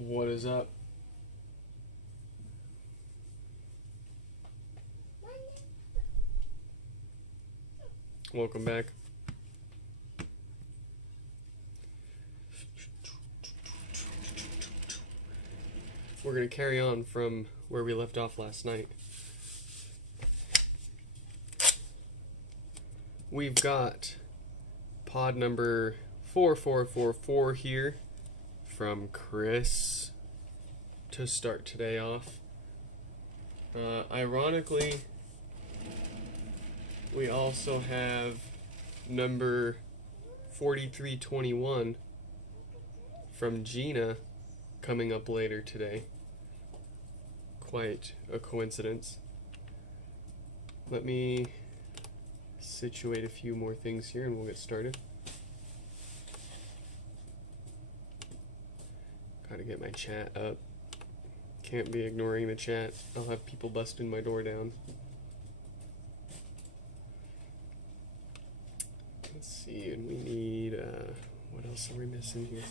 What is up? Welcome back. We're going to carry on from where we left off last night. We've got pod number 4444 here from Chris to start today off. Ironically, we also have number 4321 from Gina coming up later today. Quite a coincidence. Let me situate a few more things here and we'll get started. Gotta get my chat up. Can't be ignoring the chat. I'll have people busting my door down. Let's see, and we need, what else are we missing here?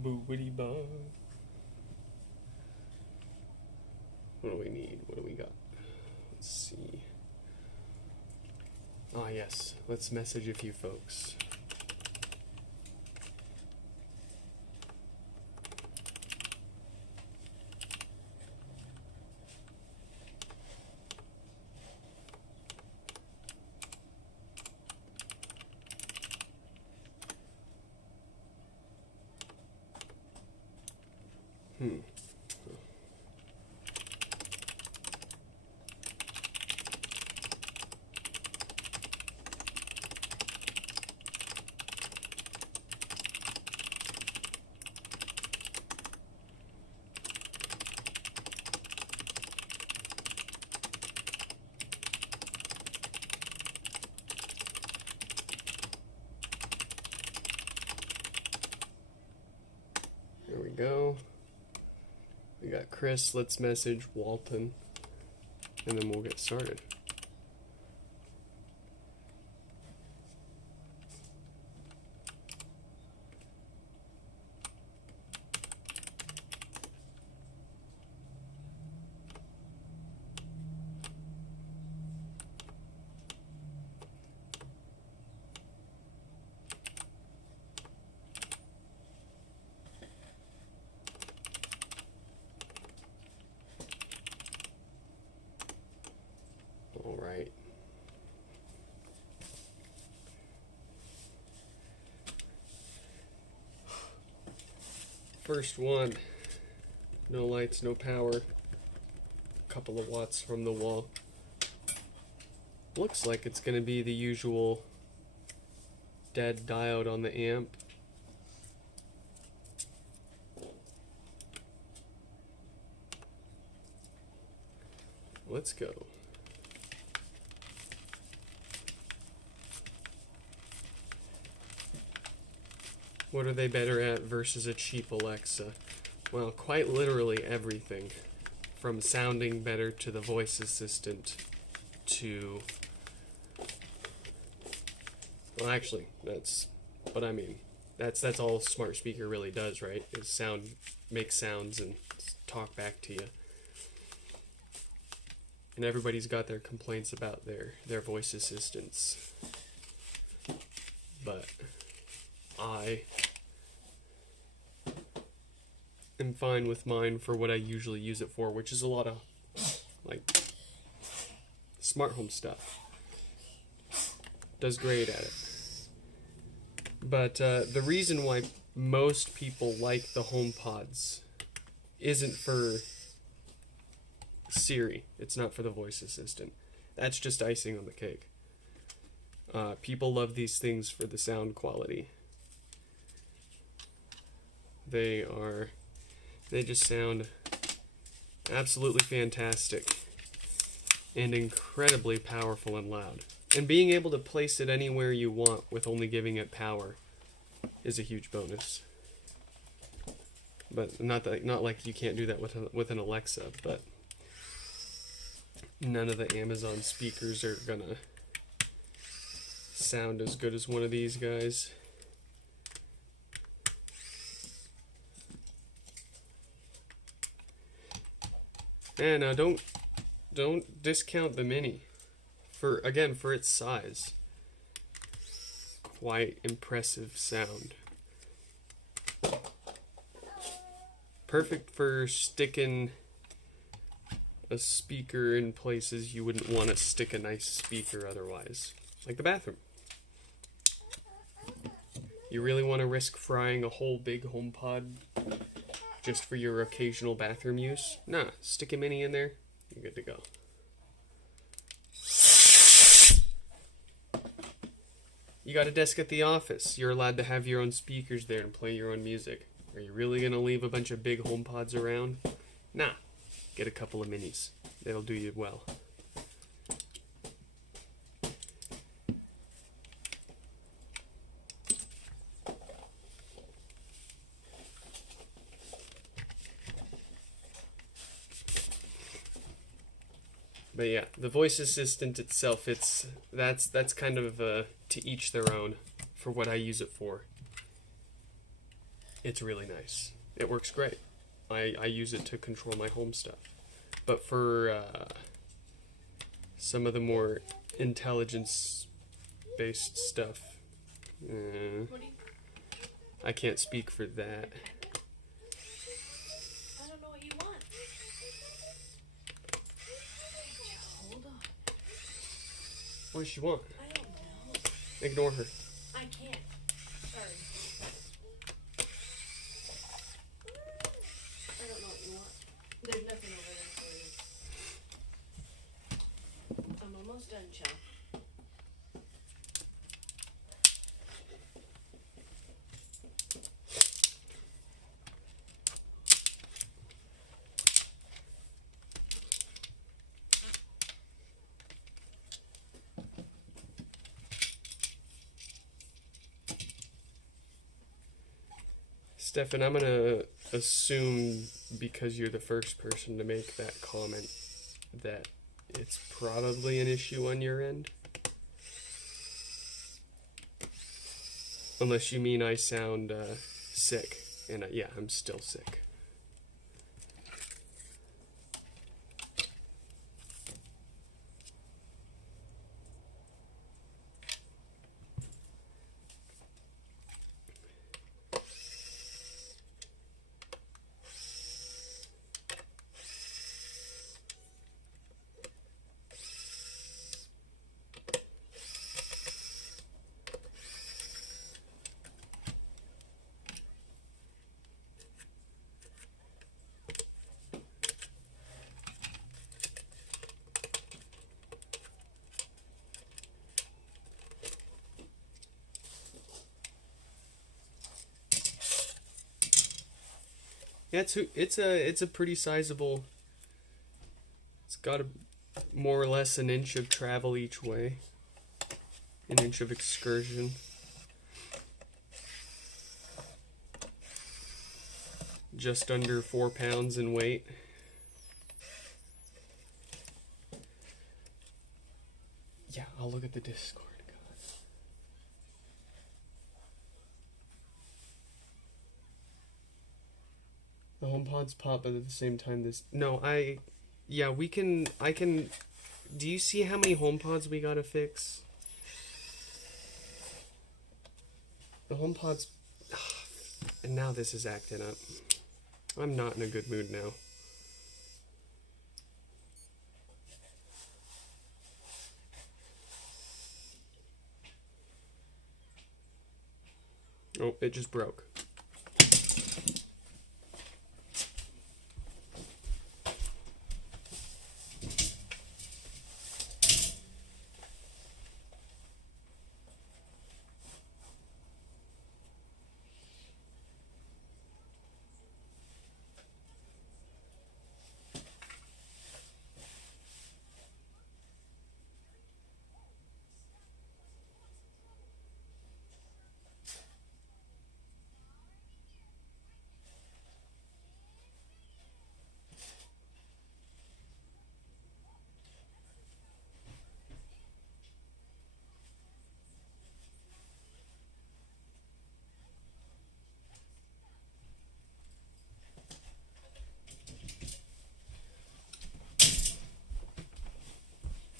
Boobity bum. What do we need? What do we got? Let's see. Ah, yes. Let's message a few folks. There we go. We got Chris. Let's message Walton, and then we'll get started. All right. First one. No lights, no power. Couple of watts from the wall. Looks like it's going to be the usual dead diode on the amp. Let's go. What are they better at versus a cheap Alexa? Well, quite literally everything. From sounding better to the voice assistant to... Well, actually, that's what I mean. That's all a smart speaker really does, right? Is make sounds and talk back to you. And everybody's got their complaints about their voice assistants. But I am fine with mine for what I usually use it for, which is a lot of like smart home stuff. Does great at it. But the reason why most people like the HomePods isn't for Siri. It's not for the voice assistant. That's just icing on the cake. People love these things for the sound quality. They just sound absolutely fantastic and incredibly powerful and loud. And being able to place it anywhere you want with only giving it power is a huge bonus. But not like you can't do that with an Alexa, but none of the Amazon speakers are gonna sound as good as one of these guys. And don't discount the Mini. For its size. Quite impressive sound. Perfect for sticking a speaker in places you wouldn't want to stick a nice speaker otherwise. Like the bathroom. You really want to risk frying a whole big HomePod just for your occasional bathroom use? Nah, stick a Mini in there, you're good to go. You got a desk at the office. You're allowed to have your own speakers there and play your own music. Are you really going to leave a bunch of big HomePods around? Nah. Get a couple of Minis. They'll do you well. But yeah, the voice assistant itself, that's kind of to each their own for what I use it for. It's really nice. It works great. I use it to control my home stuff. But for some of the more intelligence-based stuff, I can't speak for that. I don't know what you want. Hold on. What does she want? I don't know. Ignore her. I can't. Sorry. I don't know what you want. There's nothing over there for you. I'm almost done, Chow. Stefan, I'm gonna assume, because you're the first person to make that comment, that it's probably an issue on your end. Unless you mean I sound sick. And yeah, I'm still sick. Yeah, it's a pretty sizable. It's got more or less an inch of travel each way, an inch of excursion. Just under 4 pounds in weight. Yeah, I'll look at the Discord. The HomePods pop, but at the same time I can, do you see how many HomePods we gotta fix? The HomePods, and now this is acting up. I'm not in a good mood now. Oh, it just broke.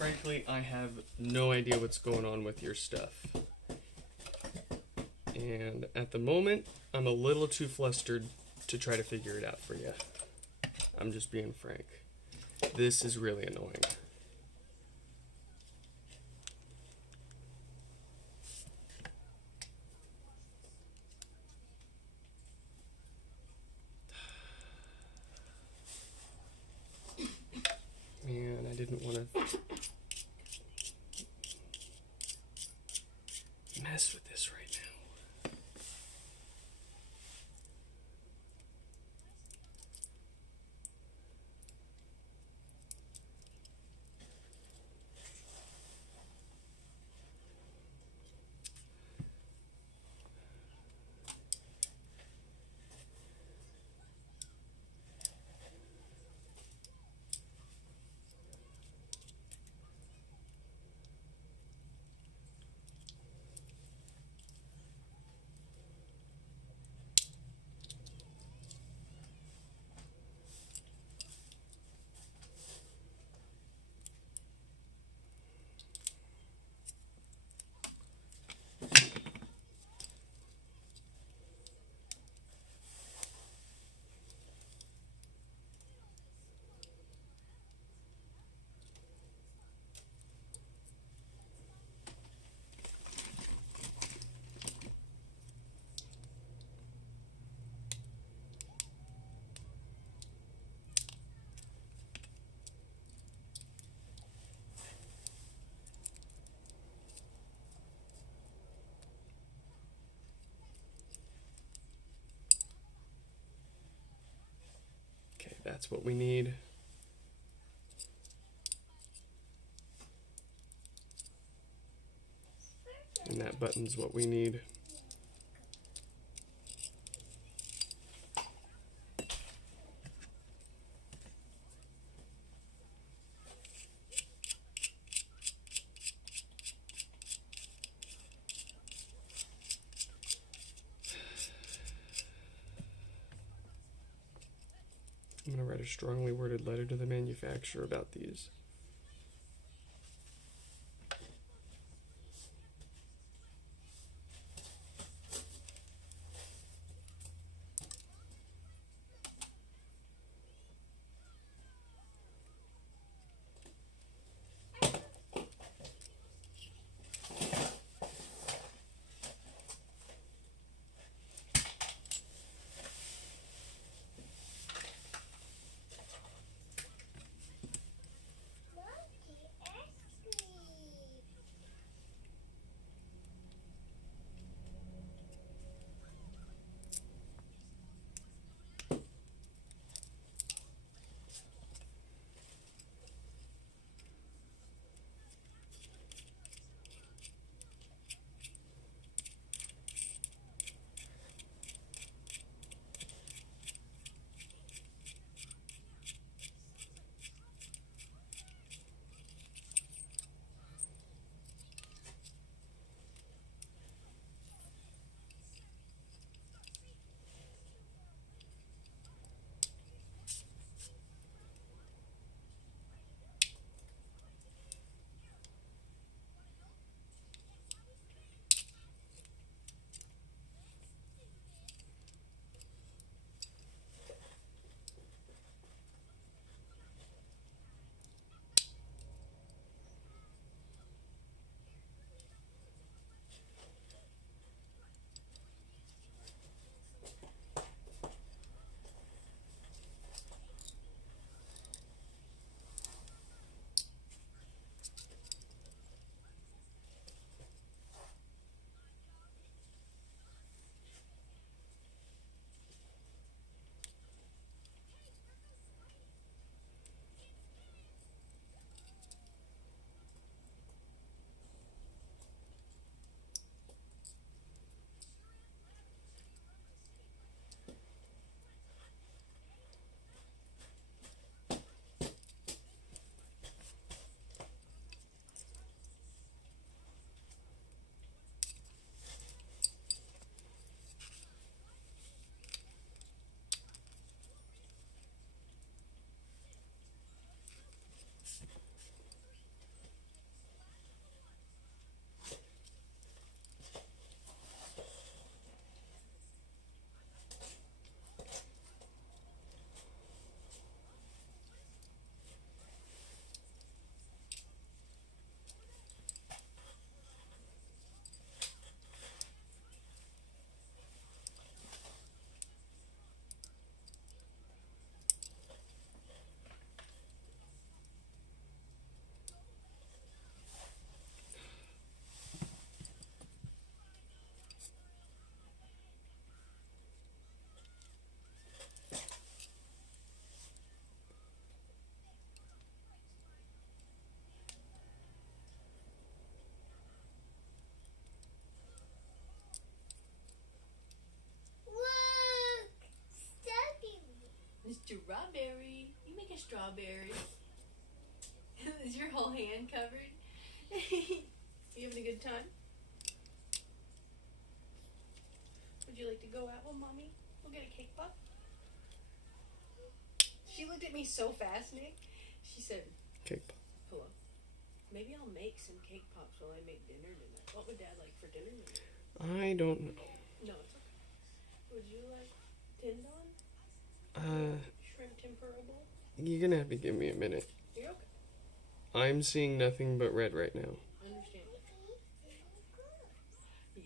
frankly, I have no idea what's going on with your stuff. And at the moment, I'm a little too flustered to try to figure it out for you. I'm just being frank. This is really annoying. Man, I didn't want to mess with this right now. Okay, that's what we need. And that button's what we need. I'm going to write a strongly worded letter to the manufacturer about these. strawberry. You make a strawberry. Is your whole hand covered? You having a good time? Would you like to go out with mommy? We'll get a cake pop. She looked at me so fast, Nick. She said, Cake pop. hello. Maybe I'll make some cake pops while I make dinner tonight. What would Dad like for dinner tonight? I don't know. No, it's okay. Would you like tendon? Shrimp tempura bowl? You're gonna have to give me a minute. You're okay. I'm seeing nothing but red right now. I understand. Yeah.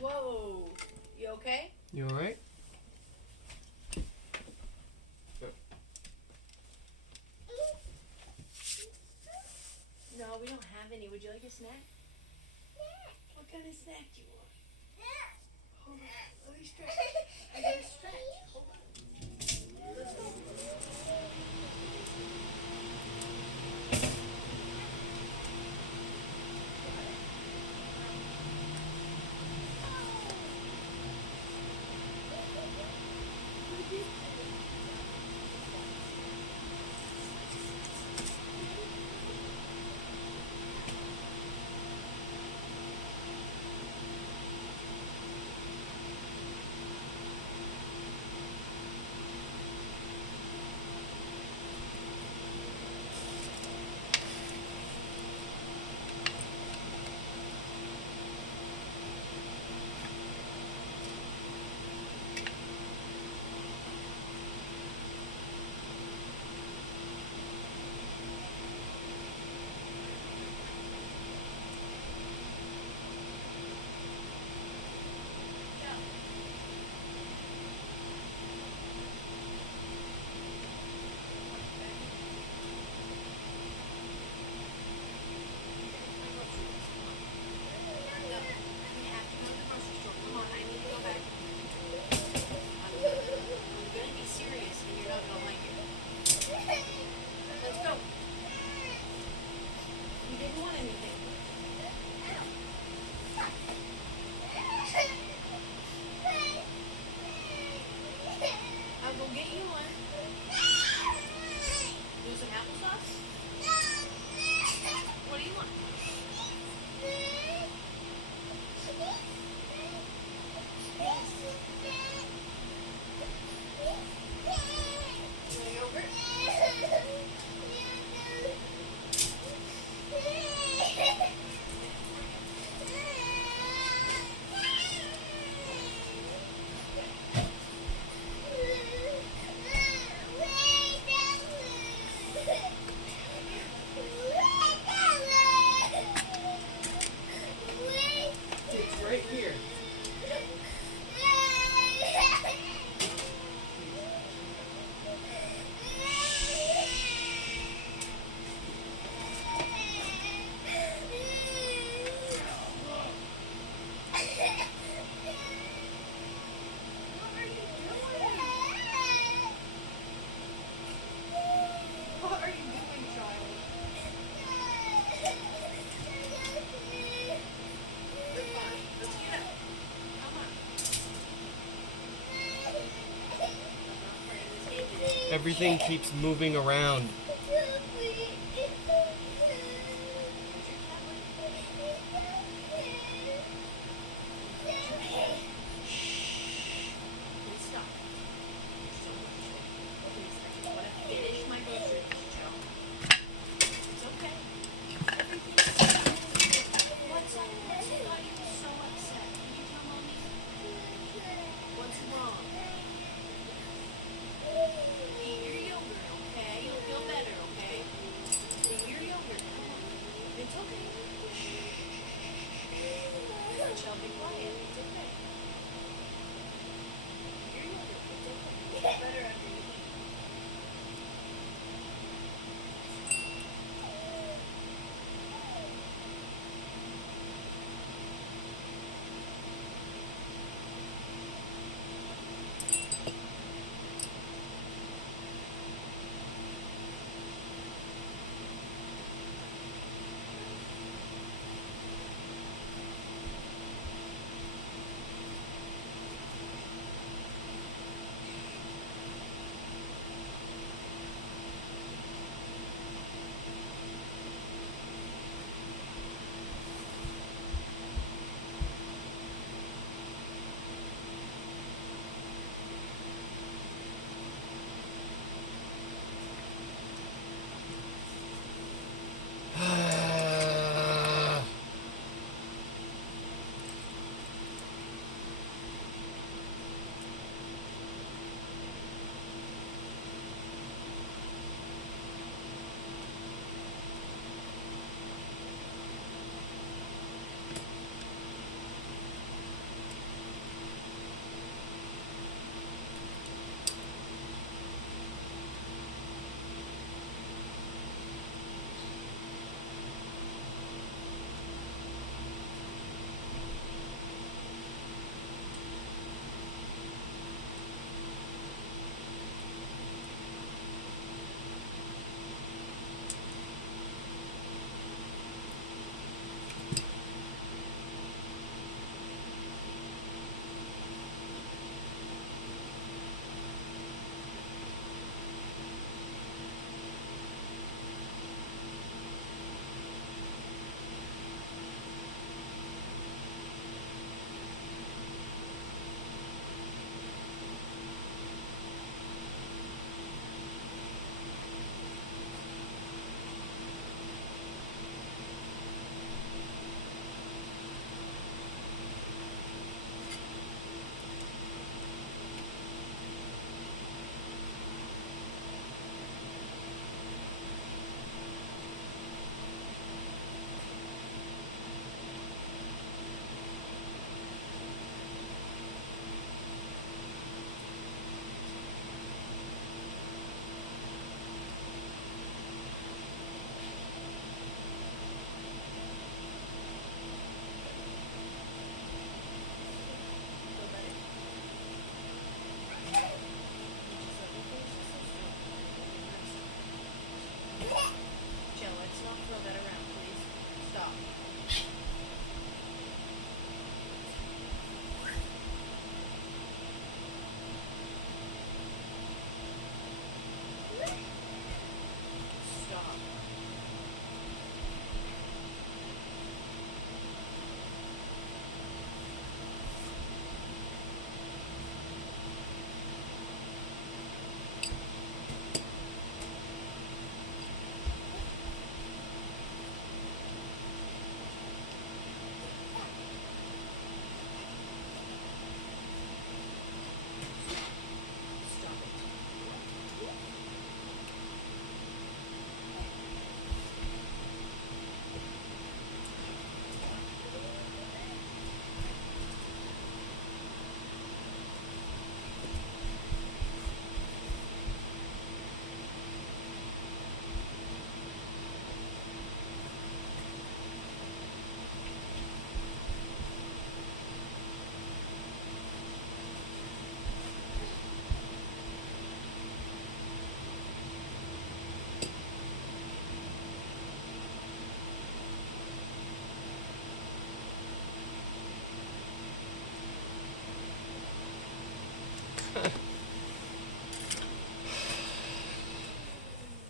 Whoa. You okay? You alright? No, we don't have any. Would you like a snack? What kind of snack do you want? Hold on. Let me stretch. I gotta stretch. Hold on. Let's go. Everything keeps moving around.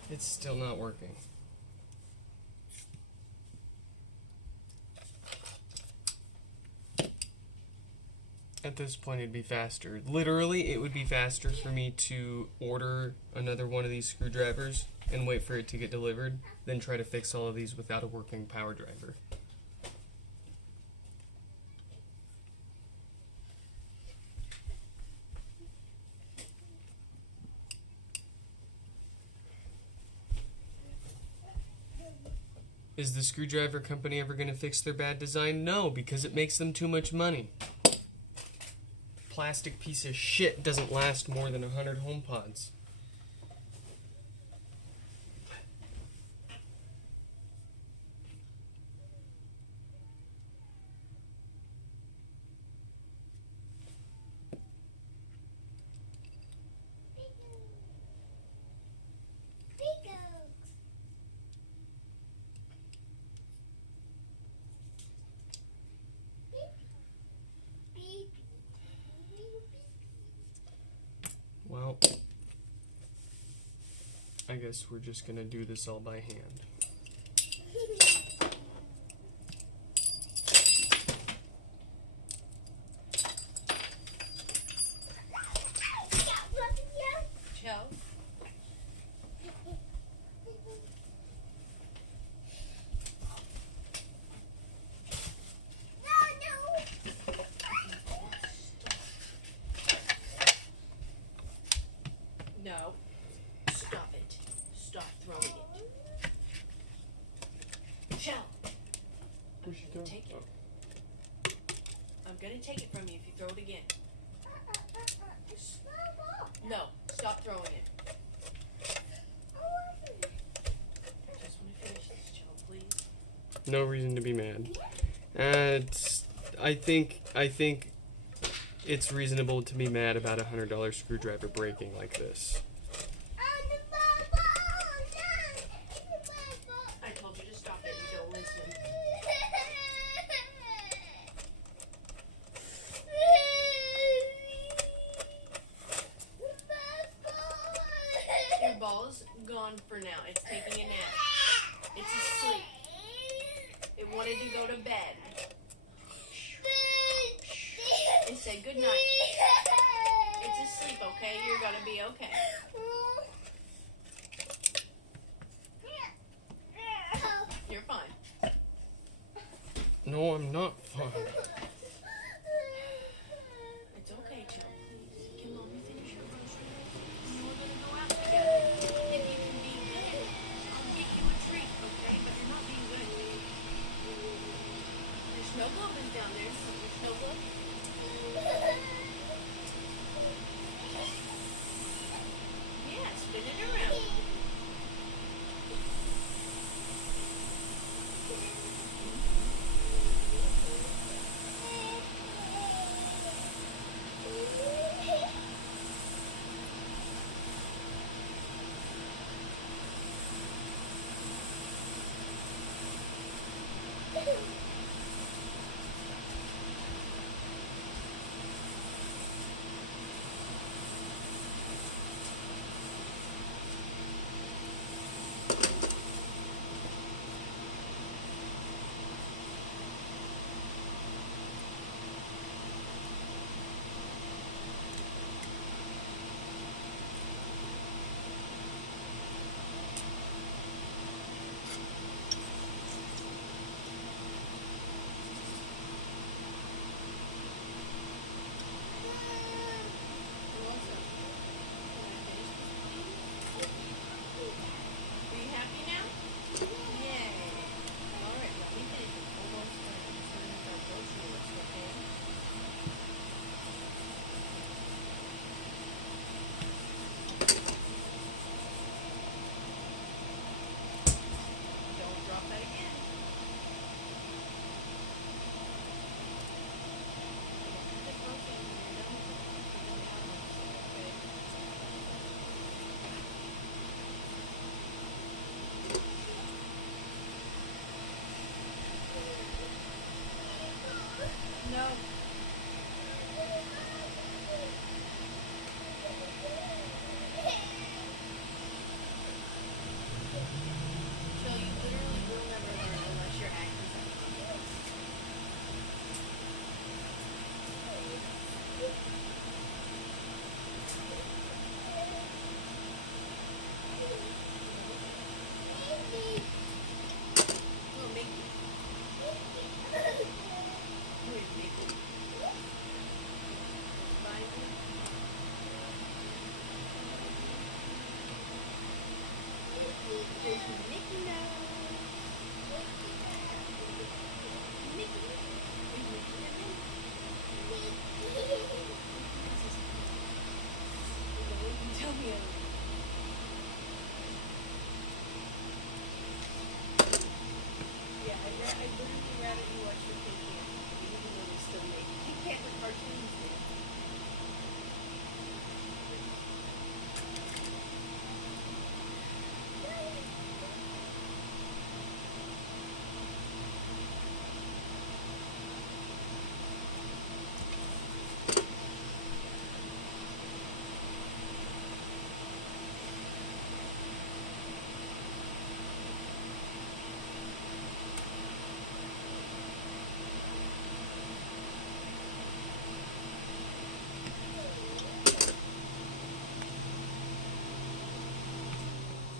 It's still not working. At this point, it'd be faster. Literally, it would be faster for me to order another one of these screwdrivers and wait for it to get delivered than try to fix all of these without a working power driver. Is the screwdriver company ever going to fix their bad design? No, because it makes them too much money. Plastic piece of shit doesn't last more than 100 HomePods. Well, I guess we're just gonna do this all by hand. No. Stop it. Stop throwing it. Shell. Where's she going? Take it. I'm gonna take it from you if you throw it again. No. Stop throwing it. I just want to finish this, Joe, please. No reason to be mad. I think it's reasonable to be mad about a $100 screwdriver breaking like this. I told you to stop it. You don't listen. Your ball's gone for now. It's taking a nap. It's asleep. It wanted to go to bed. And say good night. It's asleep, okay? You're gonna be okay. You're fine. No, I'm not fine. It's okay, Joe. Please. Can Mommy finish your groceries? We're gonna go out together. If you can be good, I'll get you a treat, okay? But you're not being good. There's snow globes down there. There's snow globes. Yeah, spin it around.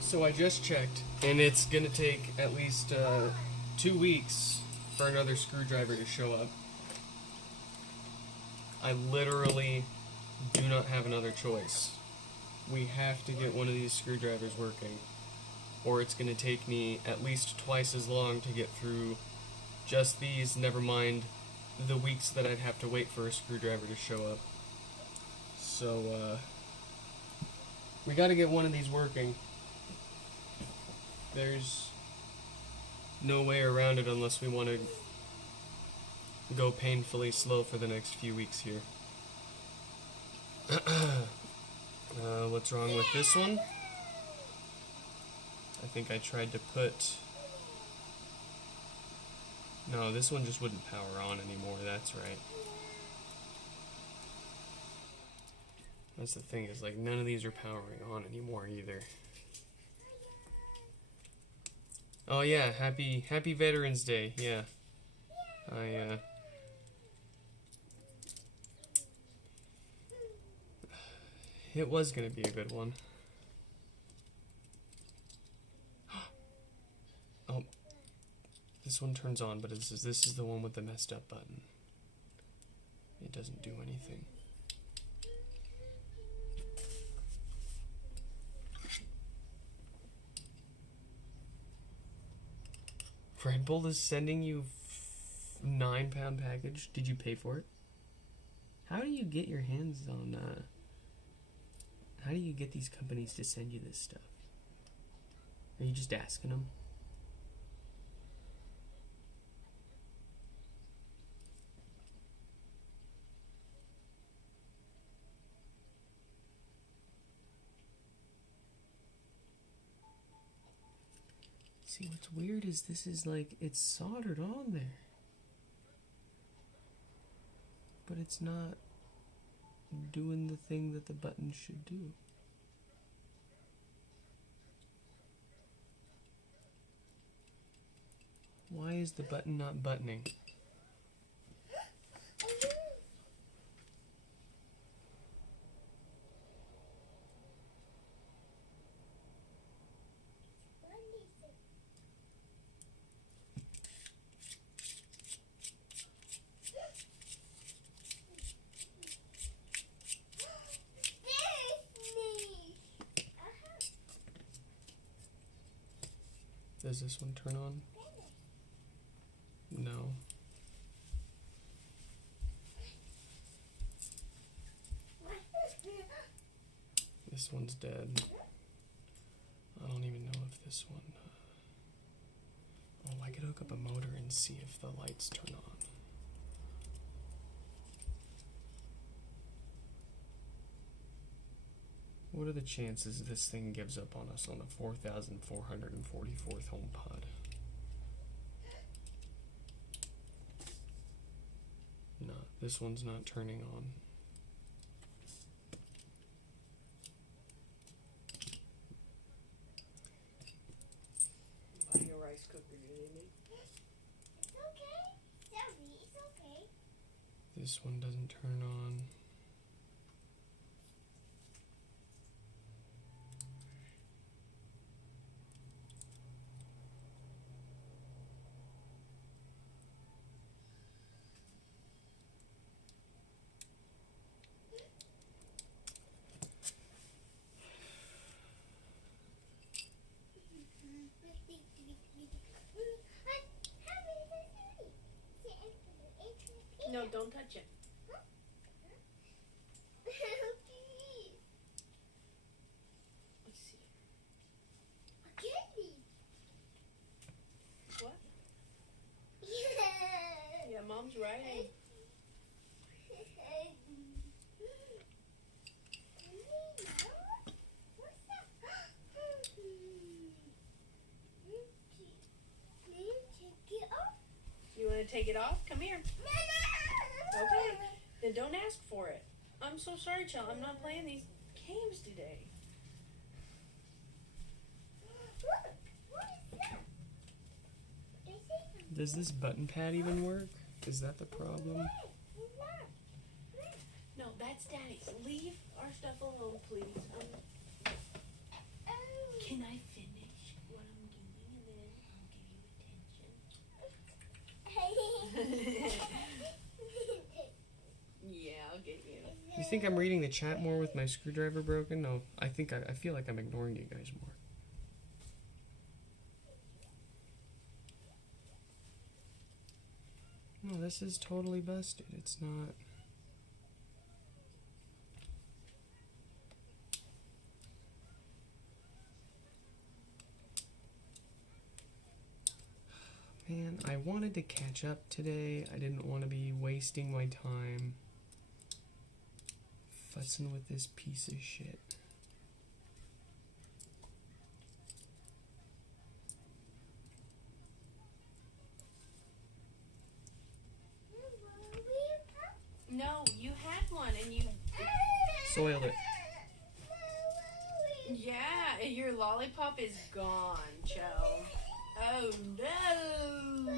So I just checked, and it's gonna take at least 2 weeks for another screwdriver to show up. I literally do not have another choice. We have to get one of these screwdrivers working, or it's gonna take me at least twice as long to get through just these, never mind the weeks that I'd have to wait for a screwdriver to show up. So, we gotta get one of these working. There's no way around it unless we want to go painfully slow for the next few weeks here. What's wrong with this one? I think I tried to put... No, this one just wouldn't power on anymore, that's right. That's the thing, is like none of these are powering on anymore either. Oh yeah, happy Veterans Day, yeah. It was gonna be a good one. Oh, this one turns on, but this is the one with the messed up button. It doesn't do anything. Red Bull is sending you £9 package. Did you pay for it? How do you get your hands on, how do you get these companies to send you this stuff? Are you just asking them? See, what's weird is this is like, it's soldered on there. But it's not doing the thing that the button should do. Why is the button not buttoning? Does this one turn on? No. This one's dead. I don't even know if this one... Oh, I could hook up a motor and see if the lights turn on. What are the chances this thing gives up on us on the 4,444th HomePod? No, this one's not turning on. Buying a rice cooker, Amy. It's okay. Sorry, it's okay. This one doesn't turn on. No, don't touch it. Let's see. What? Yeah, Mom's writing. You want to take it off? Come here. Okay. Then don't ask for it. I'm so sorry, child. I'm not playing these games today. Does this button pad even work? Is that the problem? No, that's Daddy's. Leave our stuff alone, please. Can I finish? Yeah, I'll get you. You think I'm reading the chat more with my screwdriver broken? No, I feel like I'm ignoring you guys more. No, this is totally busted. It's not. Man, I wanted to catch up today. I didn't want to be wasting my time fussing with this piece of shit. No, you had one and you... Soiled it. Yeah, and your lollipop is gone, Joe. Oh no!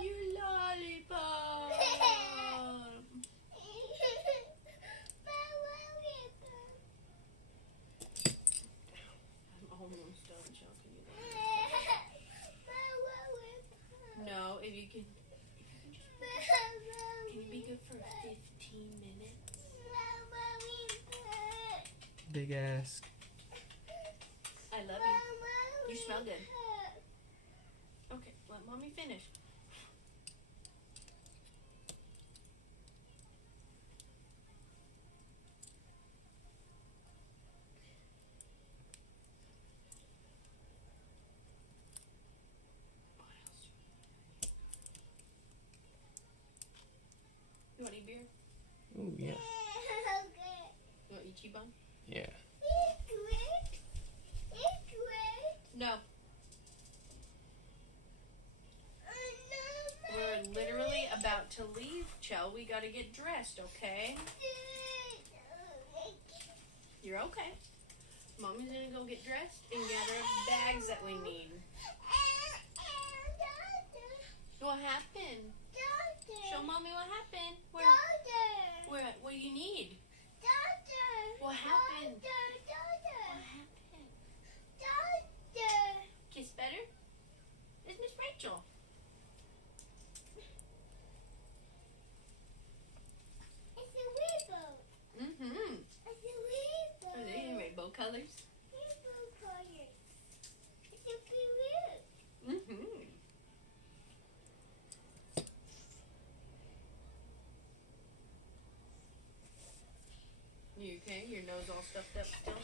Your lollipop! I'm almost done choking you. No, if you can you be good for 15 minutes? Big ass. I love you. You smell good. Okay, let mommy finish. What else? You want any beer? Oh yeah. You want Ichiban? Yeah. No. We're literally about to leave, Chell. We gotta get dressed, okay? You're okay. Mommy's gonna go get dressed and gather up bags that we need. What happened? Show mommy what happened. What do you need? What happened? What happened? Kiss better? It's Miss Rachel. Mm-hmm. Are they in rainbow colors? Mm-hmm. You okay? Your nose all stuffed up still?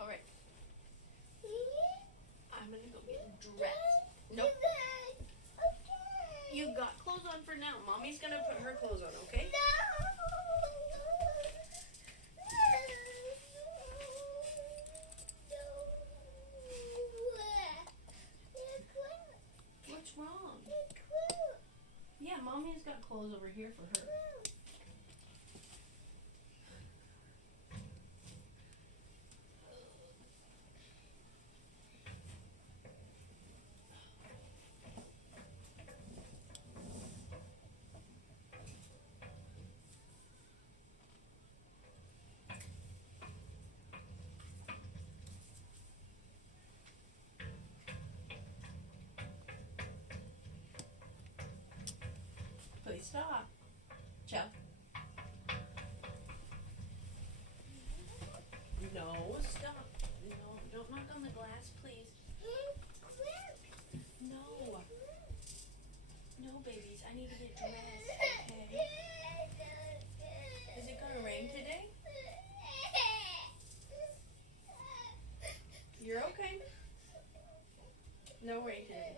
Alright. I'm gonna go get dressed. Nope. You got clothes on for now. Mommy's gonna put her clothes on, okay? What's wrong? Yeah, Mommy's got clothes over here for her. Please stop. Joe. No, stop. No, don't knock on the glass, please. No. No, babies. I need to get dressed, okay? Is it gonna rain today? You're okay? No rain today.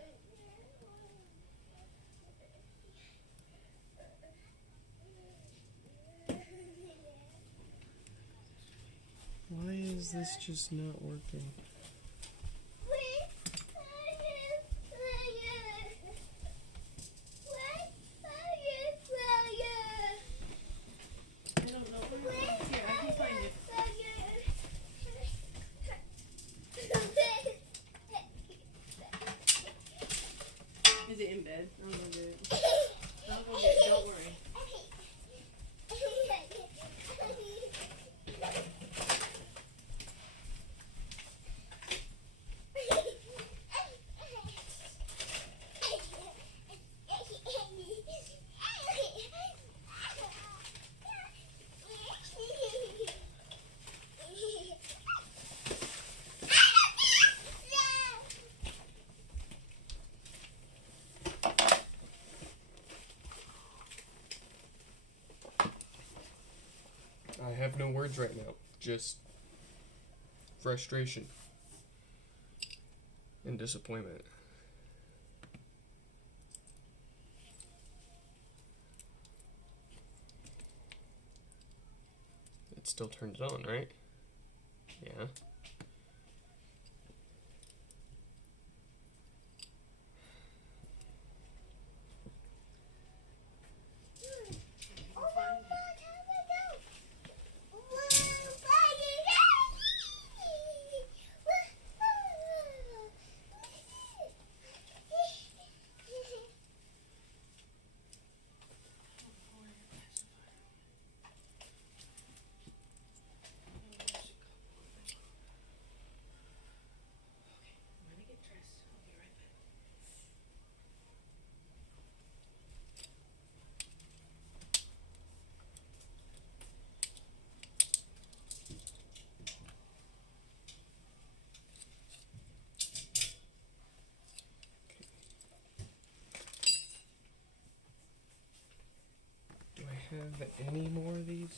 Why is this just not working? I don't know where it is. Here, I can find it. Is it in bed? I'll go get it. I'll go get it. Don't worry. I have no words right now. Just frustration and disappointment. It still turned it on, right? Yeah. Do I have any more of these?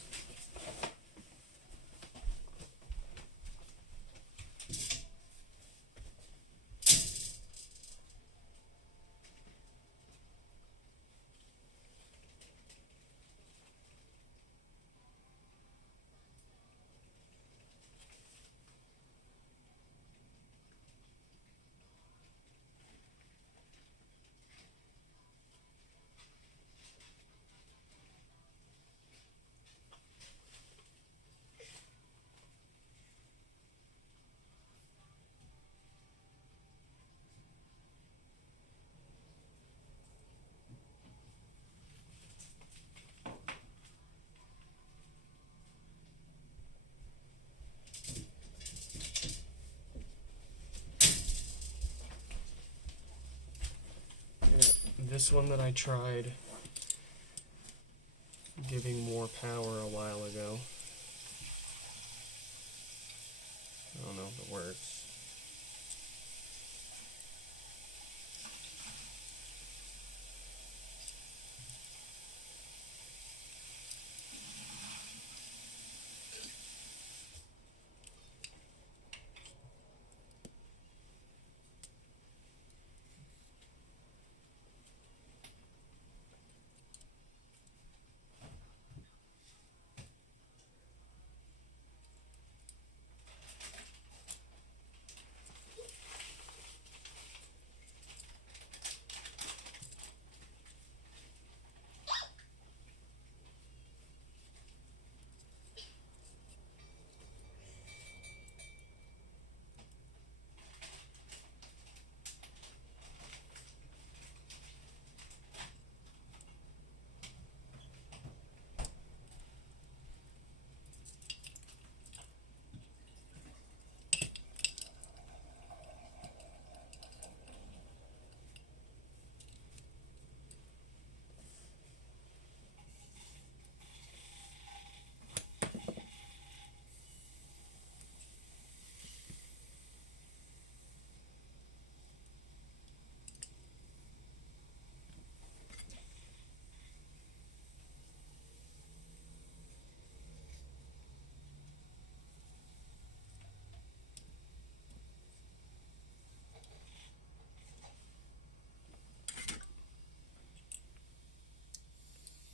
This one that I tried giving more power a while ago. I don't know if it works.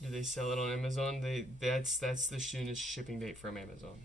Do they sell it on Amazon? That's the soonest shipping date from Amazon.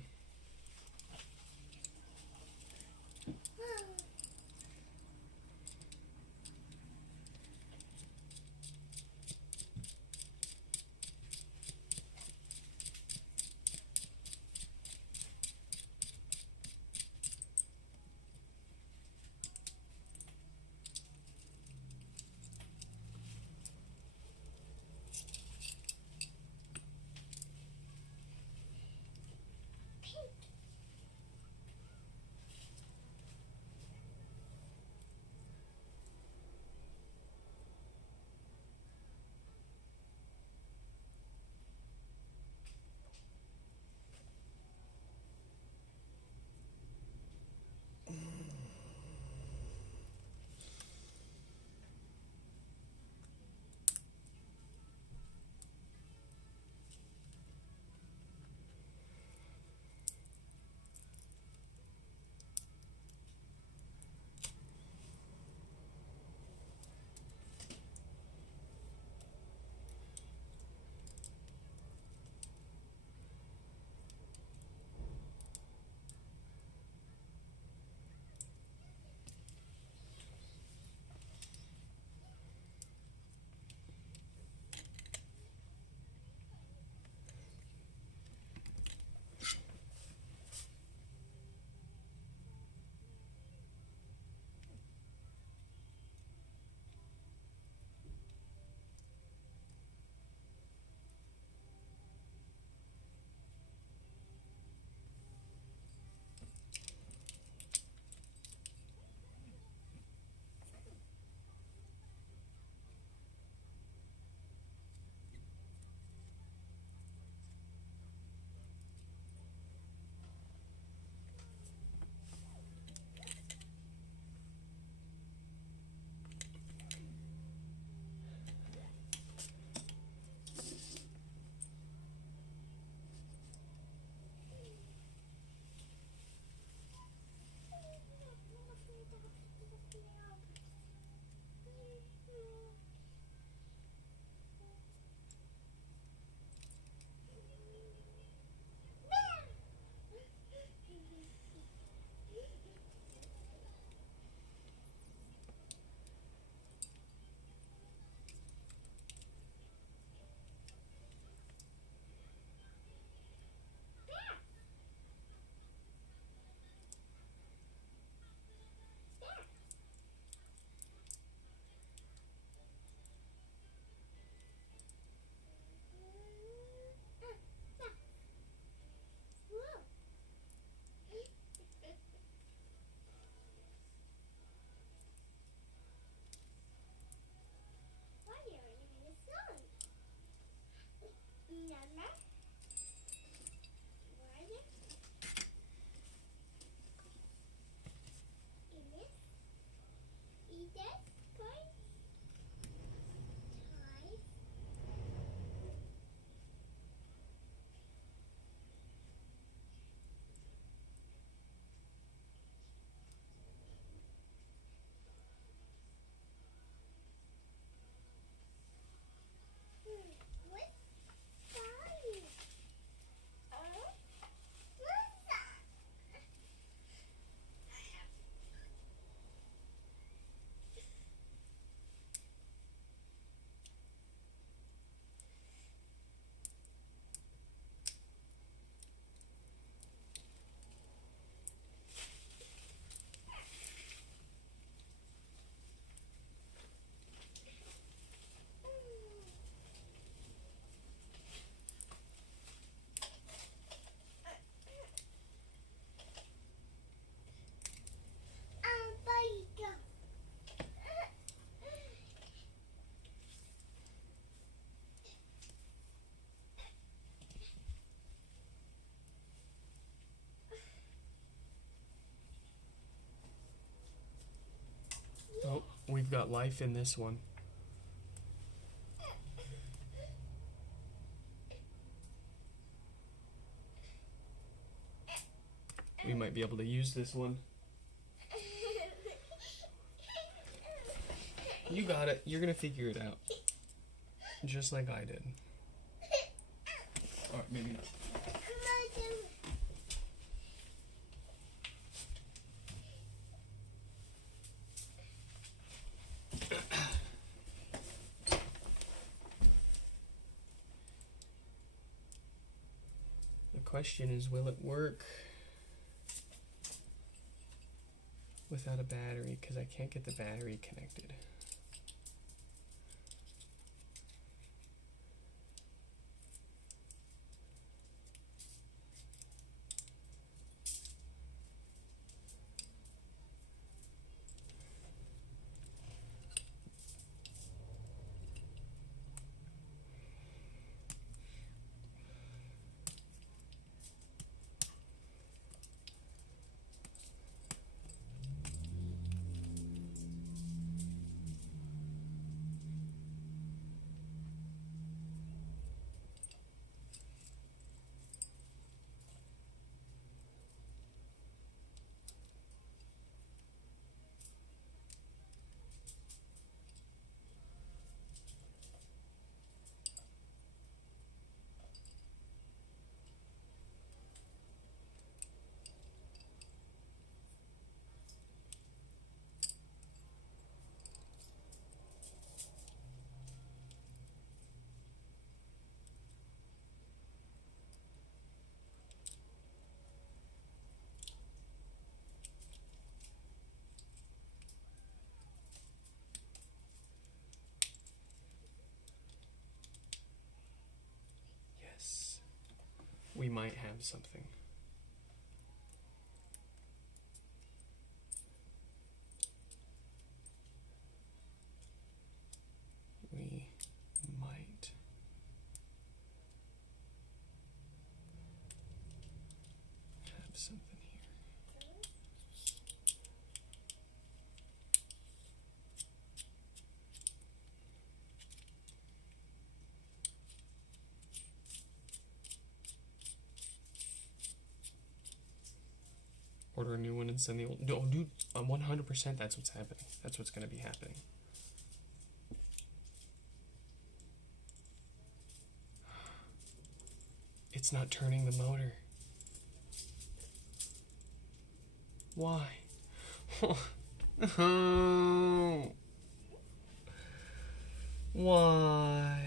got life in this one. We might be able to use this one. You got it. You're gonna figure it out. Just like I did. Alright, maybe not. The question is, will it work without a battery? Because I can't get the battery connected. We might have something. We might. Have something here. Order a new one and send the old. No, dude, 100% that's what's happening. That's what's going to be happening. It's not turning the motor. Why? Why?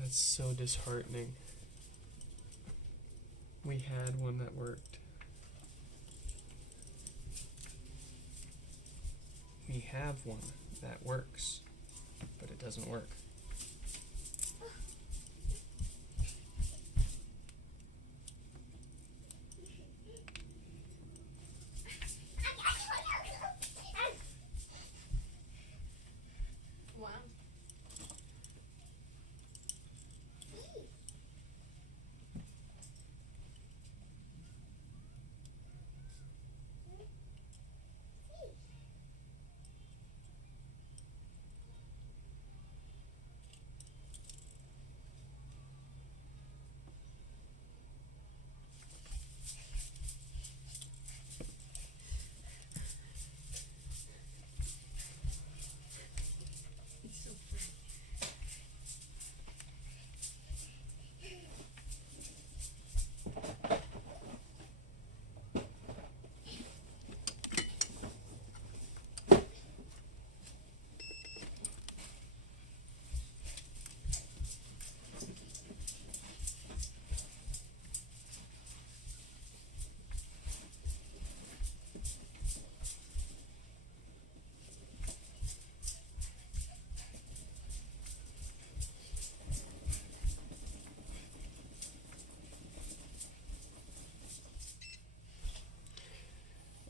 That's so disheartening. We had one that worked. We have one that works, but it doesn't work. Wow.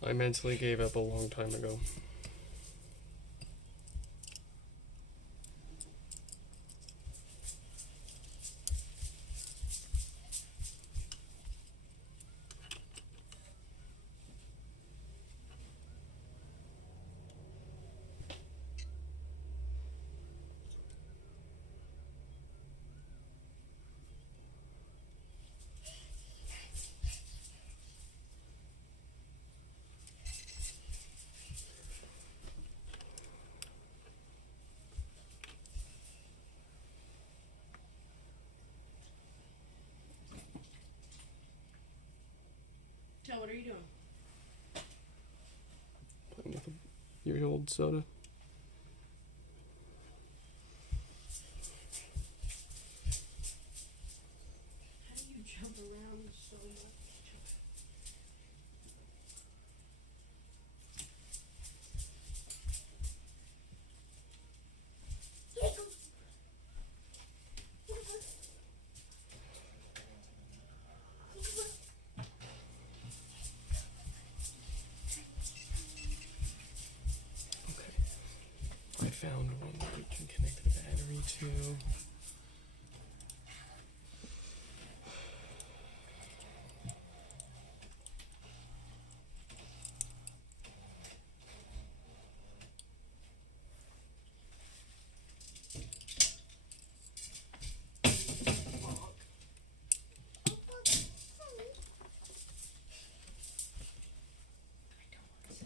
I mentally gave up a long time ago. Joe, what are you doing? Playing with your old soda. How do you jump around so much? I found one that we can connect the battery to.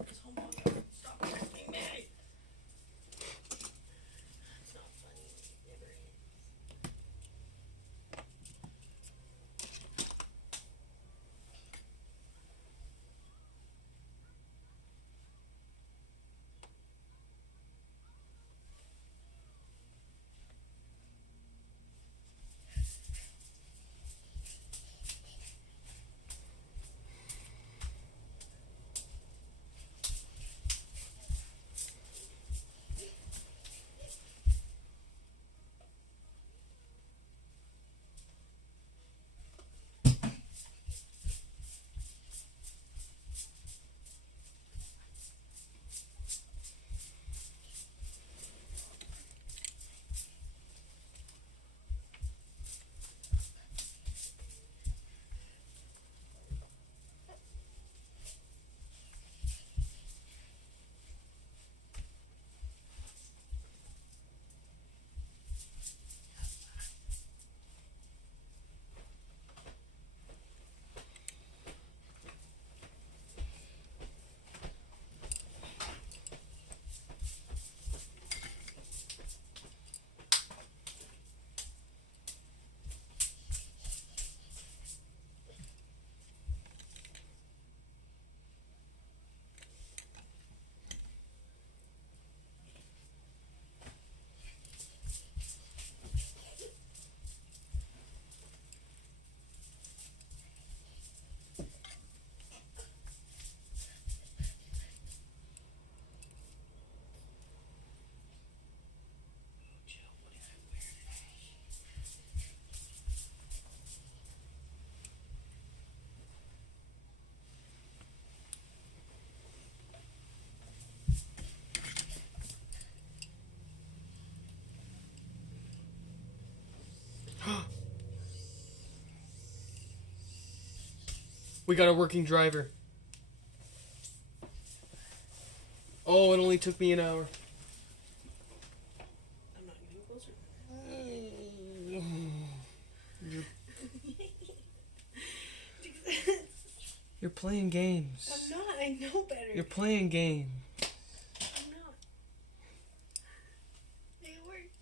This HomePod, stop texting me. It's not funny. It never is. We got a working driver. Oh, it only took me an hour. I'm not getting closer. You're playing games. I'm not. I know better. You're playing games. I'm not. It worked.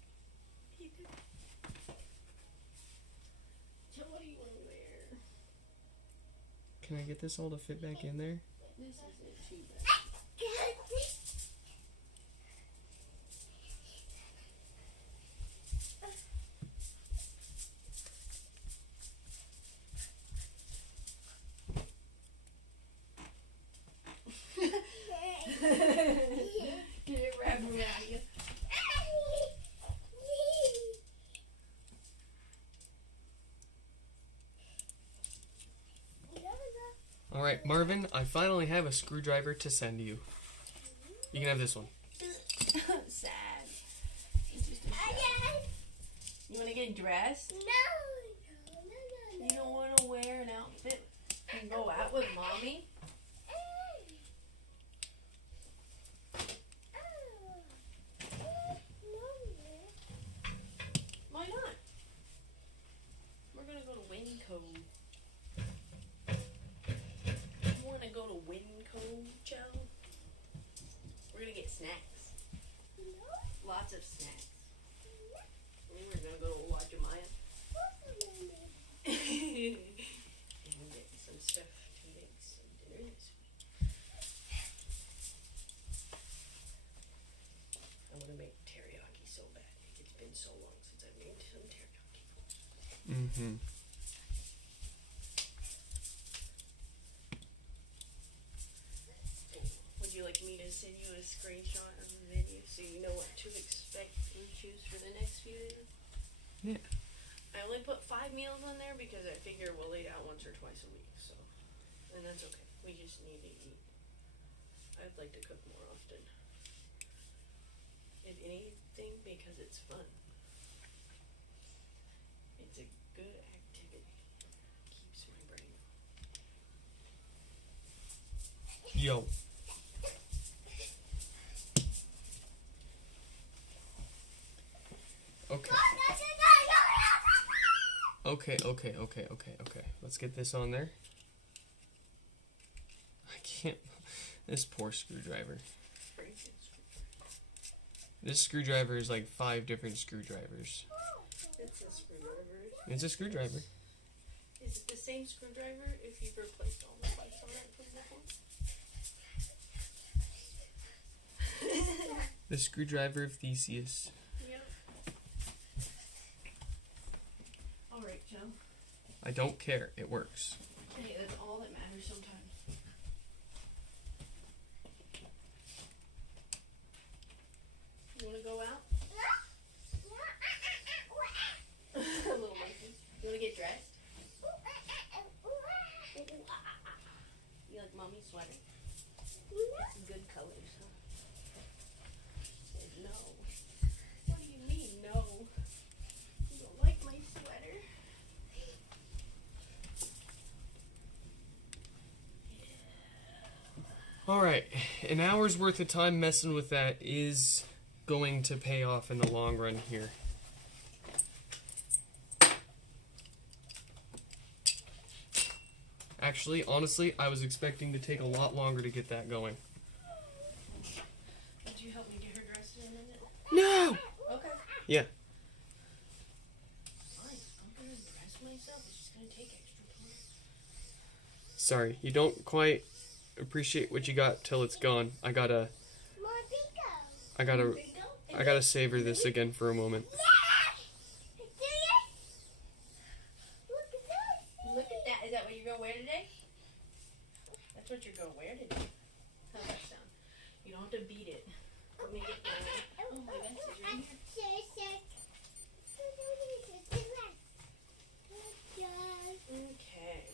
He did. So what do you want to wear? Can I get this all to fit back in there? This is it too bad. Get it wrapped around you. All right, Marvin, I finally have a screwdriver to send you. You can have this one. Sad. It's just a show. You want to get dressed? No. You don't want to wear an outfit and go out with mommy? Why not? We're going to go to Wincove. You want to go to Wincove, Joe? We're going to get snacks. Lots of snacks. And we're going to go to Wajimaya. And get some stuff to make some dinner this week. I want to make teriyaki so bad. It's been so long since I made some teriyaki. Mm-hmm. Would you like me to send you a screenshot of the video so you know what to expect and choose for the next few days? Yeah. I only put 5 meals on there because I figure we'll eat out once or twice a week, so, and that's okay. We just need to eat. I'd like to cook more often. If anything, because it's fun. It's a good activity. Keeps my brain. Yo. Okay. Okay. Let's get this on there. I can't. This poor screwdriver. Pretty good screwdriver. This screwdriver is like 5 different screwdrivers. It's a screwdriver. It's a screwdriver. Is it the same screwdriver if you've replaced all the parts on it from before? The screwdriver of Theseus. Yep. Alright, Joe. I don't care. It works. Hey, that's all that matters sometimes. You want to go out? A little monkey. You want to get dressed? You like mommy's sweater? It's good colors, huh? No. What do you mean, no? You don't like my sweater? Alright, an hour's worth of time messing with that is going to pay off in the long run here. Actually, honestly, I was expecting to take a lot longer to get that going. Would you help me get her dressed in a minute? No! Okay. Yeah. Fine. I'm gonna dress myself. It's just gonna take extra time. Sorry, you don't quite appreciate what you got till it's gone. I gotta savor this again for a moment. Look at that. Is that what you're gonna wear today? That's what you're gonna wear today. How's that sound? You don't have to beat it. Let me get my. Oh my goodness, is your here? Okay.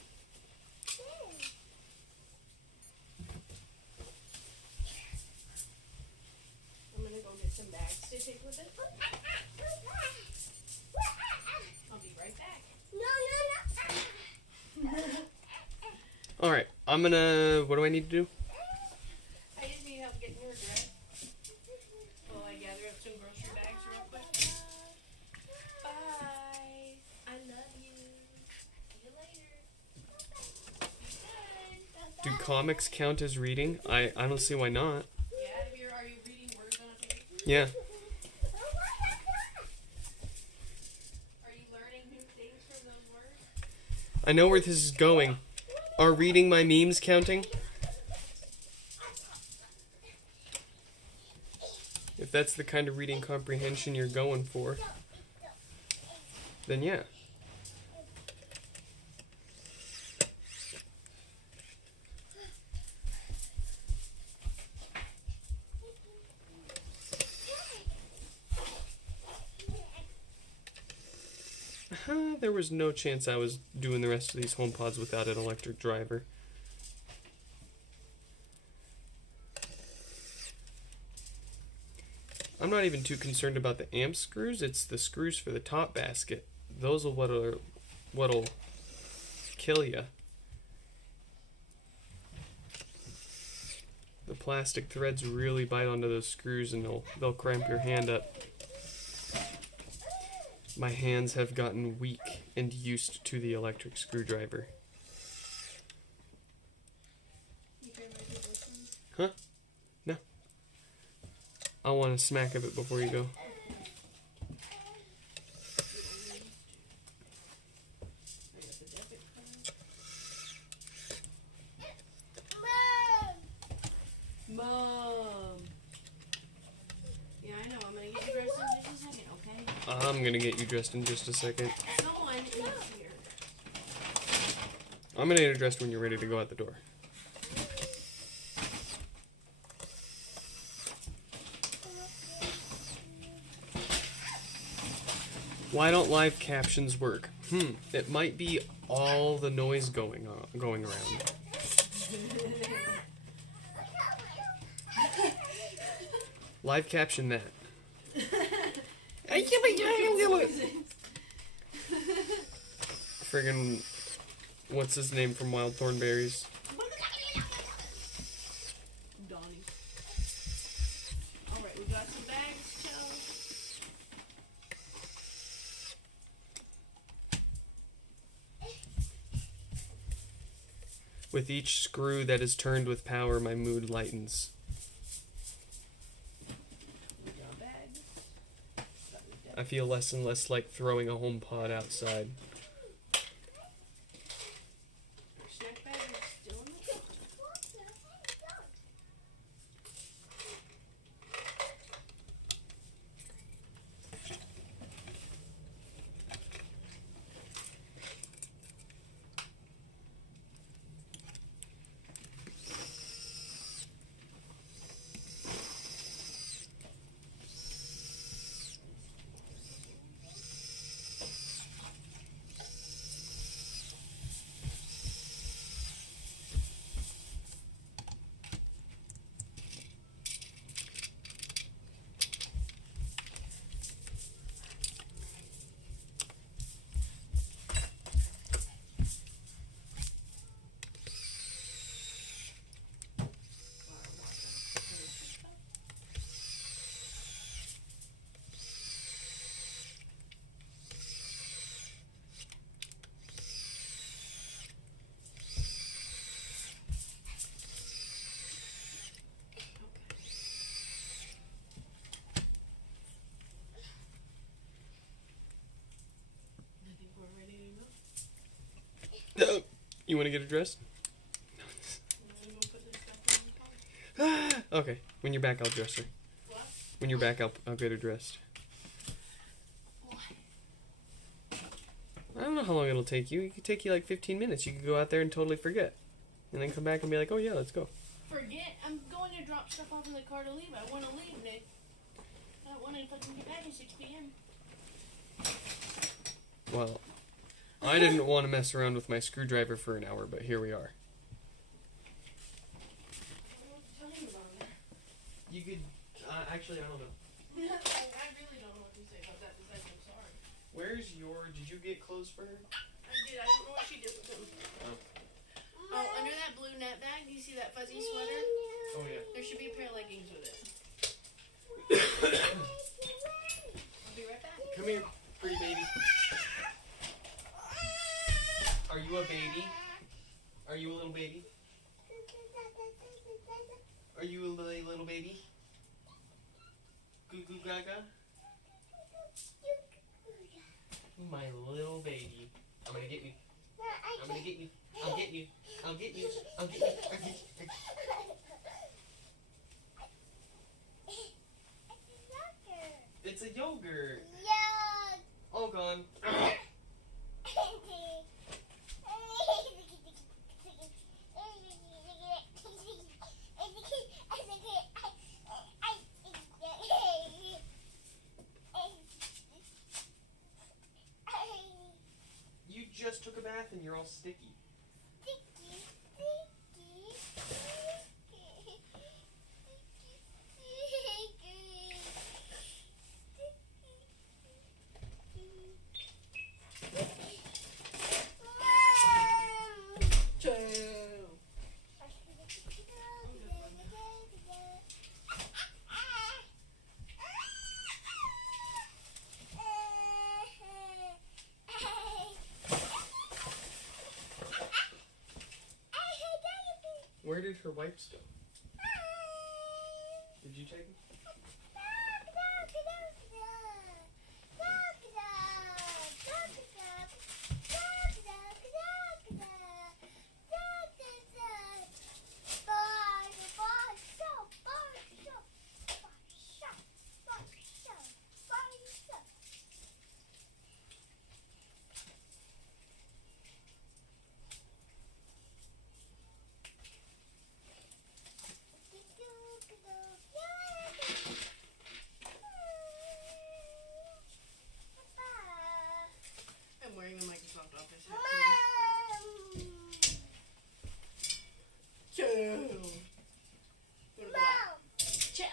I'm gonna go get some bags to take with it. I'll be right back. Alright, I'm gonna... What do I need to do? I just need help getting her dressed. While I gather up some grocery bags real quick. Bye. I love you. See you later. Do comics count as reading? I don't see why not. Yeah, are you reading words on a page? Yeah. Are you learning new things from those words? I know where this is going. Are reading my memes counting? If that's the kind of reading comprehension you're going for, then yeah. There was no chance I was doing the rest of these HomePods without an electric driver. I'm not even too concerned about the amp screws. It's the screws for the top basket. Those are what'll kill you. The plastic threads really bite onto those screws and they'll cramp your hand up. My hands have gotten weak and used to the electric screwdriver. Huh? No. I want a smack of it before you go. Mom! Yeah, I know. I'm gonna get you dressed in just a second, okay? I'm gonna get you dressed in just a second. Someone is here. I'm gonna get you dressed when you're ready to go out the door. Why don't live captions work? It might be all the noise going around. Live caption that. Friggin' what's his name from Wild Thornberries? Donnie. Alright, we got some bags, Chell. With each screw that is turned with power, my mood lightens. We got bags. I feel less and less like throwing a HomePod outside. Our snack bag is still in the car. I think we're ready to go. You want to get it dressed? I'm gonna go put this stuff in the car. Okay. When you're back, I'll dress her. What? When you're back, I'll get her dressed. I don't know how long it'll take you. It could take you like 15 minutes. You could go out there and totally forget. And then come back and be like, oh yeah, let's go. Forget? I'm going to drop stuff off in the car to leave. I want to leave, Nick. I don't want to fucking get back at 6 p.m. Well, I didn't want to mess around with my screwdriver for an hour, but here we are. What time is on there? You could, actually, I don't know. I really don't know what to say about that besides I'm sorry. Where's did you get clothes for her? I did. I don't know what she did with them. Oh, under that blue net bag, do you see that fuzzy sweater? Oh yeah. There should be a pair of leggings with it. I'll be right back. Come here, pretty baby. Are you a baby? Are you a little baby? Are you a little baby? Goo goo gaga? My little baby. I'm gonna get you. I'm gonna get you. I'll get you. I'll get you. I'll get you. I'll get you. It's a yogurt. All gone. You just took a bath and you're all sticky. did her wipes go? Did you take them? I'm wearing the Microsoft Office hat today. Chill. Go to the lab. Chill.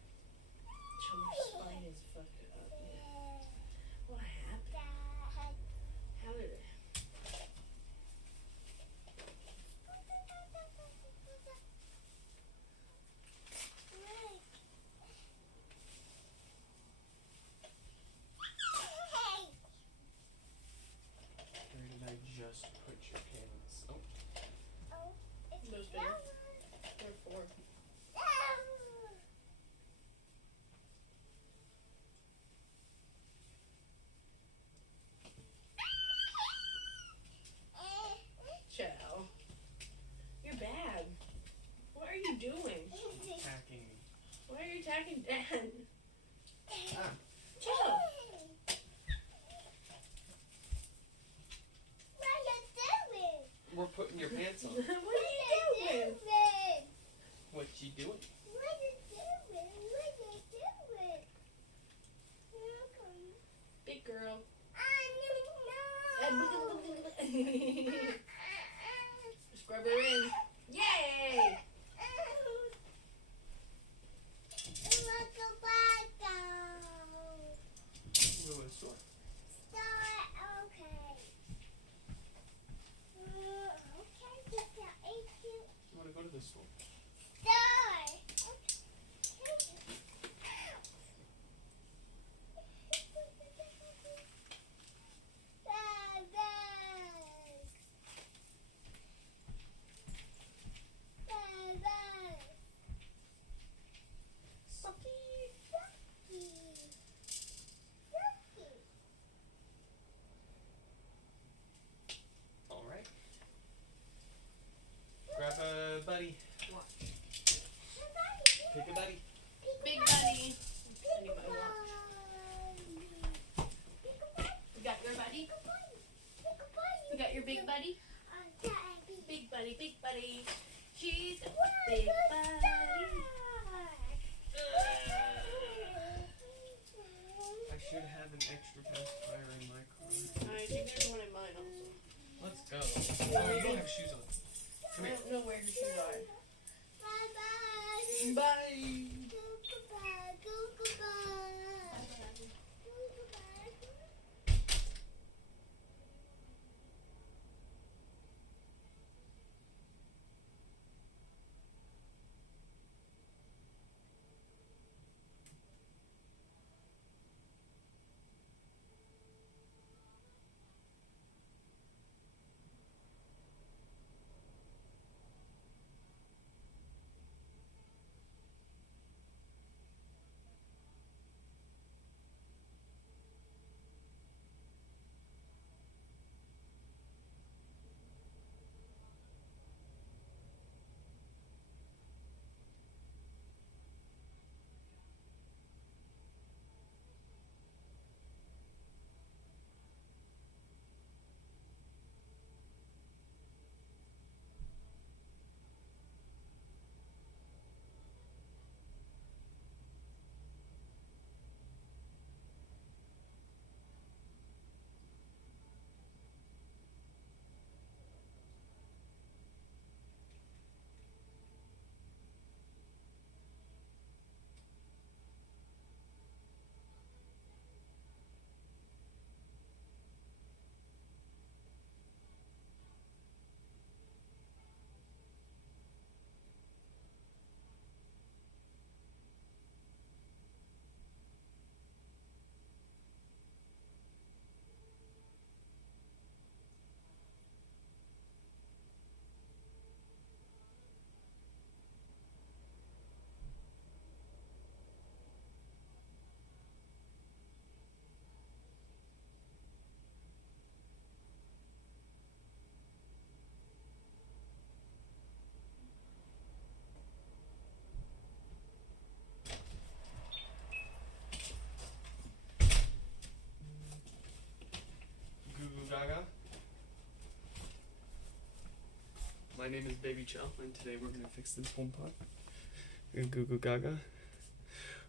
Chum's spine is fucked up. What happened? How did it? Where did I just put your pants? Oh, Those big? They're 4. Chow. You're bad. What are you doing? attacking me. Why are you attacking Dad? Ah, Chow. we're putting your pants on. What are you doing? What you doing? Big girl. Scrub her in. Yay! Go to the store. You want to go to the store? All right. Grab a buddy. What? Pick a buddy. Big buddy. Anybody want? You got your buddy? You got your big buddy? Big buddy, big buddy. She's a big buddy. I should have an extra pacifier in my car. I think there's one in mine also. Let's go. Oh, you don't have shoes on. Come I here. don't know where her shoes are. Bye. my name is Baby Chow, and today we're going to fix this HomePod. We're going to goo goo gaga.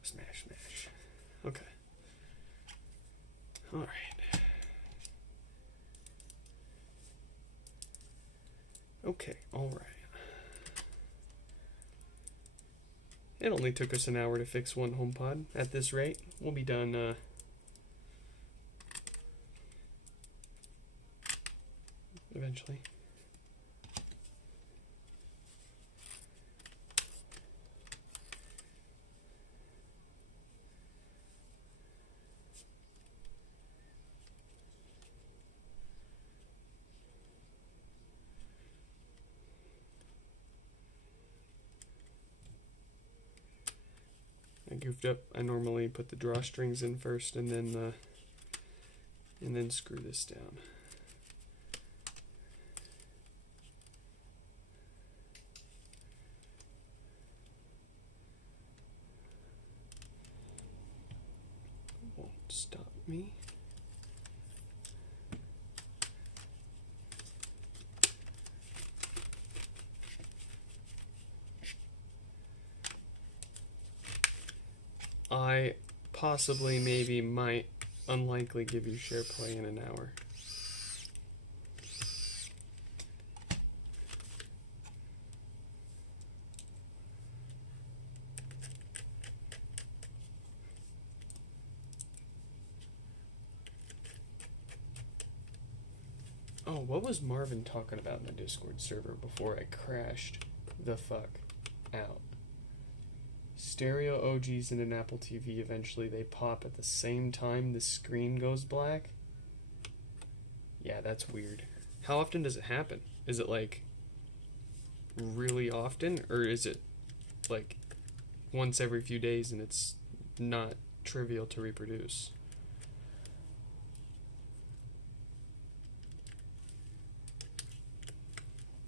Smash, smash. Okay. Alright. Okay, alright. It only took us an hour to fix one HomePod. At this rate, we'll be done, eventually. I goofed up. I normally put the drawstrings in first and then screw this down. Won't stop me. I possibly, maybe, might, unlikely give you share play in an hour. Oh, what was Marvin talking about in the Discord server before I crashed the fuck out? Stereo OGs in an Apple TV, eventually they pop at the same time the screen goes black? Yeah, that's weird. How often does it happen? Is it like really often, or is it like once every few days and it's not trivial to reproduce?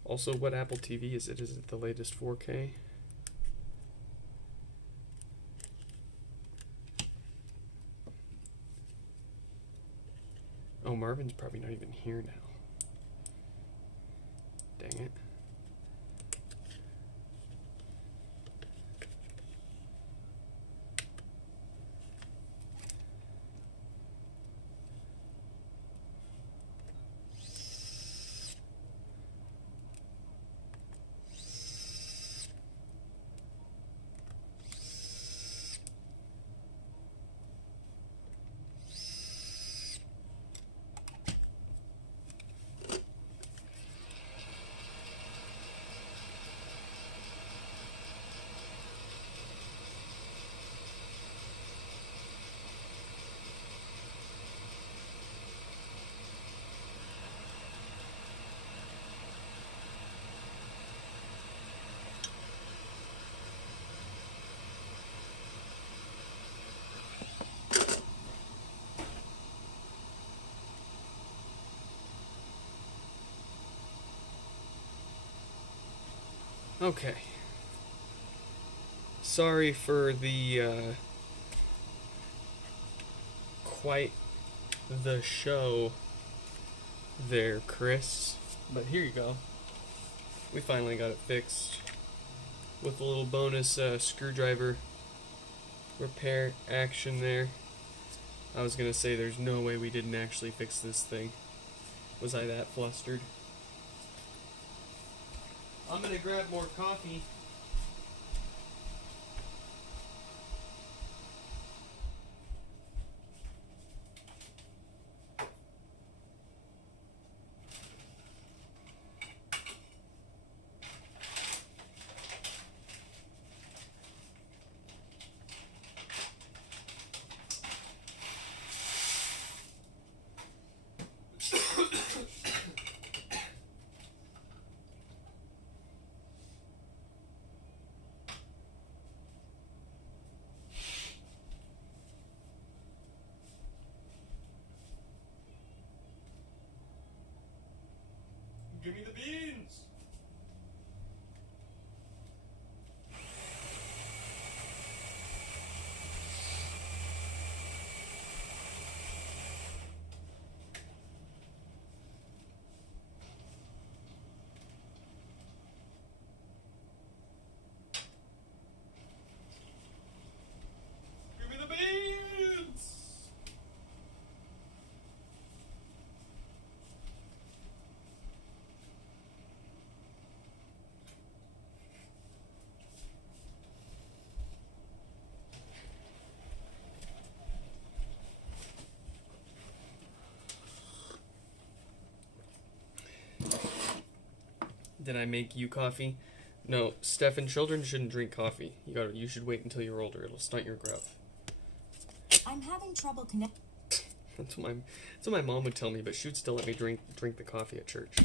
Also, what Apple TV is it? Is it the latest 4K? Oh, Marvin's probably not even here now. Dang it. Okay. Sorry for the, quite the show there, Chris. But here you go. We finally got it fixed with a little bonus screwdriver repair action there. I was gonna say there's no way we didn't actually fix this thing. Was I that flustered? I'm gonna grab more coffee. Did I make you coffee? No, Stefan, children shouldn't drink coffee. You should wait until you're older. It'll stunt your growth. I'm having trouble connecting. That's what my mom would tell me, but she would still let me drink the coffee at church.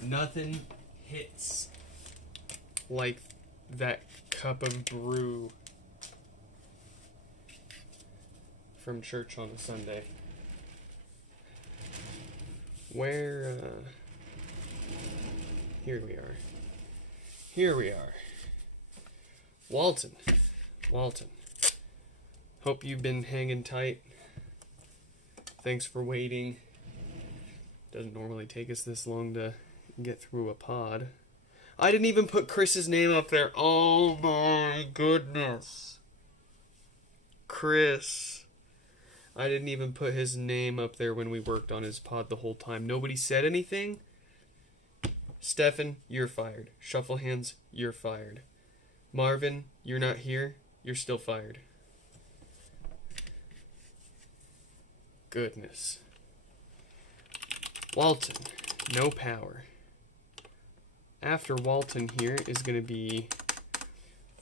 Nothing hits like that cup of brew from church on a Sunday. Here we are. Walton. Hope you've been hanging tight. Thanks for waiting. Doesn't normally take us this long to get through a pod. I didn't even put Chris's name up there. Oh my goodness. Chris. I didn't even put his name up there when we worked on his pod the whole time. Nobody said anything. Stefan, you're fired. Shuffle hands, you're fired. Marvin, you're not here. You're still fired. Goodness. Walton, no power. After Walton here is going to be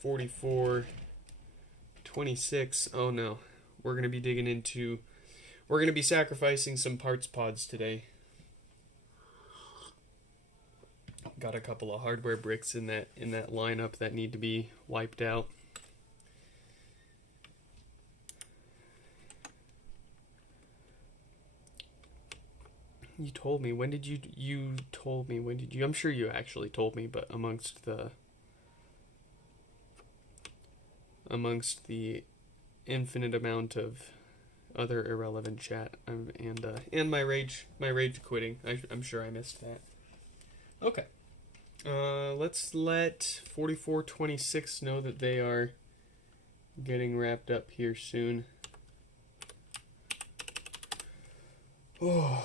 4426. Oh no. We're going to be sacrificing some parts pods today. Got a couple of hardware bricks in that lineup that need to be wiped out. You told me. When did you told me? When did you? I'm sure you actually told me, but amongst the infinite amount of other irrelevant chat and my rage quitting, I'm sure I missed that. Okay. Let's let 4426 know that they are getting wrapped up here soon. Oh.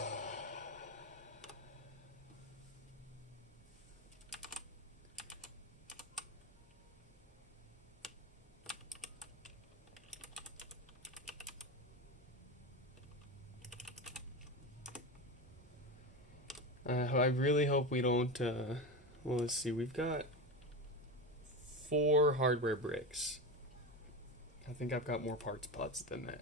I really hope we don't, well, let's see, we've got 4 hardware bricks. I think I've got more parts pods than that.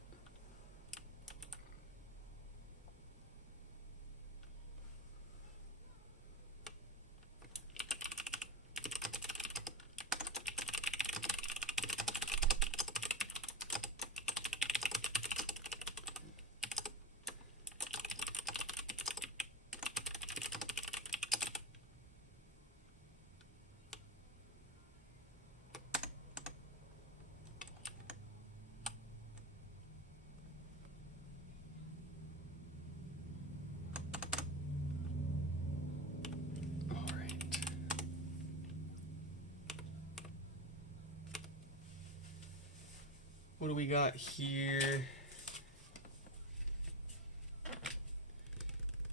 What do we got here?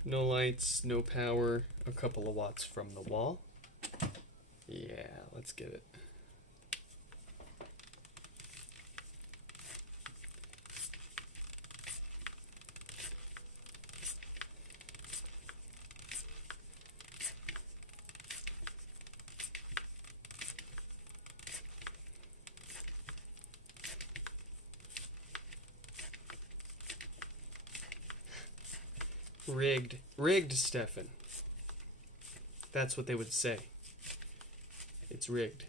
No lights, no power, a couple of watts from the wall. Yeah, let's get it. Rigged, Stefan. That's what they would say. It's rigged.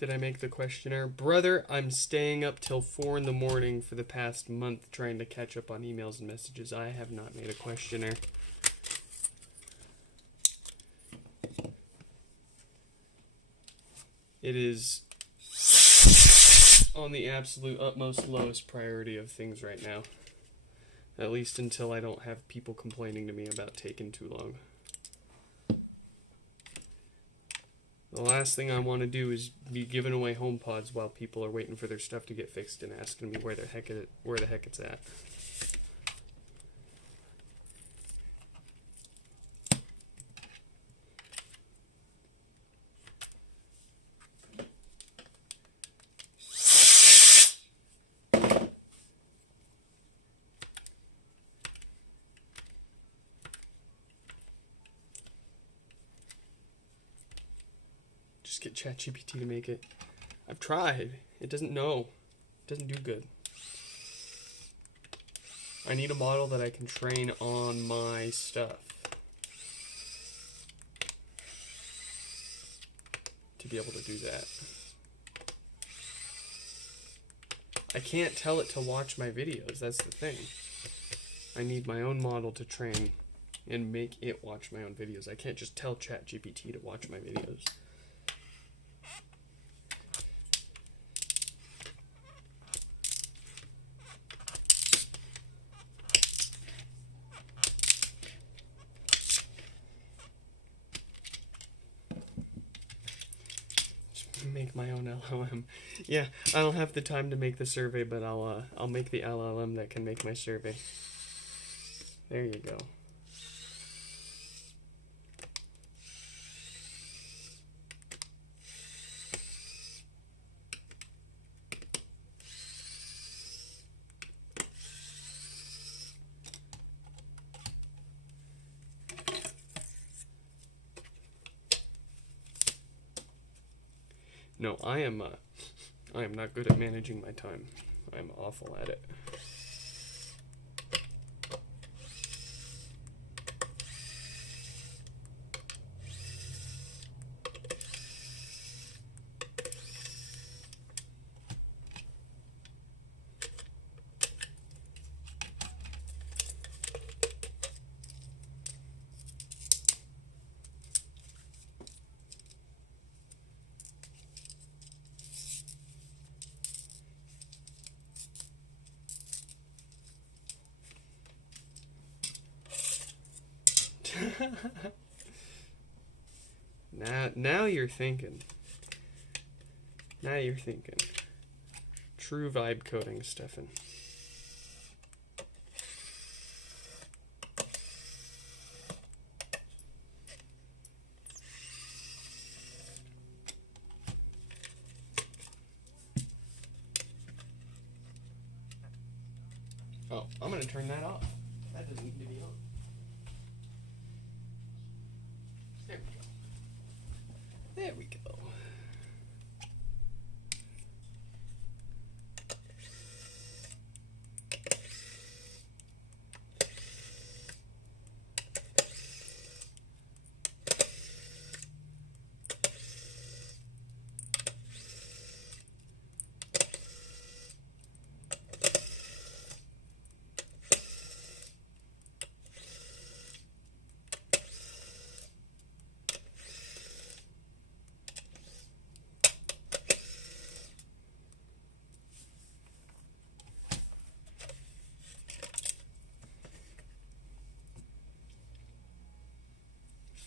Did I make the questionnaire? Brother, I'm staying up till 4 in the morning for the past month trying to catch up on emails and messages. I have not made a questionnaire. It is on the absolute utmost lowest priority of things right now. At least until I don't have people complaining to me about taking too long. The last thing I want to do is be giving away HomePods while people are waiting for their stuff to get fixed and asking me where the heck it's at. Just get ChatGPT to make it. I've tried. It doesn't know. It doesn't do good. I need a model that I can train on my stuff to be able to do that. I can't tell it to watch my videos. That's the thing. I need my own model to train and make it watch my own videos. I can't just tell ChatGPT to watch my videos. Make my own LLM. Yeah, I don't have the time to make the survey, but I'll make the LLM that can make my survey. There you go. No, I am not good at managing my time. I'm awful at it. Now you're thinking. Now you're thinking. True vibe coding, Stefan. Oh, I'm gonna turn that off. That doesn't need to be on. There we go. There we go.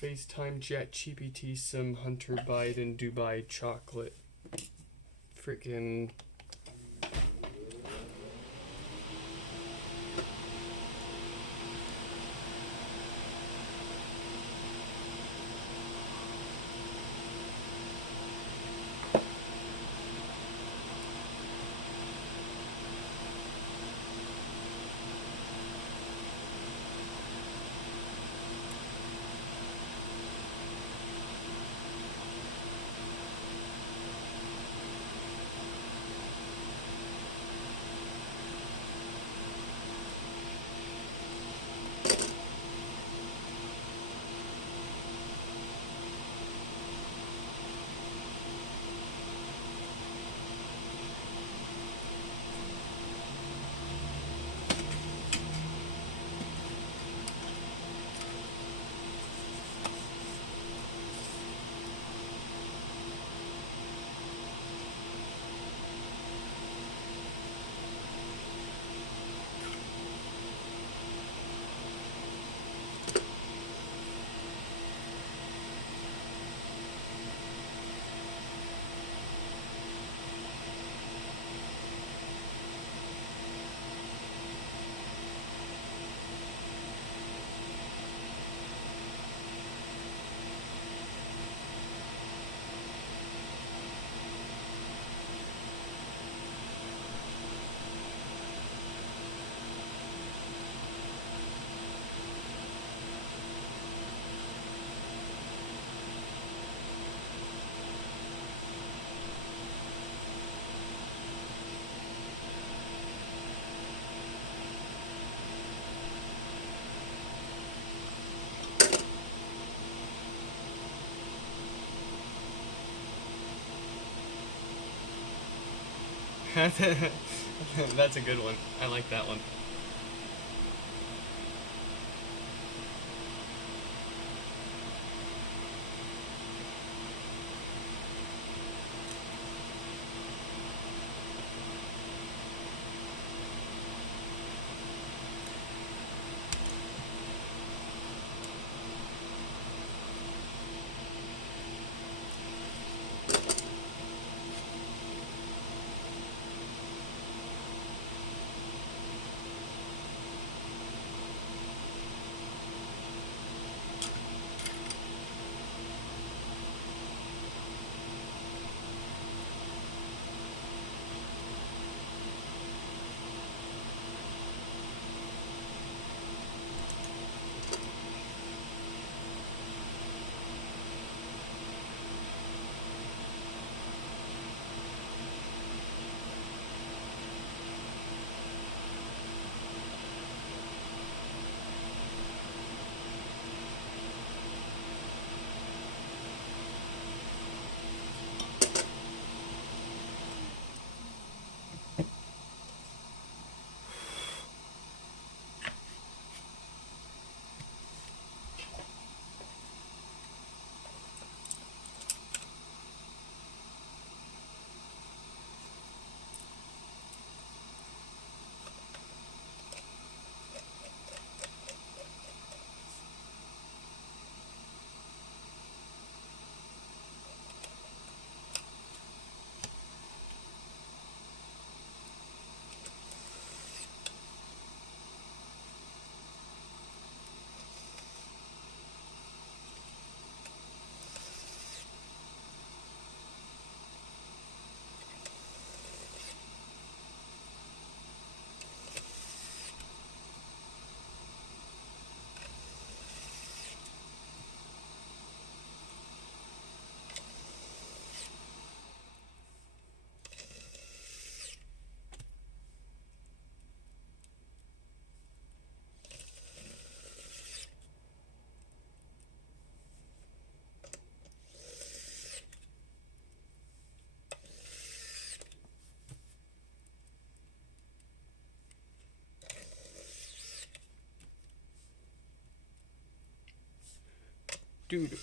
FaceTime ChatGPT some Hunter Biden Dubai chocolate. Freaking. That's a good one. I like that one. Dude,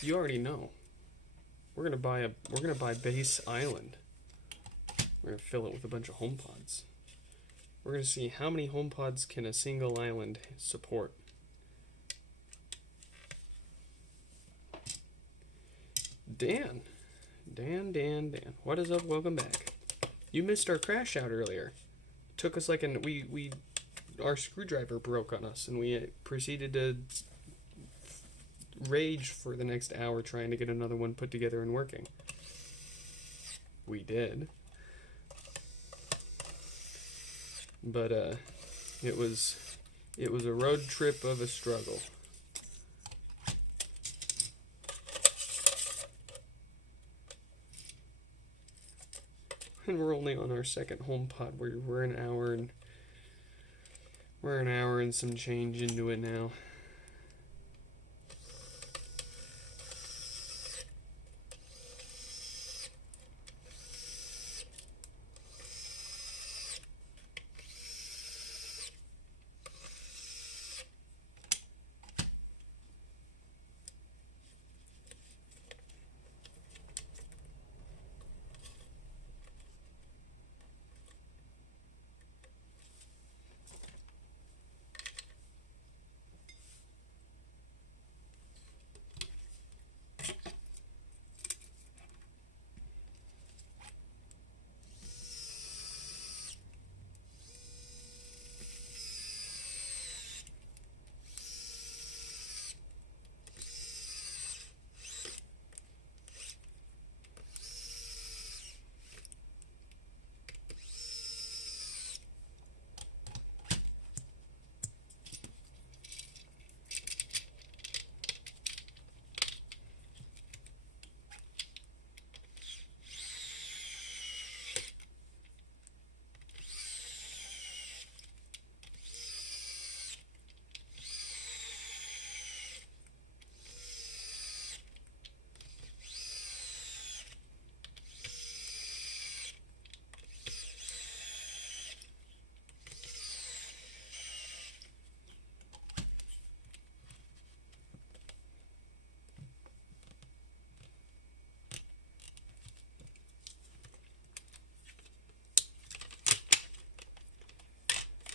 you already know. We're gonna buy Base Island. We're gonna fill it with a bunch of HomePods. We're gonna see how many HomePods can a single island support. Dan. What is up? Welcome back. You missed our crash out earlier. It took us like our screwdriver broke on us, and we proceeded to rage for the next hour trying to get another one put together and working. We did. But it was a road trip of a struggle. And we're only on our second HomePod. We're an hour and some change into it now.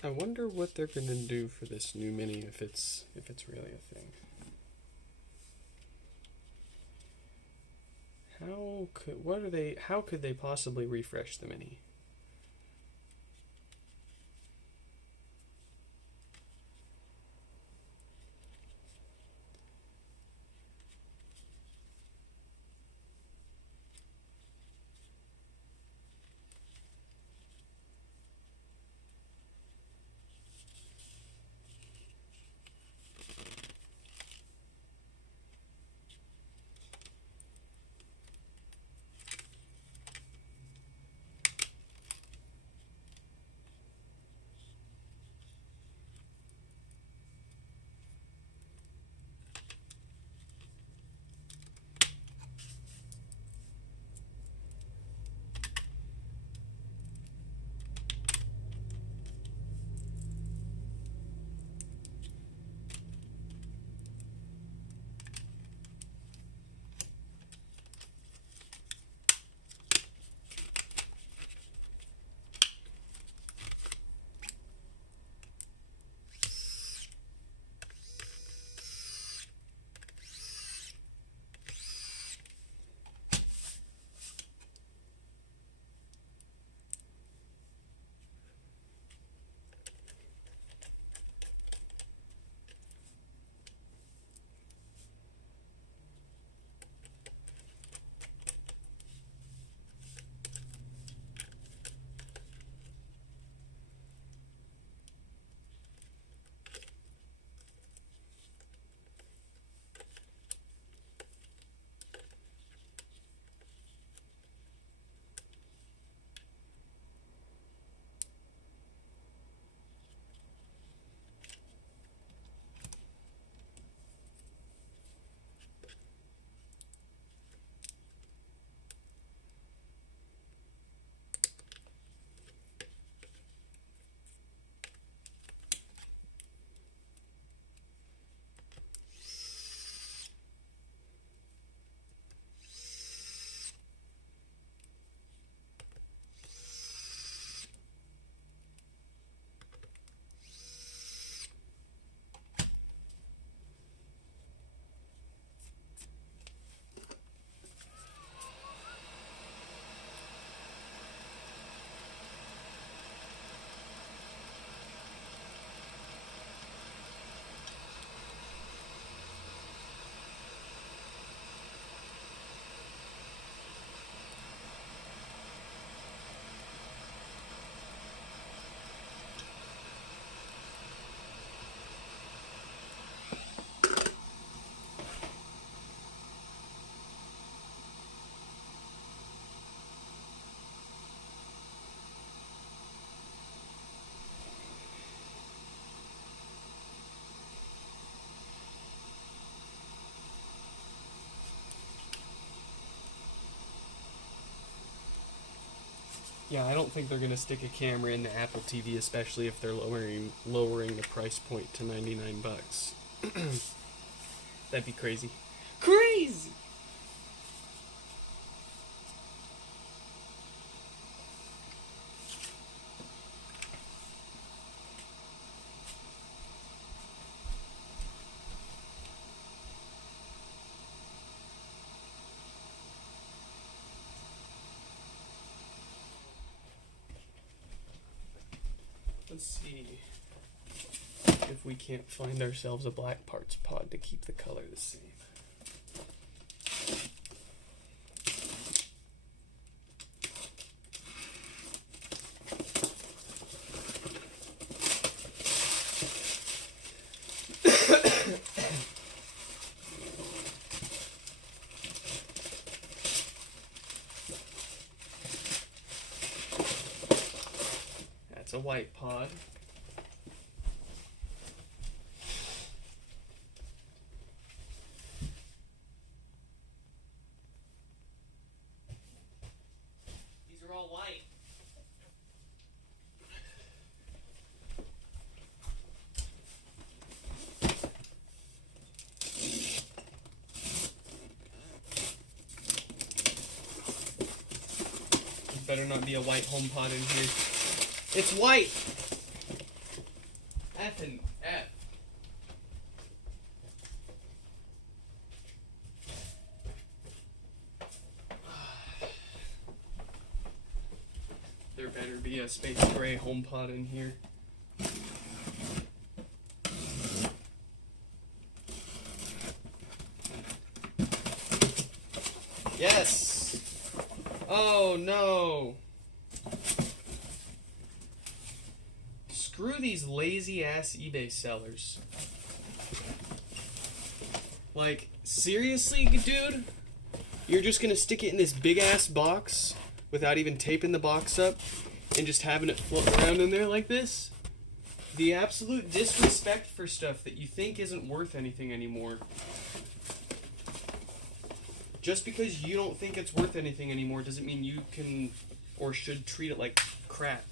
I wonder what they're gonna do for this new Mini if it's really a thing. How could they possibly refresh the Mini? Yeah, I don't think they're gonna stick a camera in the Apple TV, especially if they're lowering the price point to $99. That'd be crazy. Crazy. Let's see if we can't find ourselves a black parts pod to keep the color the same. That's a white pod. These are all white. There better not be a white HomePod in here. It's white! F and F. There better be a space gray HomePod in here. Yes! Oh no! Screw these lazy ass eBay sellers. Like, seriously, dude? You're just gonna stick it in this big ass box without even taping the box up and just having it float around in there like this? The absolute disrespect for stuff that you think isn't worth anything anymore. Just because you don't think it's worth anything anymore doesn't mean you can or should treat it like crap.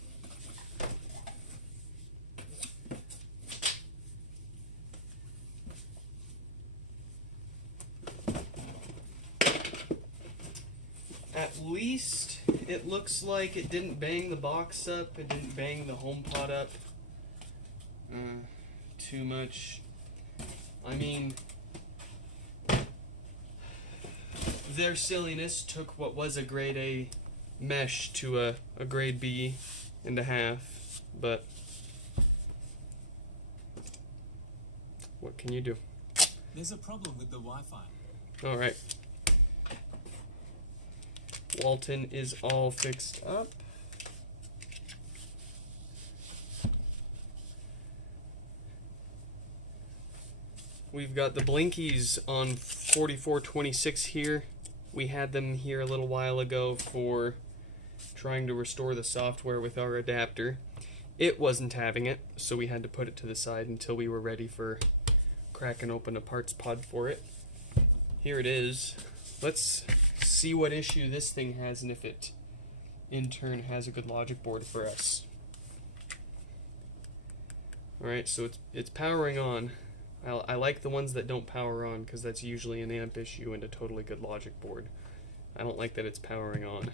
At least it looks like it didn't bang the box up, it didn't bang the HomePod up too much. I mean, their silliness took what was a grade A mesh to a grade B and a half, but what can you do? There's a problem with the Wi-Fi. Alright. Walton is all fixed up. We've got the blinkies on 4426 here. We had them here a little while ago for trying to restore the software with our adapter. It wasn't having it, so we had to put it to the side until we were ready for cracking open a parts pod for it. Here it is. Let's see what issue this thing has and if it in turn has a good logic board for us. Alright, so it's powering on. I like the ones that don't power on because that's usually an amp issue and a totally good logic board. I don't like that it's powering on.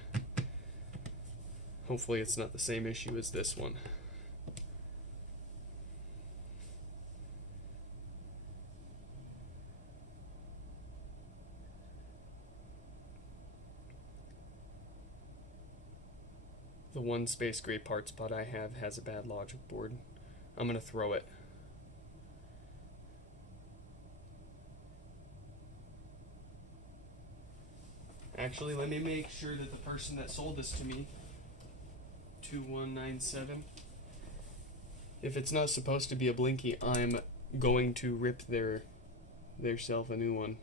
Hopefully it's not the same issue as this one. The one space gray parts pod I have has a bad logic board. I'm gonna throw it. Actually, let me make sure that the person that sold this to me, 2197, if it's not supposed to be a blinky, I'm going to rip their self a new one.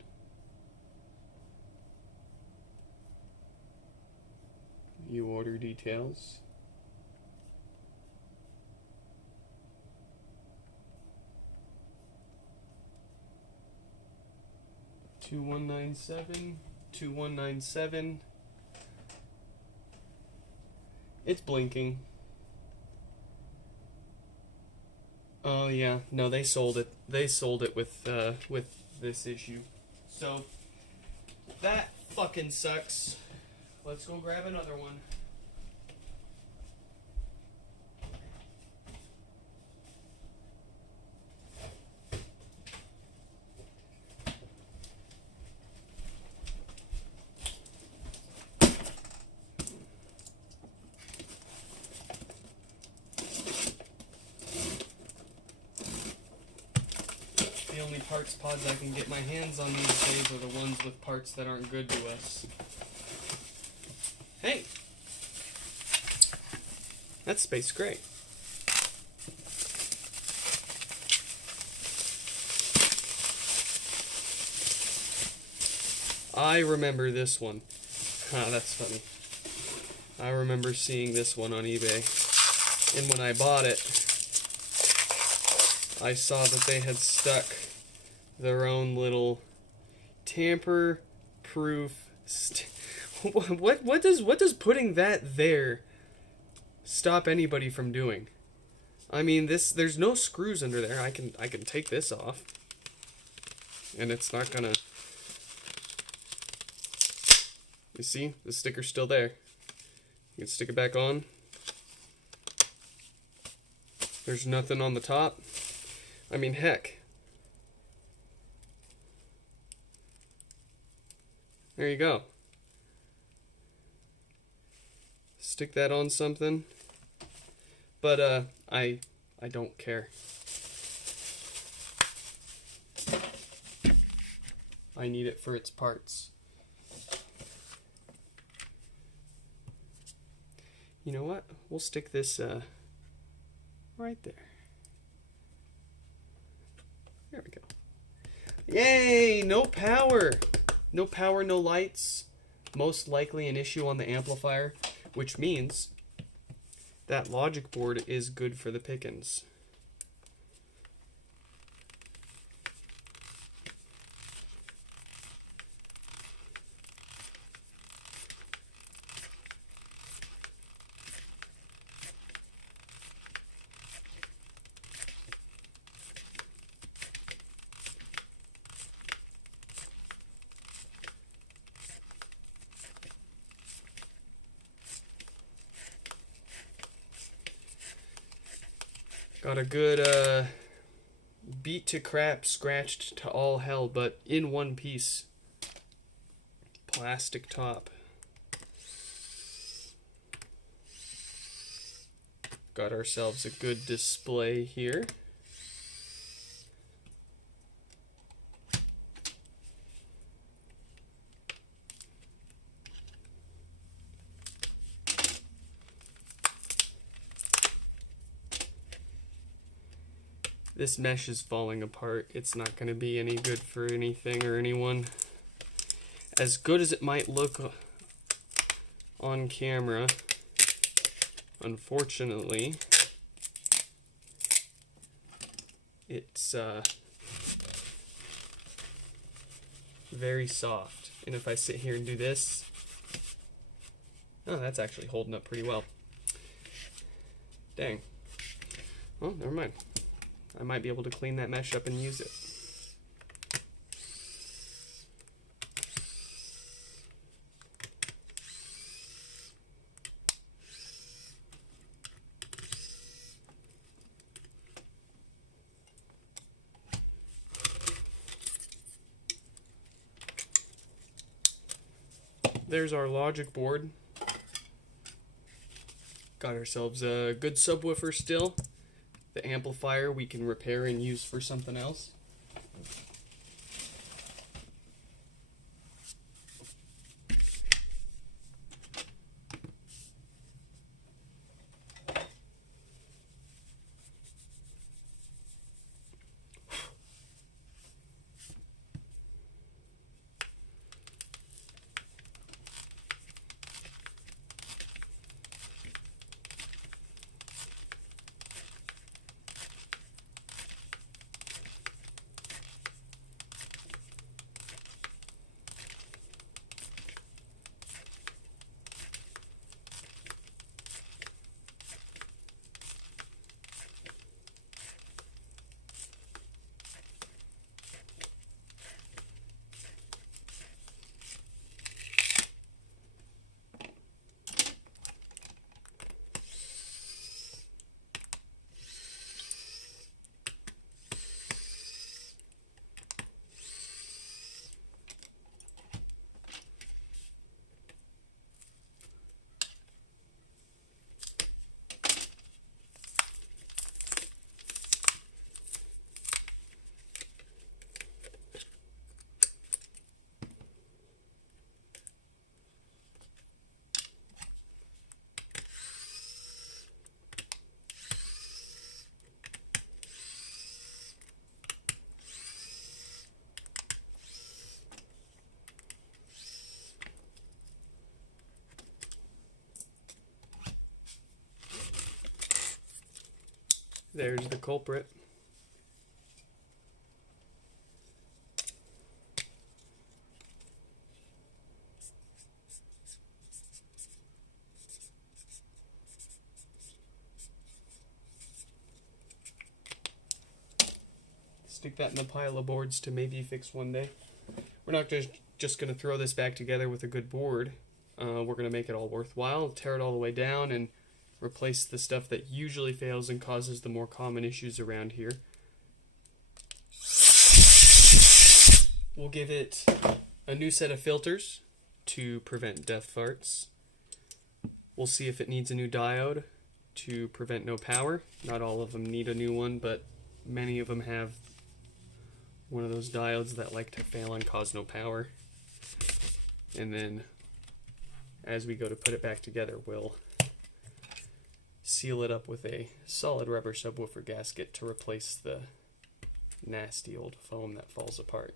You order details. $2197. It's blinking. Oh yeah, no, they sold it. They sold it with this issue. So that fucking sucks. Let's go grab another one. The only parts pods I can get my hands on these days are the ones with parts that aren't good to us. Hey! That's space gray. I remember this one. That's funny. I remember seeing this one on eBay. And when I bought it, I saw that they had stuck their own little tamper-proof what does putting that there stop anybody from doing? I mean, there's no screws under there. I can take this off, and it's not gonna. You see, the sticker's still there. You can stick it back on. There's nothing on the top. I mean, heck. There you go. Stick that on something. But I don't care. I need it for its parts. You know what? We'll stick this right there. There we go. Yay! No power! No power, no lights. Most likely an issue on the amplifier, which means that logic board is good for the pickings. Got a good beat to crap, scratched to all hell, but in one piece. Plastic top. Got ourselves a good display here. This mesh is falling apart. It's not going to be any good for anything or anyone. As good as it might look on camera, unfortunately, it's very soft. And if I sit here and do this, oh, that's actually holding up pretty well. Dang. Well, never mind. I might be able to clean that mesh up and use it. There's our logic board. Got ourselves a good subwoofer still. The amplifier we can repair and use for something else. There's the culprit. Stick that in the pile of boards to maybe fix one day. We're not just going to throw this back together with a good board. We're going to make it all worthwhile, tear it all the way down, and replace the stuff that usually fails and causes the more common issues around here. We'll give it a new set of filters to prevent death farts. We'll see if it needs a new diode to prevent no power. Not all of them need a new one, but many of them have one of those diodes that like to fail and cause no power. And then as we go to put it back together, we'll seal it up with a solid rubber subwoofer gasket to replace the nasty old foam that falls apart.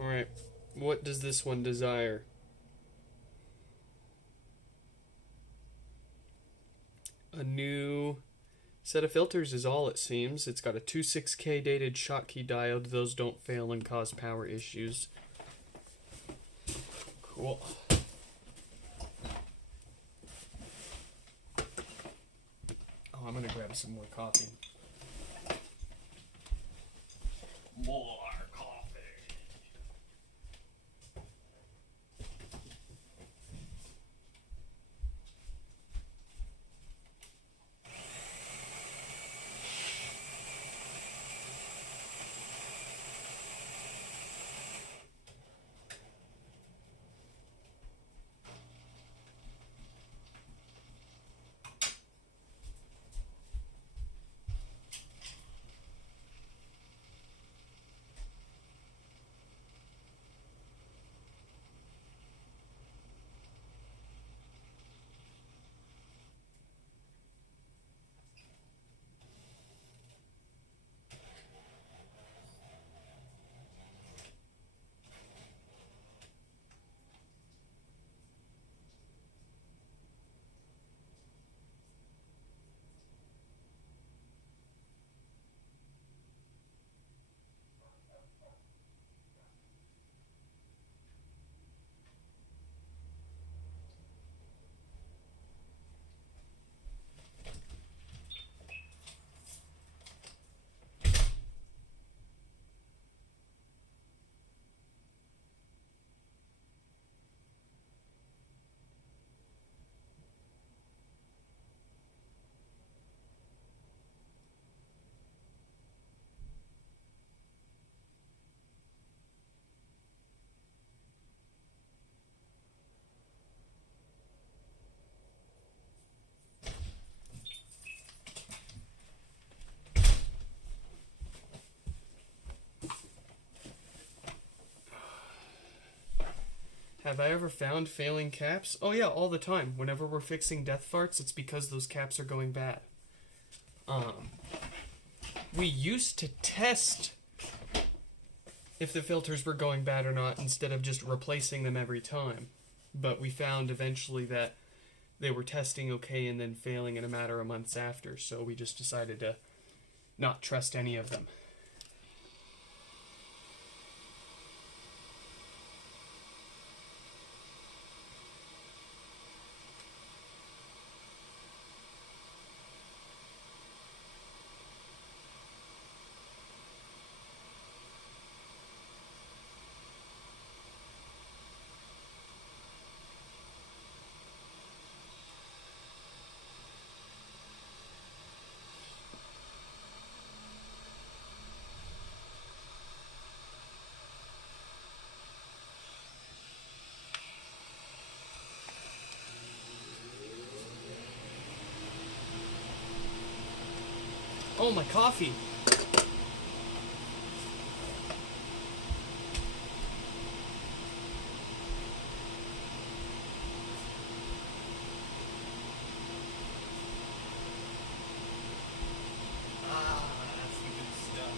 Alright, what does this one desire? A new set of filters is all it seems. It's got a 26K dated Schottky diode. Those don't fail and cause power issues. Cool. Oh, I'm gonna grab some more coffee. More coffee. Have I ever found failing caps? Oh yeah, all the time. Whenever we're fixing death farts, it's because those caps are going bad. We used to test if the filters were going bad or not instead of just replacing them every time. But we found eventually that they were testing okay and then failing in a matter of months after, so we just decided to not trust any of them. Oh, my coffee! That's the good stuff.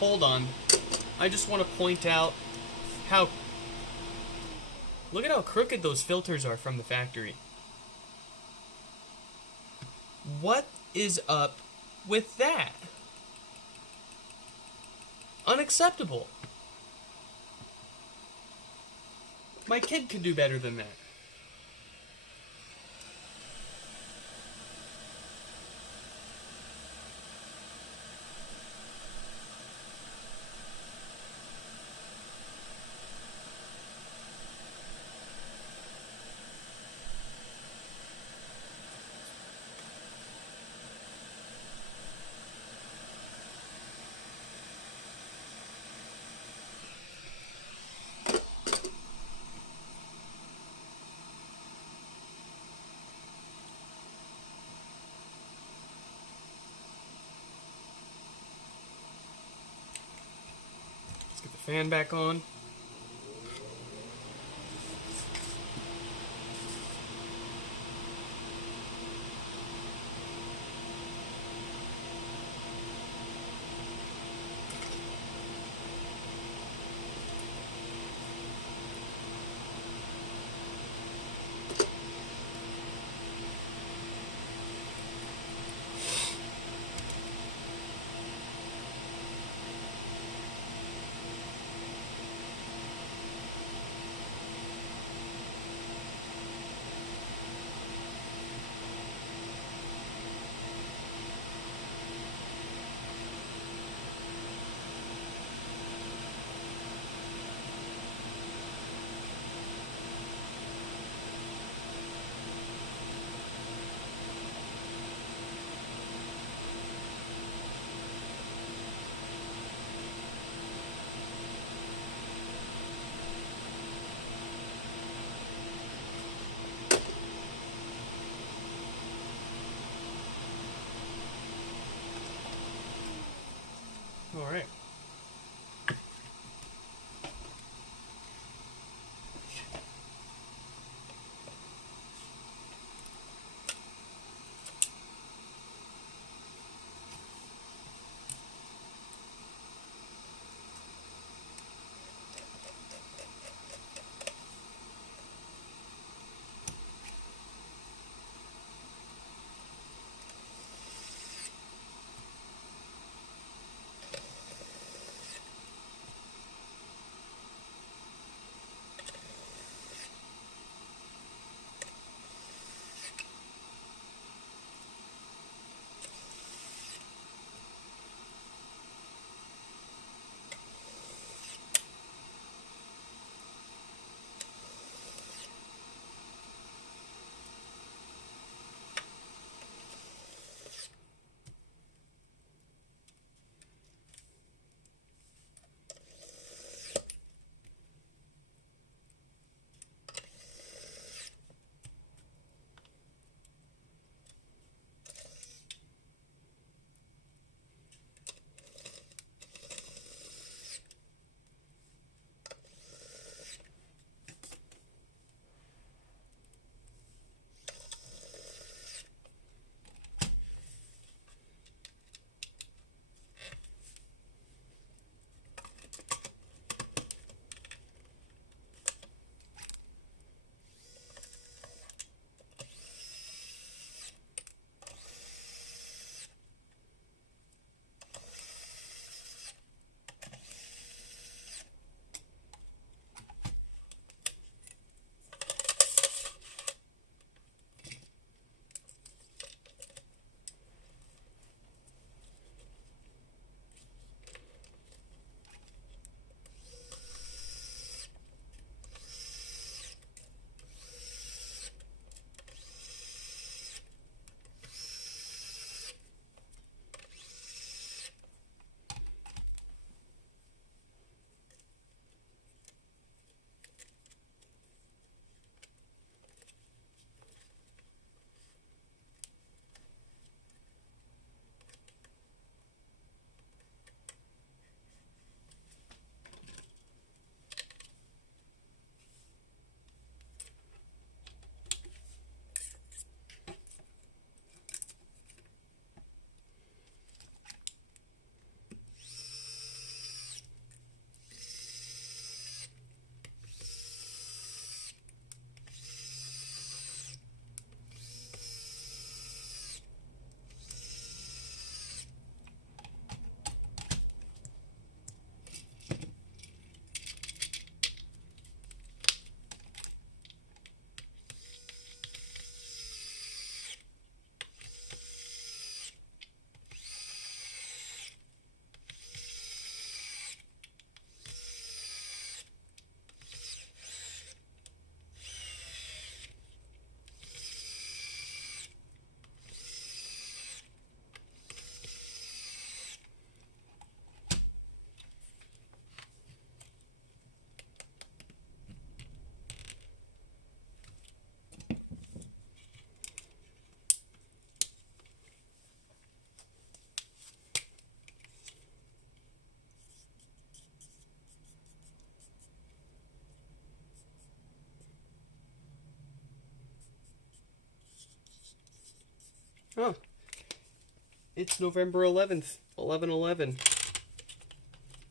Hold on. I just want to point out how... Look at how crooked those filters are from the factory. What is up with that? Unacceptable. My kid could do better than that. Let's get the fan back on. Oh, it's November 11th, 11/11.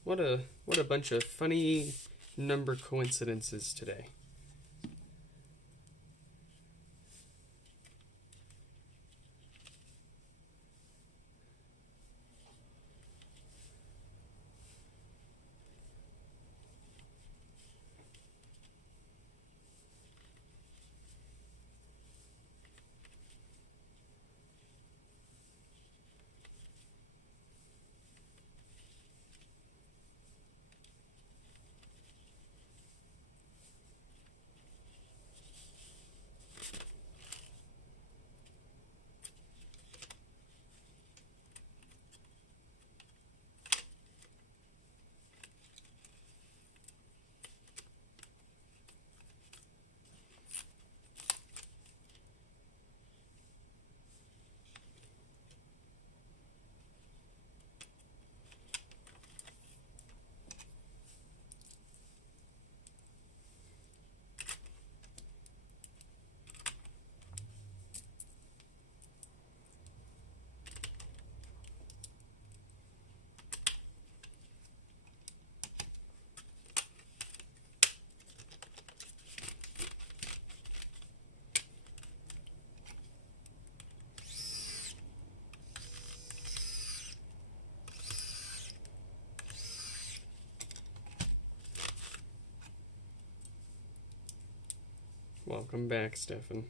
What a bunch of funny number coincidences today. Welcome back, Stefan.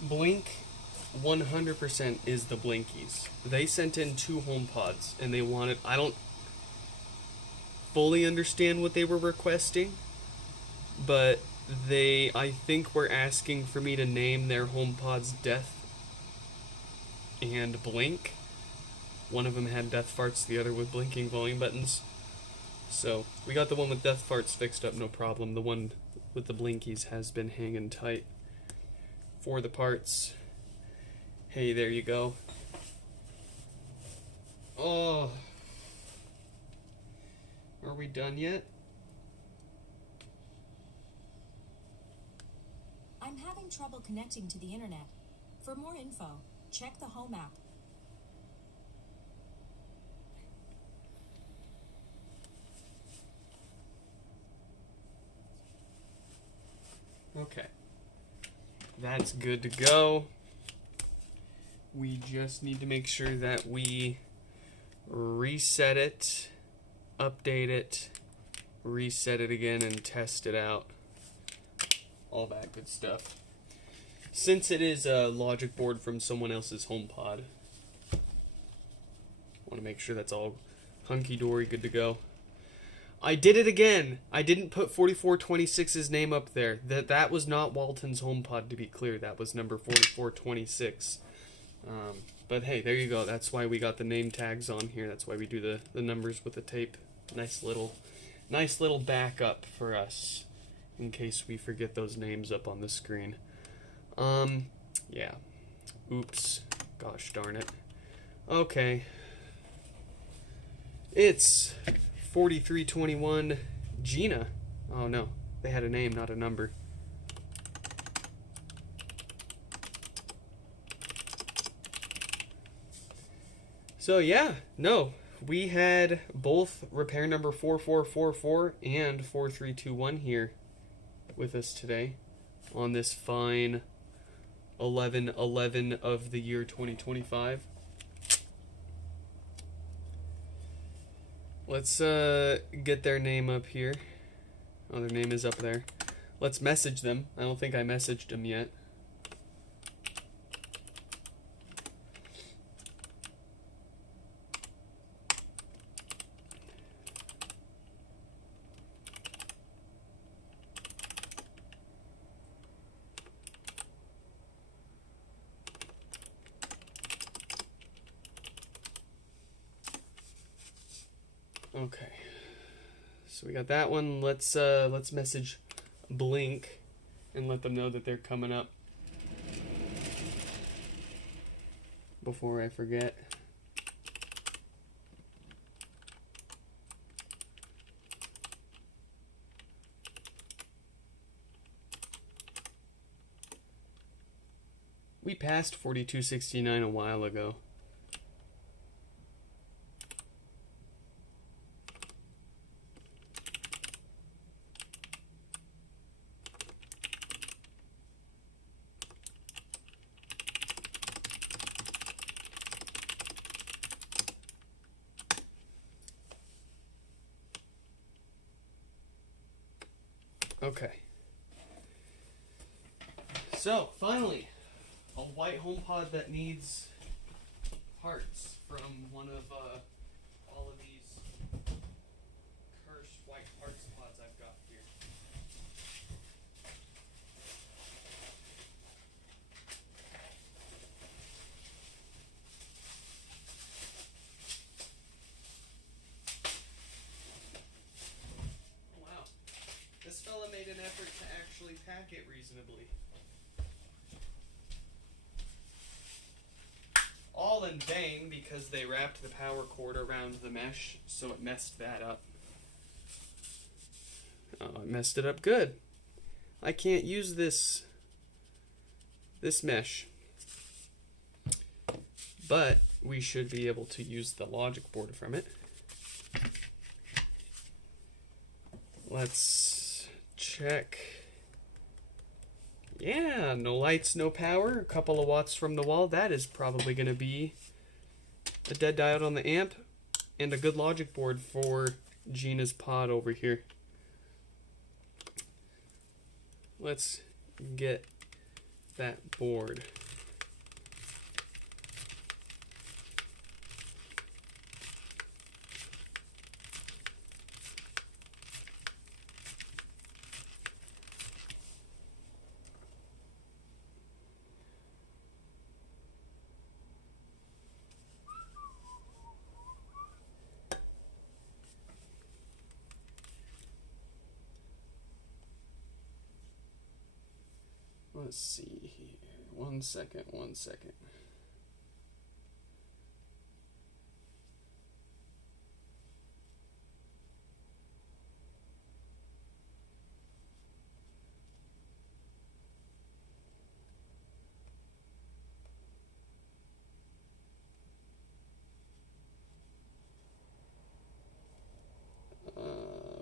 Blink 100% is the Blinkies. They sent in 2 HomePods and they wanted, I don't fully understand what they were requesting, but they, I think, were asking for me to name their HomePods Death and Blink. One of them had death farts, the other with blinking volume buttons. So, we got the one with death farts fixed up, no problem. The one with the blinkies has been hanging tight. For the parts. Hey, there you go. Oh. Are we done yet? I'm having trouble connecting to the internet. For more info, check the Home app. Okay. That's good to go. We just need to make sure that we reset it, update it, reset it again, and test it out. All that good stuff. Since it is a logic board from someone else's HomePod, I want to make sure that's all hunky-dory, good to go. I did it again. I didn't put 4426's name up there. That was not Walton's HomePod, to be clear. That was number 4426. But hey, there you go. That's why we got the name tags on here. That's why we do the numbers with the tape. Nice little backup for us in case we forget those names up on the screen. Yeah. Oops. Gosh darn it. Okay. It's 4321 Gina. Oh no, they had a name, not a number. So yeah, no, we had both repair number 4444 and 4321 here with us today on this fine 11/11 of the year 2025. Let's get their name up here. Oh, their name is up there. Let's message them. I don't think I messaged them yet. Okay, so we got that one. Let's message Blink and let them know that they're coming up before I forget. We passed 4269 a while ago. Okay. So, finally, a white HomePod that needs parts from one of all of these cursed white parts pods I've got here. Wow. This fella made an effort to actually pack it reasonably. All in vain because they wrapped the power cord around the mesh, so it messed that up. Oh, it messed it up good. I can't use this mesh. But we should be able to use the logic board from it. Let's check. Yeah, no lights, no power, a couple of watts from the wall. That is probably going to be a dead diode on the amp and a good logic board for Gina's pod over here. Let's get that board. Let's see here. One second.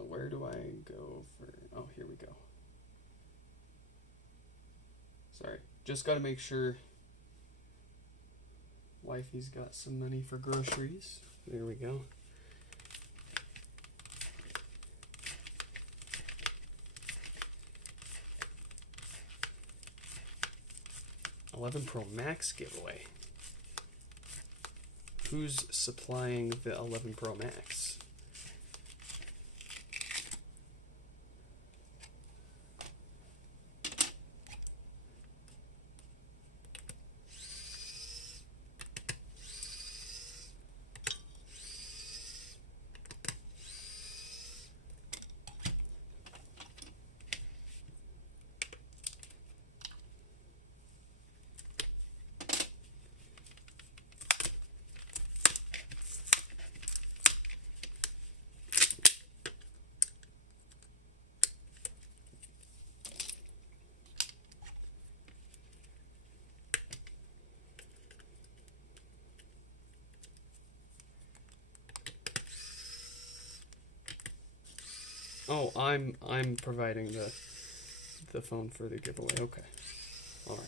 Where do I go for... Oh, here we go. Sorry, just gotta make sure wifey's got some money for groceries. There we go. '11 Pro Max giveaway. Who's supplying the 11 Pro Max? Oh, I'm providing the phone for the giveaway. Okay. All right.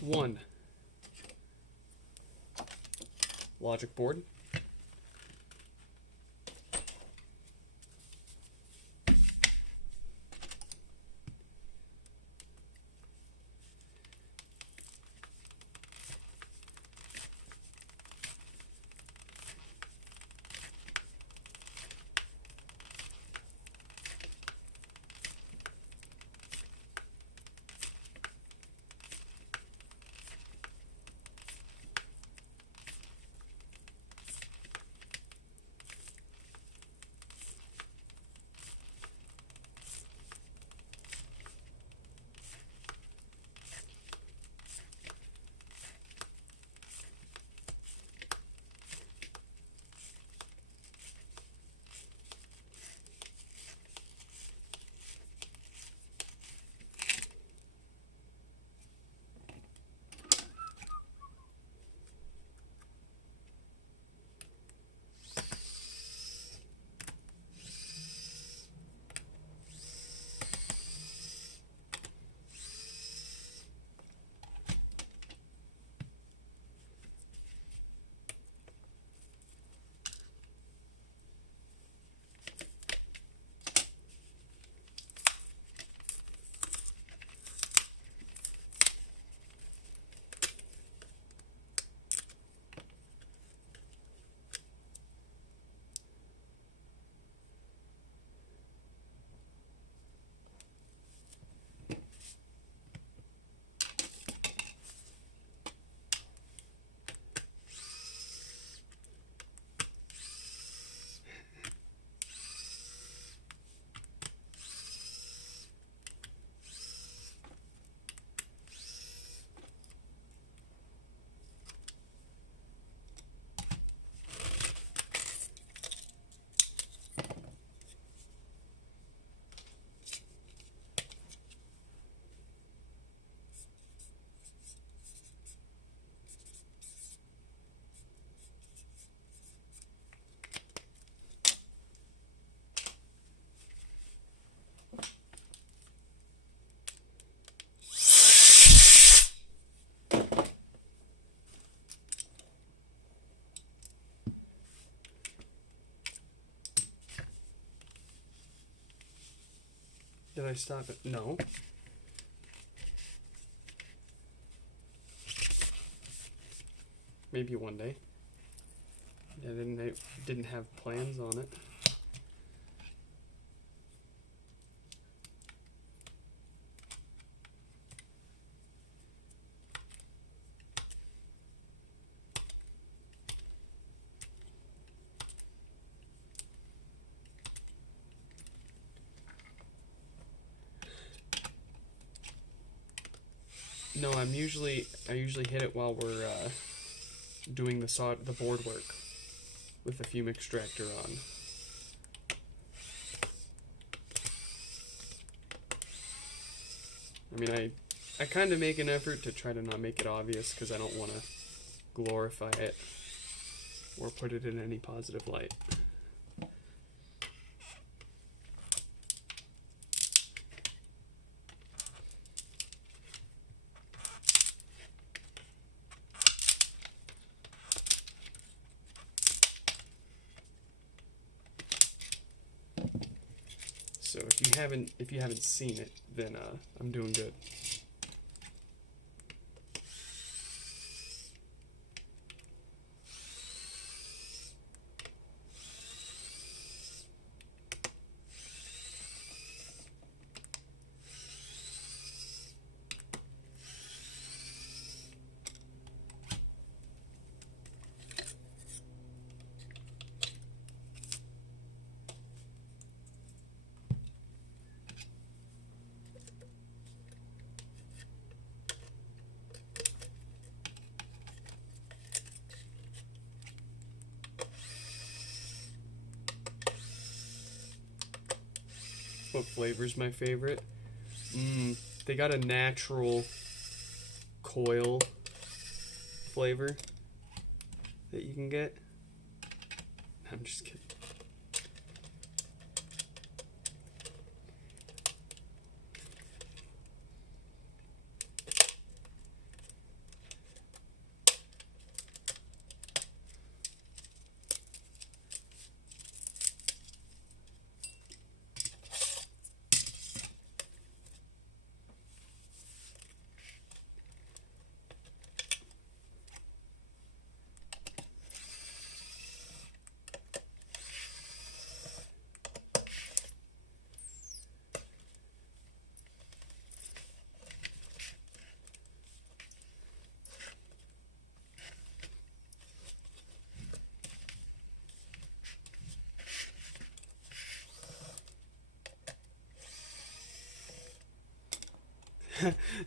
One. Logic board. Did I stop it? No. Maybe one day. I didn't have plans on it. No, I usually hit it while we're doing the board work with the fume extractor on. I mean, I kind of make an effort to try to not make it obvious because I don't want to glorify it or put it in any positive light. So if you haven't seen it, then I'm doing good. What flavor's my favorite? They got a natural coil flavor that you can get. I'm just kidding.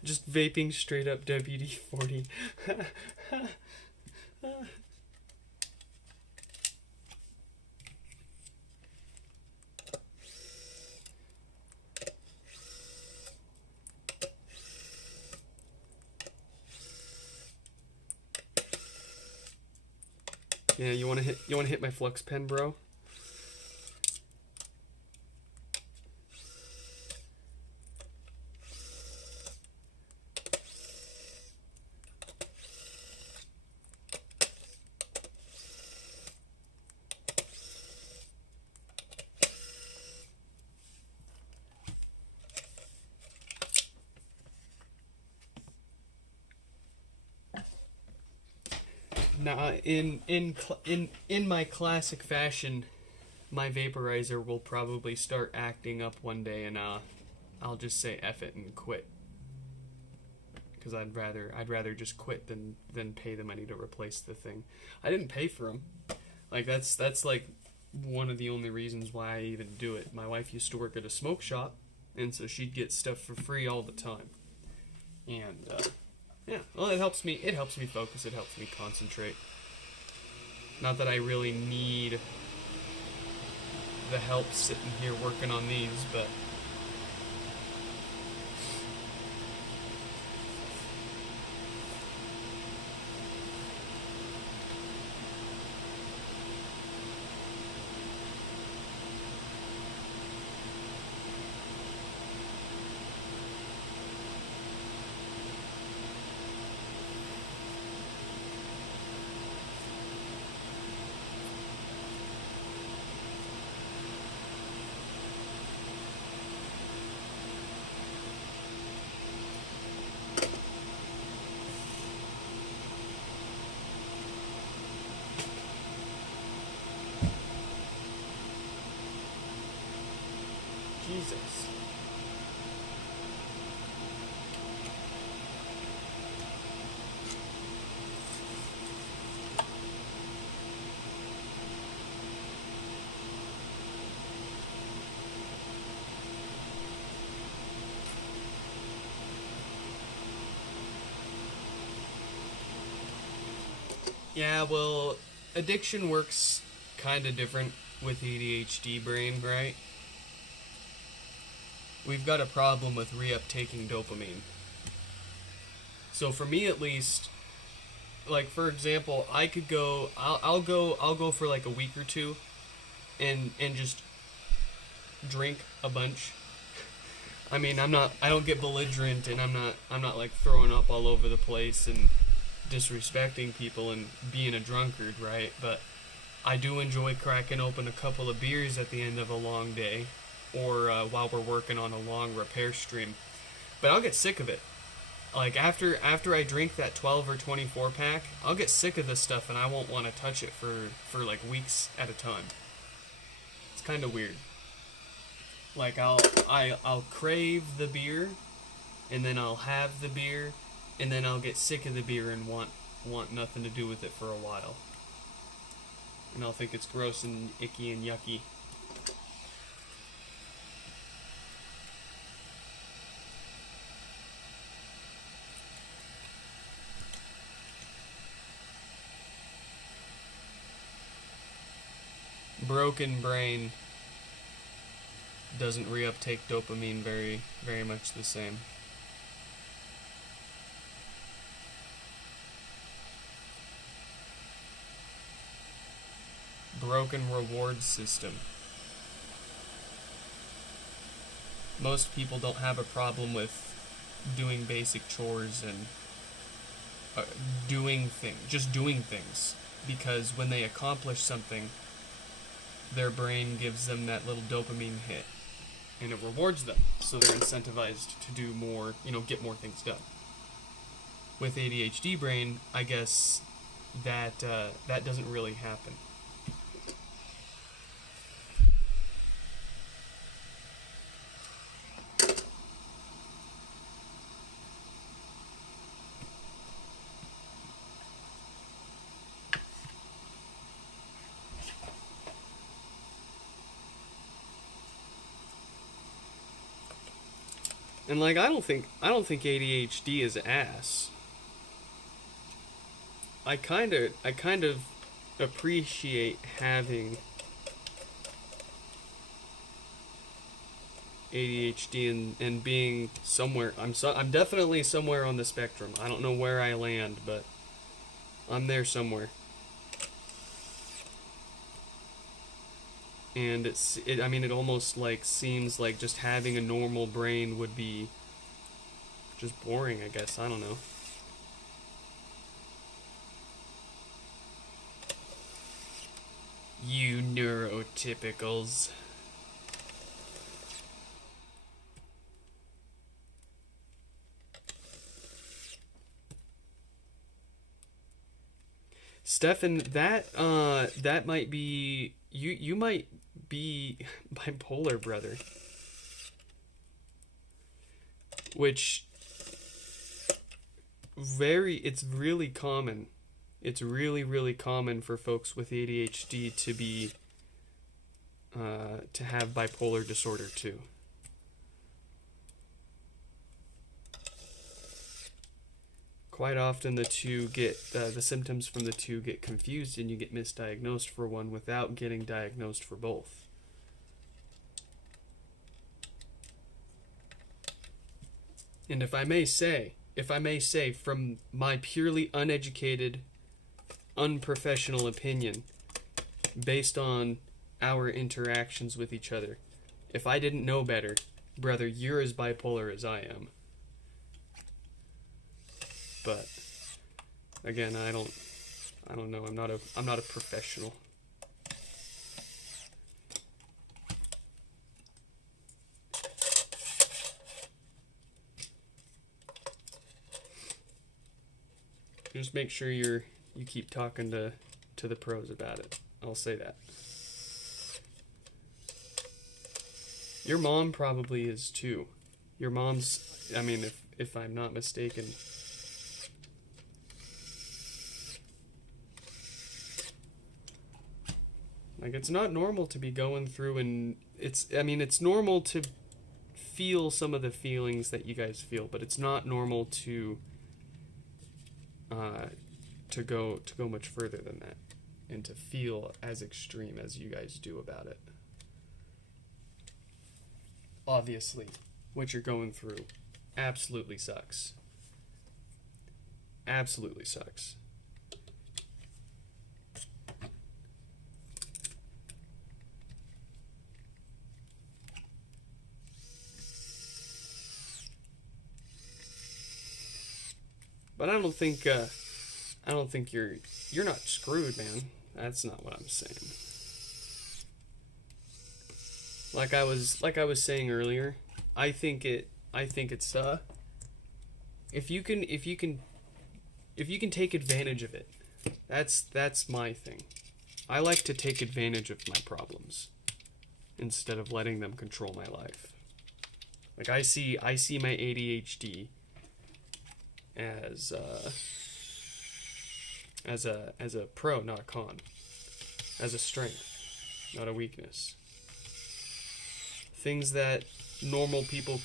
Just vaping straight up WD-40. Yeah, you wanna hit my flux pen, bro? Now, in my classic fashion, my vaporizer will probably start acting up one day, and I'll just say F it and quit. Because I'd rather just quit than pay the money to replace the thing. I didn't pay for them. Like that's like one of the only reasons why I even do it. My wife used to work at a smoke shop, and so she'd get stuff for free all the time. And yeah, well, it helps me focus. It helps me concentrate. Not that I really need the help sitting here working on these, but Jesus. Yeah, well, addiction works kind of different with ADHD brain, right? We've got a problem with reuptaking dopamine. So for me at least, like for example, I could go I'll go for like a week or two and just drink a bunch. I mean, I don't get belligerent, and I'm not like throwing up all over the place and disrespecting people and being a drunkard, right? But I do enjoy cracking open a couple of beers at the end of a long day, or while we're working on a long repair stream. But I'll get sick of it. Like after I drink that 12 or 24 pack, I'll get sick of this stuff and I won't want to touch it for like weeks at a time. It's kind of weird. Like I'll crave the beer, and then I'll have the beer, and then I'll get sick of the beer and want nothing to do with it for a while. And I'll think it's gross and icky and yucky. Broken brain. doesn't reuptake dopamine very much the same. Broken reward system. Most people don't have a problem with doing basic chores and doing things, because when they accomplish something, their brain gives them that little dopamine hit, and it rewards them, so they're incentivized to do more, get more things done. With ADHD brain, I guess that doesn't really happen. And like, I don't think ADHD is ass. I kind of appreciate having ADHD and being somewhere. I'm definitely somewhere on the spectrum. I don't know where I land, but I'm there somewhere. And it almost like seems like just having a normal brain would be just boring, I guess. I don't know. You neurotypicals. Stefan, that might be you might be bipolar, brother. Which it's really common. It's really common for folks with ADHD to be to have bipolar disorder too. Quite often the symptoms from the two get confused, and you get misdiagnosed for one without getting diagnosed for both. And if I may say, from my purely uneducated, unprofessional opinion, based on our interactions with each other, if I didn't know better, brother, you're as bipolar as I am. But again, I don't know. I'm not a professional. Just make sure you keep talking to the pros about it. I'll say that. Your mom probably is too. Your mom's, if I'm not mistaken. Like, it's not normal to be going through, and it's normal to feel some of the feelings that you guys feel, but it's not normal to go much further than that, and to feel as extreme as you guys do about it. Obviously, what you're going through absolutely sucks. Absolutely sucks. But I don't think you're not screwed, man. That's not what I'm saying. Like I was saying earlier, I think it's if you can take advantage of it. That's my thing. I like to take advantage of my problems instead of letting them control my life. Like I see my ADHD as a pro, not a con. As a strength, not a weakness. Things that normal people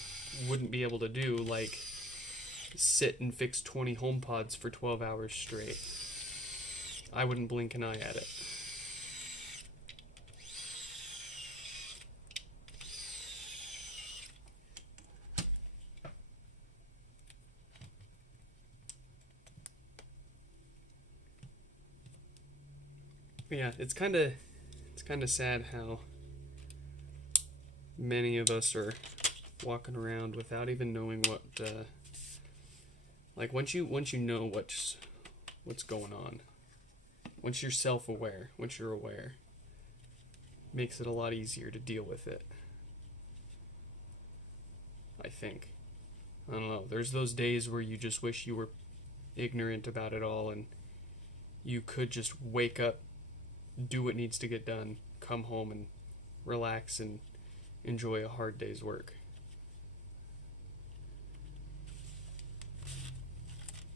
wouldn't be able to do, like sit and fix 20 HomePods for 12 hours straight. I wouldn't blink an eye at it. Yeah, it's kind of sad how many of us are walking around without even knowing what like once you know what's going on, once you're self-aware, once you're aware, makes it a lot easier to deal with it. I think. I don't know. There's those days where you just wish you were ignorant about it all and you could just wake up, do what needs to get done, come home and relax and enjoy a hard day's work.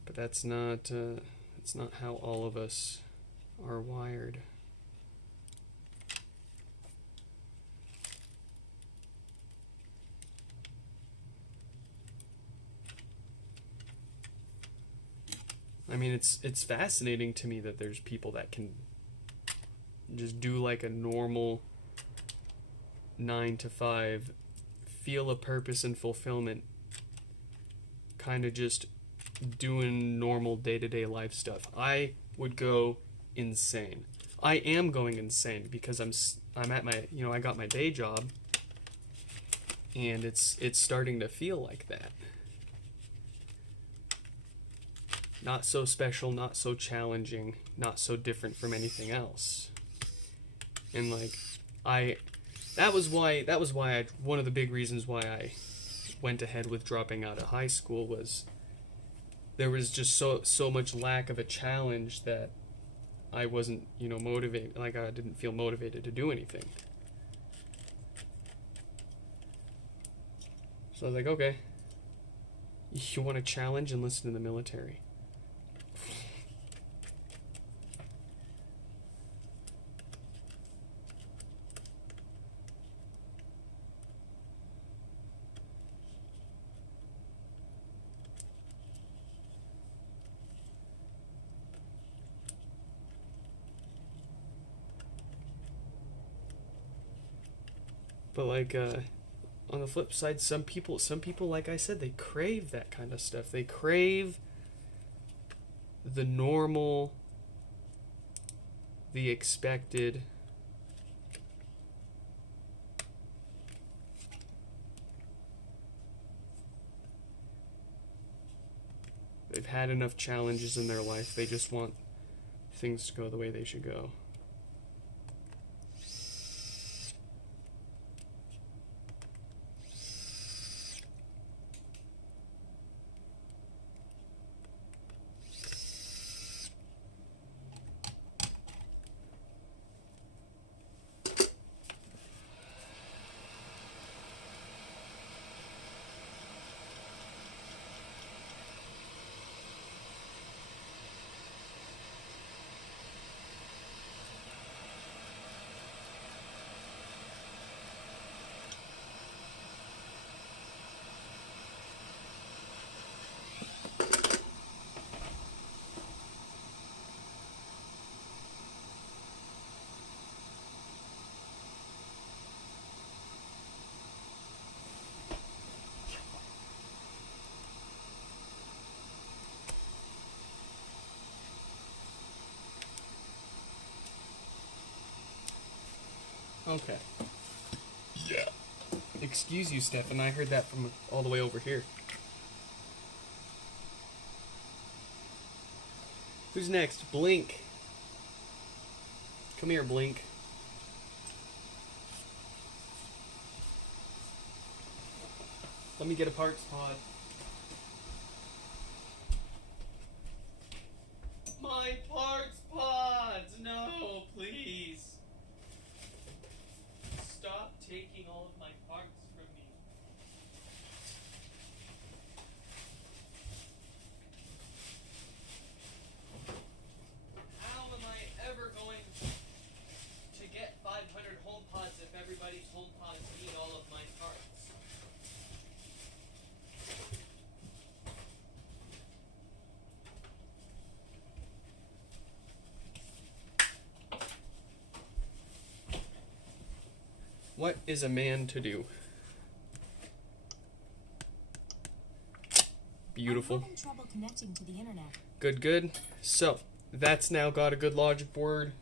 But that's not how all of us are wired. I mean, it's fascinating to me that there's people that can just do like a normal 9 to 5, feel a purpose and fulfillment, kind of just doing normal day-to-day life stuff. I would go insane. I am going insane because I'm at my, I got my day job and it's starting to feel like that. Not so special, not so challenging, not so different from anything else. And like that was why one of the big reasons why I went ahead with dropping out of high school was there was just so much lack of a challenge that I wasn't, motivated, like I didn't feel motivated to do anything. So I was like, okay, you want a challenge, enlist in the military. But like on the flip side, some people, like I said, they crave that kind of stuff. They crave the normal, the expected. They've had enough challenges in their life. They just want things to go the way they should go. Okay. Yeah. Excuse you, Stefan. I heard that from all the way over here. Who's next? Blink. Come here, Blink. Let me get a parts pod. My parts pods! No, please. Stop taking all of my parts from me. How am I ever going to get 500 HomePods if everybody's HomePods need all of my parts? What is a man to do? Beautiful. I'm having trouble connecting to the internet. Good, good. So, that's now got a good logic board.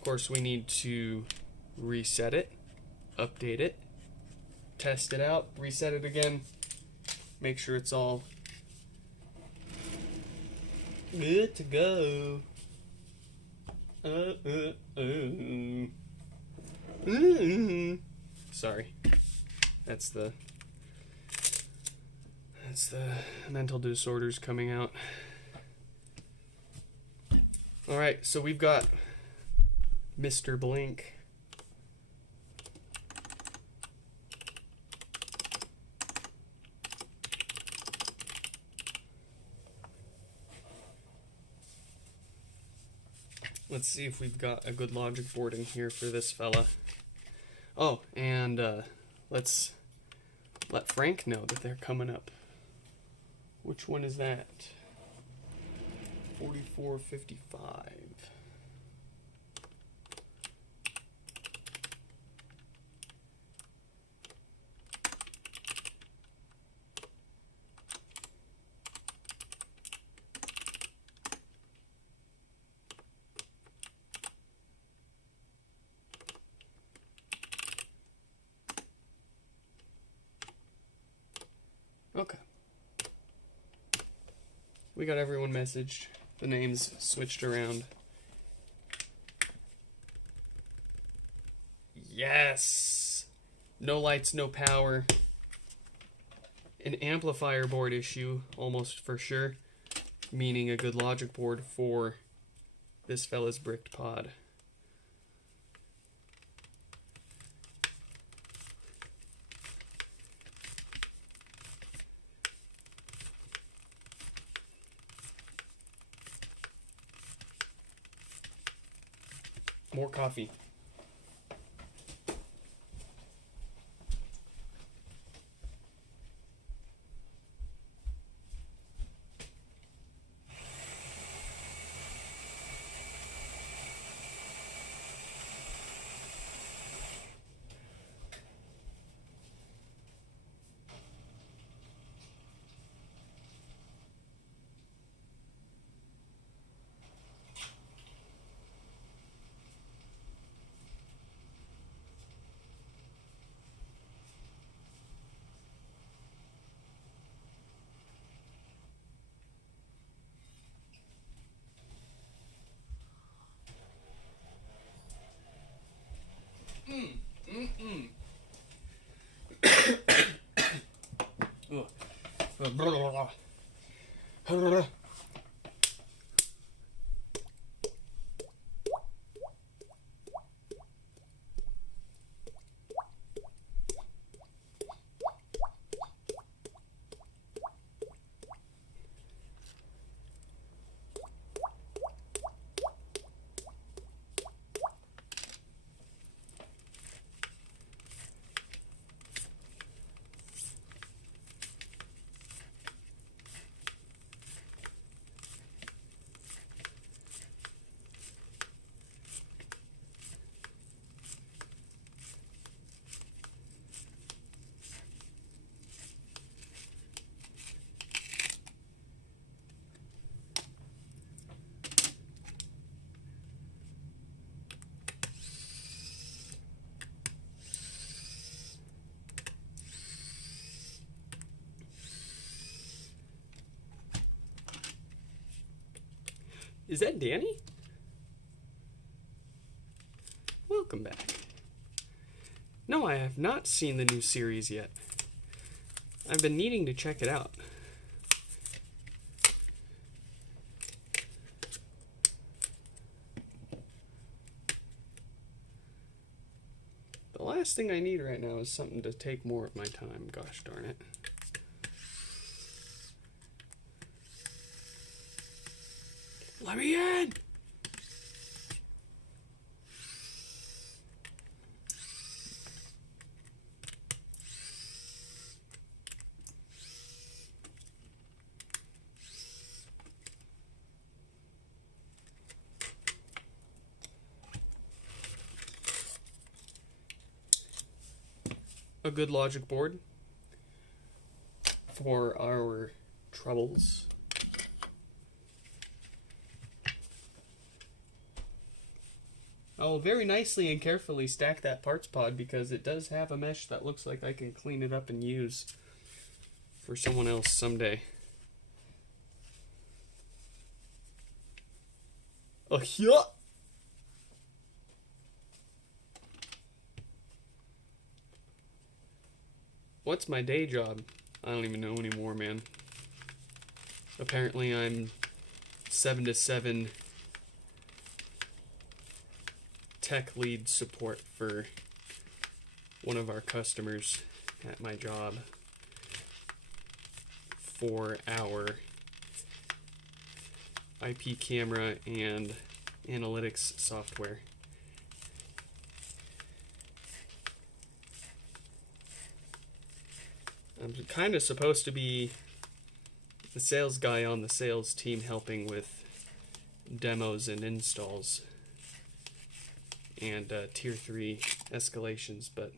Of course, we need to reset it, update it, test it out, reset it again, make sure it's all good to go. Sorry, that's the mental disorders coming out. All right, so we've got Mr. Blink. Let's see if we've got a good logic board in here for this fella. Oh, and let's let Frank know that they're coming up. Which one is that? 4455. Okay. We got everyone messaged. The names switched around. Yes! No lights, no power. An amplifier board issue, almost for sure. Meaning a good logic board for this fella's bricked pod. More coffee. Is that Danny? Welcome back. No, I have not seen the new series yet. I've been needing to check it out. The last thing I need right now is something to take more of my time, gosh darn it. Let me in! A good logic board for our troubles. I'll very nicely and carefully stack that parts pod because it does have a mesh that looks like I can clean it up and use for someone else someday. Oh, yeah. What's my day job? I don't even know anymore, man. Apparently I'm 7 to 7 tech lead support for one of our customers at my job for our IP camera and analytics software. I'm kind of supposed to be the sales guy on the sales team helping with demos and installs and tier 3 escalations, but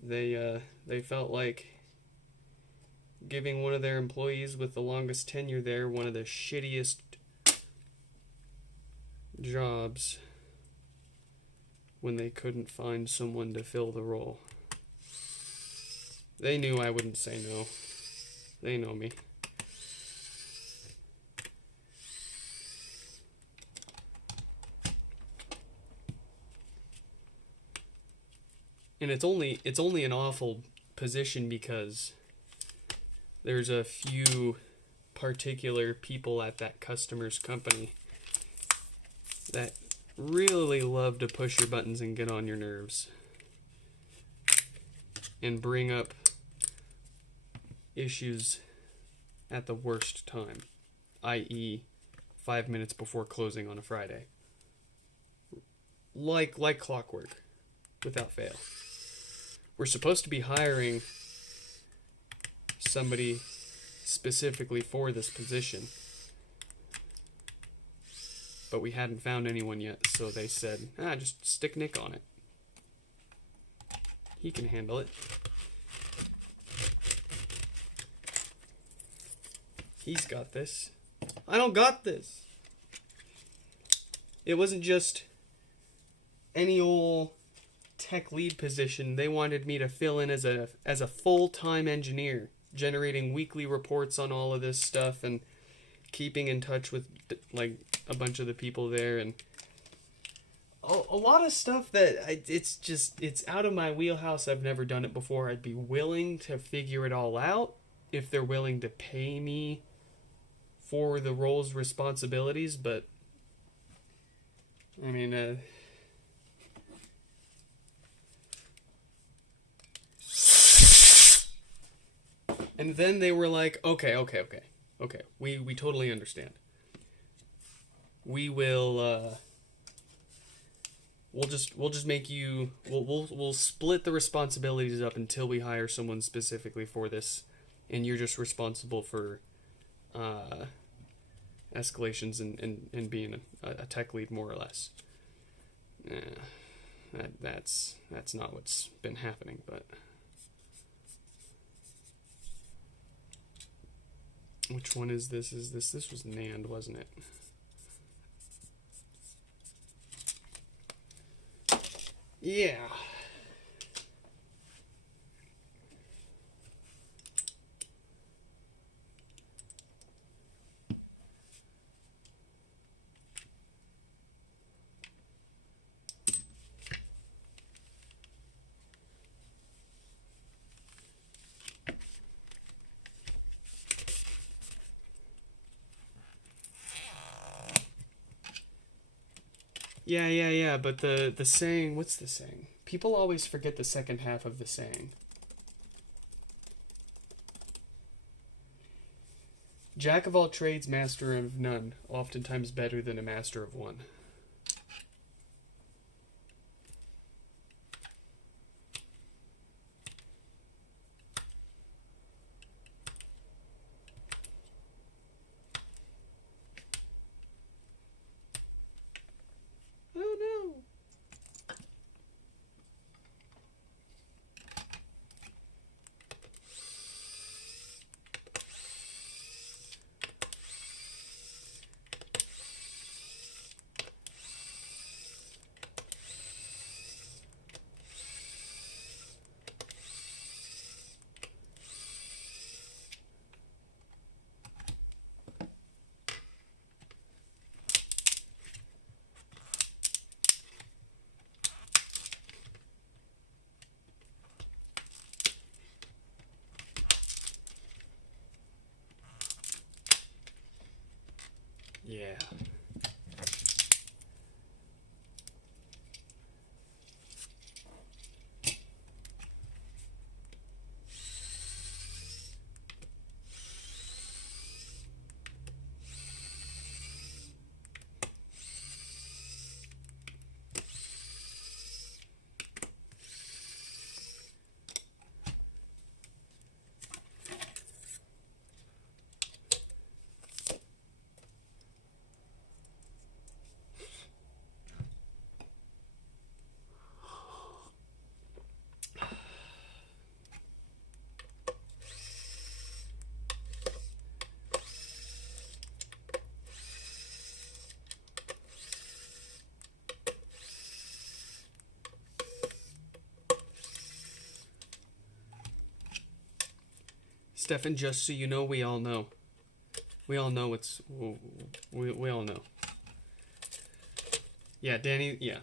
they felt like giving one of their employees with the longest tenure there one of the shittiest jobs when they couldn't find someone to fill the role. They knew I wouldn't say no. They know me. And it's only an awful position because there's a few particular people at that customer's company that really love to push your buttons and get on your nerves and bring up issues at the worst time, i.e. 5 minutes before closing on a Friday. Like clockwork, without fail. We're supposed to be hiring somebody specifically for this position, but we hadn't found anyone yet, so they said, just stick Nick on it. He can handle it. He's got this. I don't got this. It wasn't just any old tech lead position. They wanted me to fill in as a full-time engineer, generating weekly reports on all of this stuff and keeping in touch with like a bunch of the people there, and a lot of stuff that it's out of my wheelhouse. I've never done it before. I'd be willing to figure it all out if they're willing to pay me for the role's responsibilities, but I mean, and then they were like, okay, we totally understand. We will, we'll just make you, we'll split the responsibilities up until we hire someone specifically for this, and you're just responsible for escalations and being a tech lead, more or less. That's not what's been happening, but which one is this? This was NAND, wasn't it? Yeah. Yeah, but the saying, what's the saying? People always forget the second half of the saying. Jack of all trades, master of none, oftentimes better than a master of one. Oh no. Yeah. Stefan, just so you know, we all know. We all know it's... We all know. Yeah, Danny, yeah.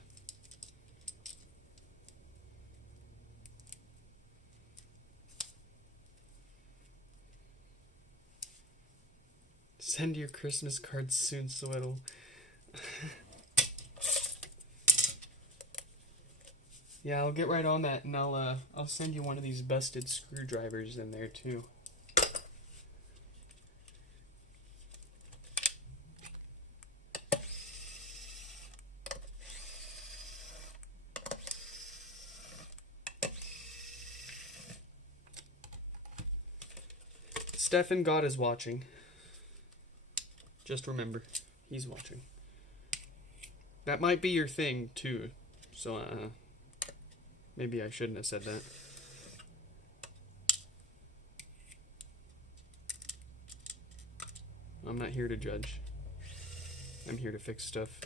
Send your Christmas cards soon so it'll... Yeah, I'll get right on that, and I'll send you one of these busted screwdrivers in there, too. Stefan, God is watching. Just remember, he's watching. That might be your thing, too. So, maybe I shouldn't have said that. I'm not here to judge. I'm here to fix stuff.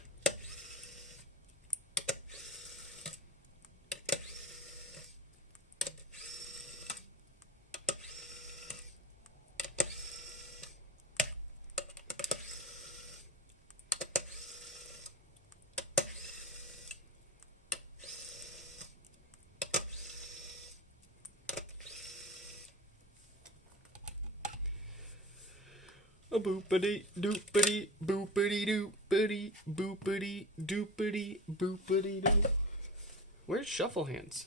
A boopity doopity boopity doopity boopity doopity boopity doo. Where's Shuffle Hands?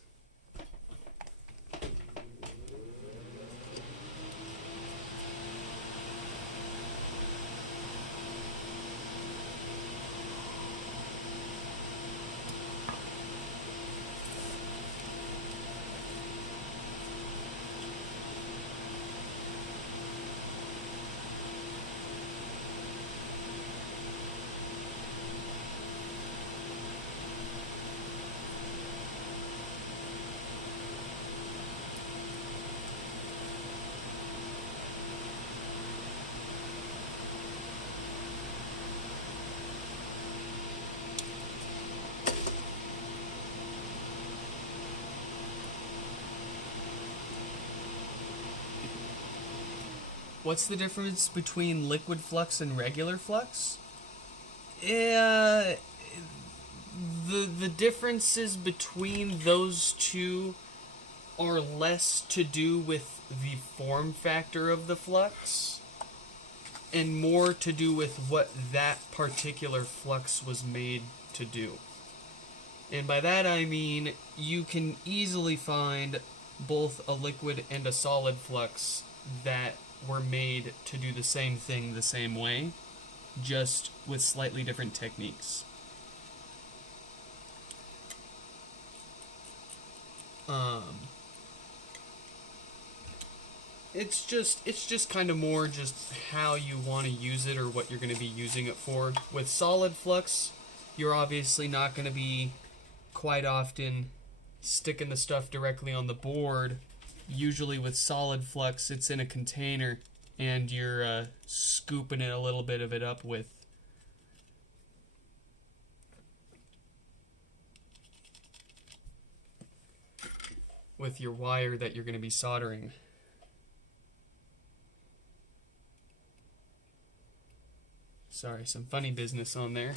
What's the difference between liquid flux and regular flux? The differences between those two are less to do with the form factor of the flux and more to do with what that particular flux was made to do. And by that I mean you can easily find both a liquid and a solid flux that were made to do the same thing the same way, just with slightly different techniques. It's just kind of more just how you want to use it or what you're going to be using it for. With solid flux, you're obviously not going to be quite often sticking the stuff directly on the board. Usually with solid flux, it's in a container, and you're scooping it a little bit of it up with your wire that you're going to be soldering. Sorry, some funny business on there.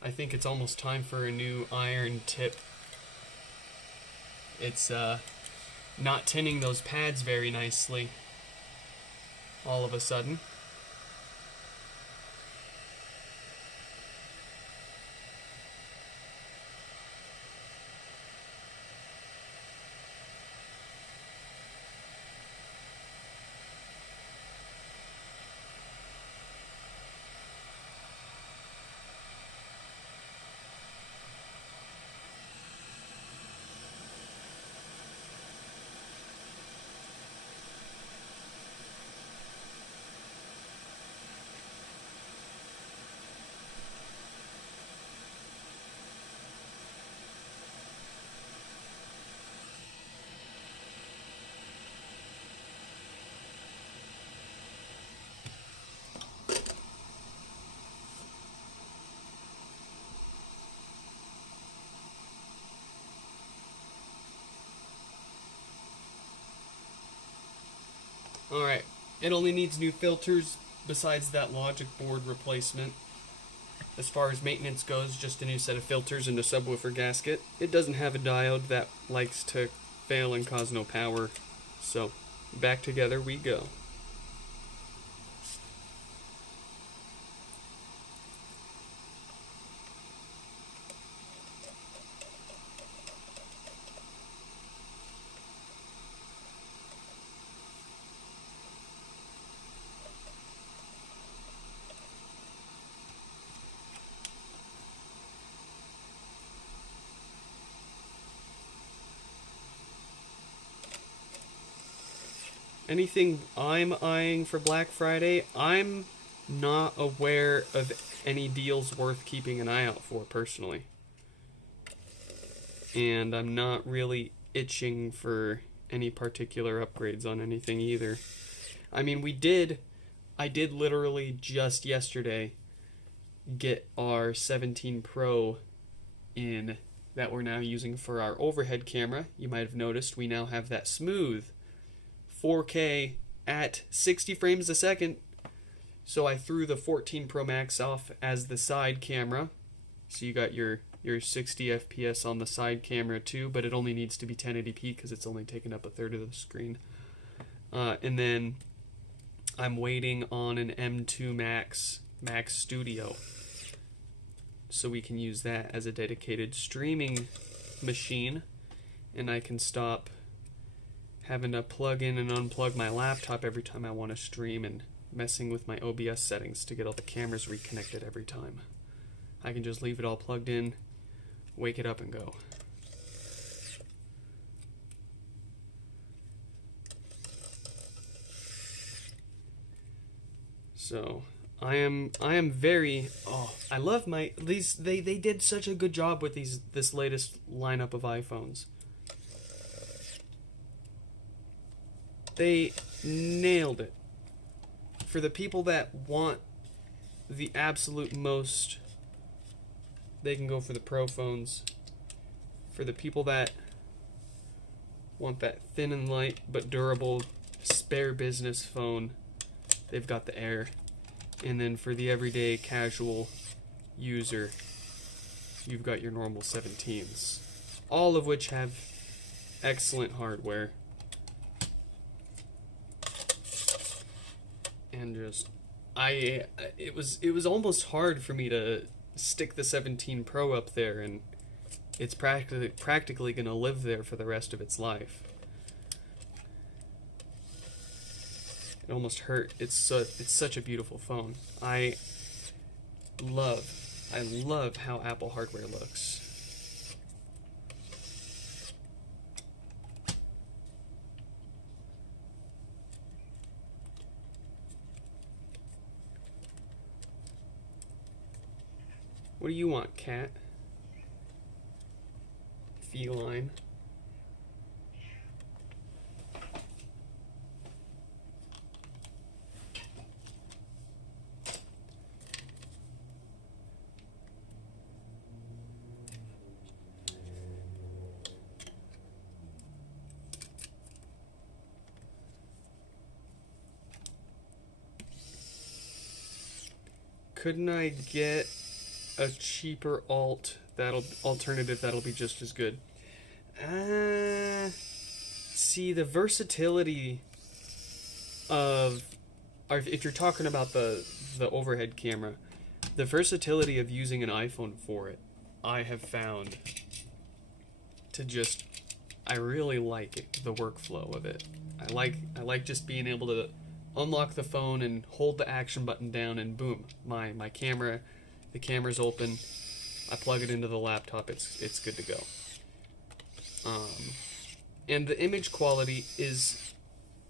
I think it's almost time for a new iron tip. It's not tinning those pads very nicely all of a sudden. Alright, it only needs new filters besides that logic board replacement. As far as maintenance goes, just a new set of filters and a subwoofer gasket. It doesn't have a diode that likes to fail and cause no power. So, back together we go. Anything I'm eyeing for Black Friday, I'm not aware of any deals worth keeping an eye out for personally. And I'm not really itching for any particular upgrades on anything either. I mean, I did literally just yesterday get our 17 Pro in that we're now using for our overhead camera. You might have noticed we now have that smooth 4K at 60 frames a second. So I threw the 14 Pro Max off as the side camera. So you got your 60 FPS on the side camera too, but it only needs to be 1080p because it's only taking up a third of the screen. And then I'm waiting on an M2 Max Studio, so we can use that as a dedicated streaming machine, and I can stop having to plug in and unplug my laptop every time I want to stream and messing with my OBS settings to get all the cameras reconnected every time. I can just leave it all plugged in, wake it up and go. So I am very I love they did such a good job with this latest lineup of iPhones. They nailed it. For the people that want the absolute most, they can go for the Pro phones. For the people that want that thin and light but durable spare business phone, they've got the Air. And then for the everyday casual user, you've got your normal 17s. All of which have excellent hardware. And just it was almost hard for me to stick the 17 Pro up there, and it's practically going to live there for the rest of its life. It almost hurt. It's such a beautiful phone. I love how Apple hardware looks. What do you want, cat? Feline. Couldn't I get a cheaper alternative that'll be just as good? See, the versatility of, or if you're talking about the overhead camera, the versatility of using an iPhone for it, I have found to just, I really like it, the workflow of it. I like just being able to unlock the phone and hold the action button down, and boom, my camera, the camera's open. I plug it into the laptop. It's good to go. And the image quality is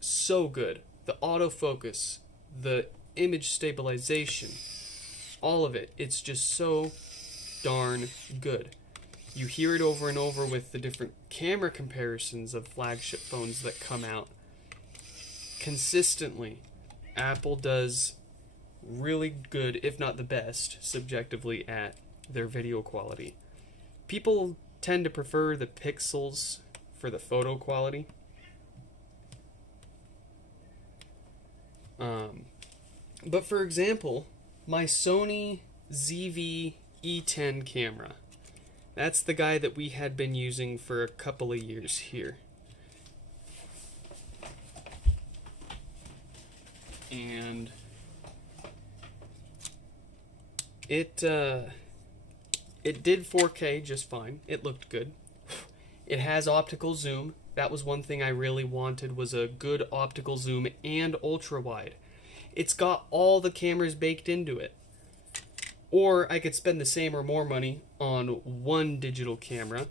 so good. The autofocus, the image stabilization, all of it. It's just so darn good. You hear it over and over with the different camera comparisons of flagship phones that come out. Consistently, Apple does really good, if not the best, subjectively at their video quality. People tend to prefer the pixels for the photo quality. But for example, my Sony ZV-E10 camera. That's the guy that we had been using for a couple of years here. And it did 4K just fine. It looked good. It has optical zoom. That was one thing I really wanted, was a good optical zoom and ultra wide. It's got all the cameras baked into it. Or I could spend the same or more money on one digital camera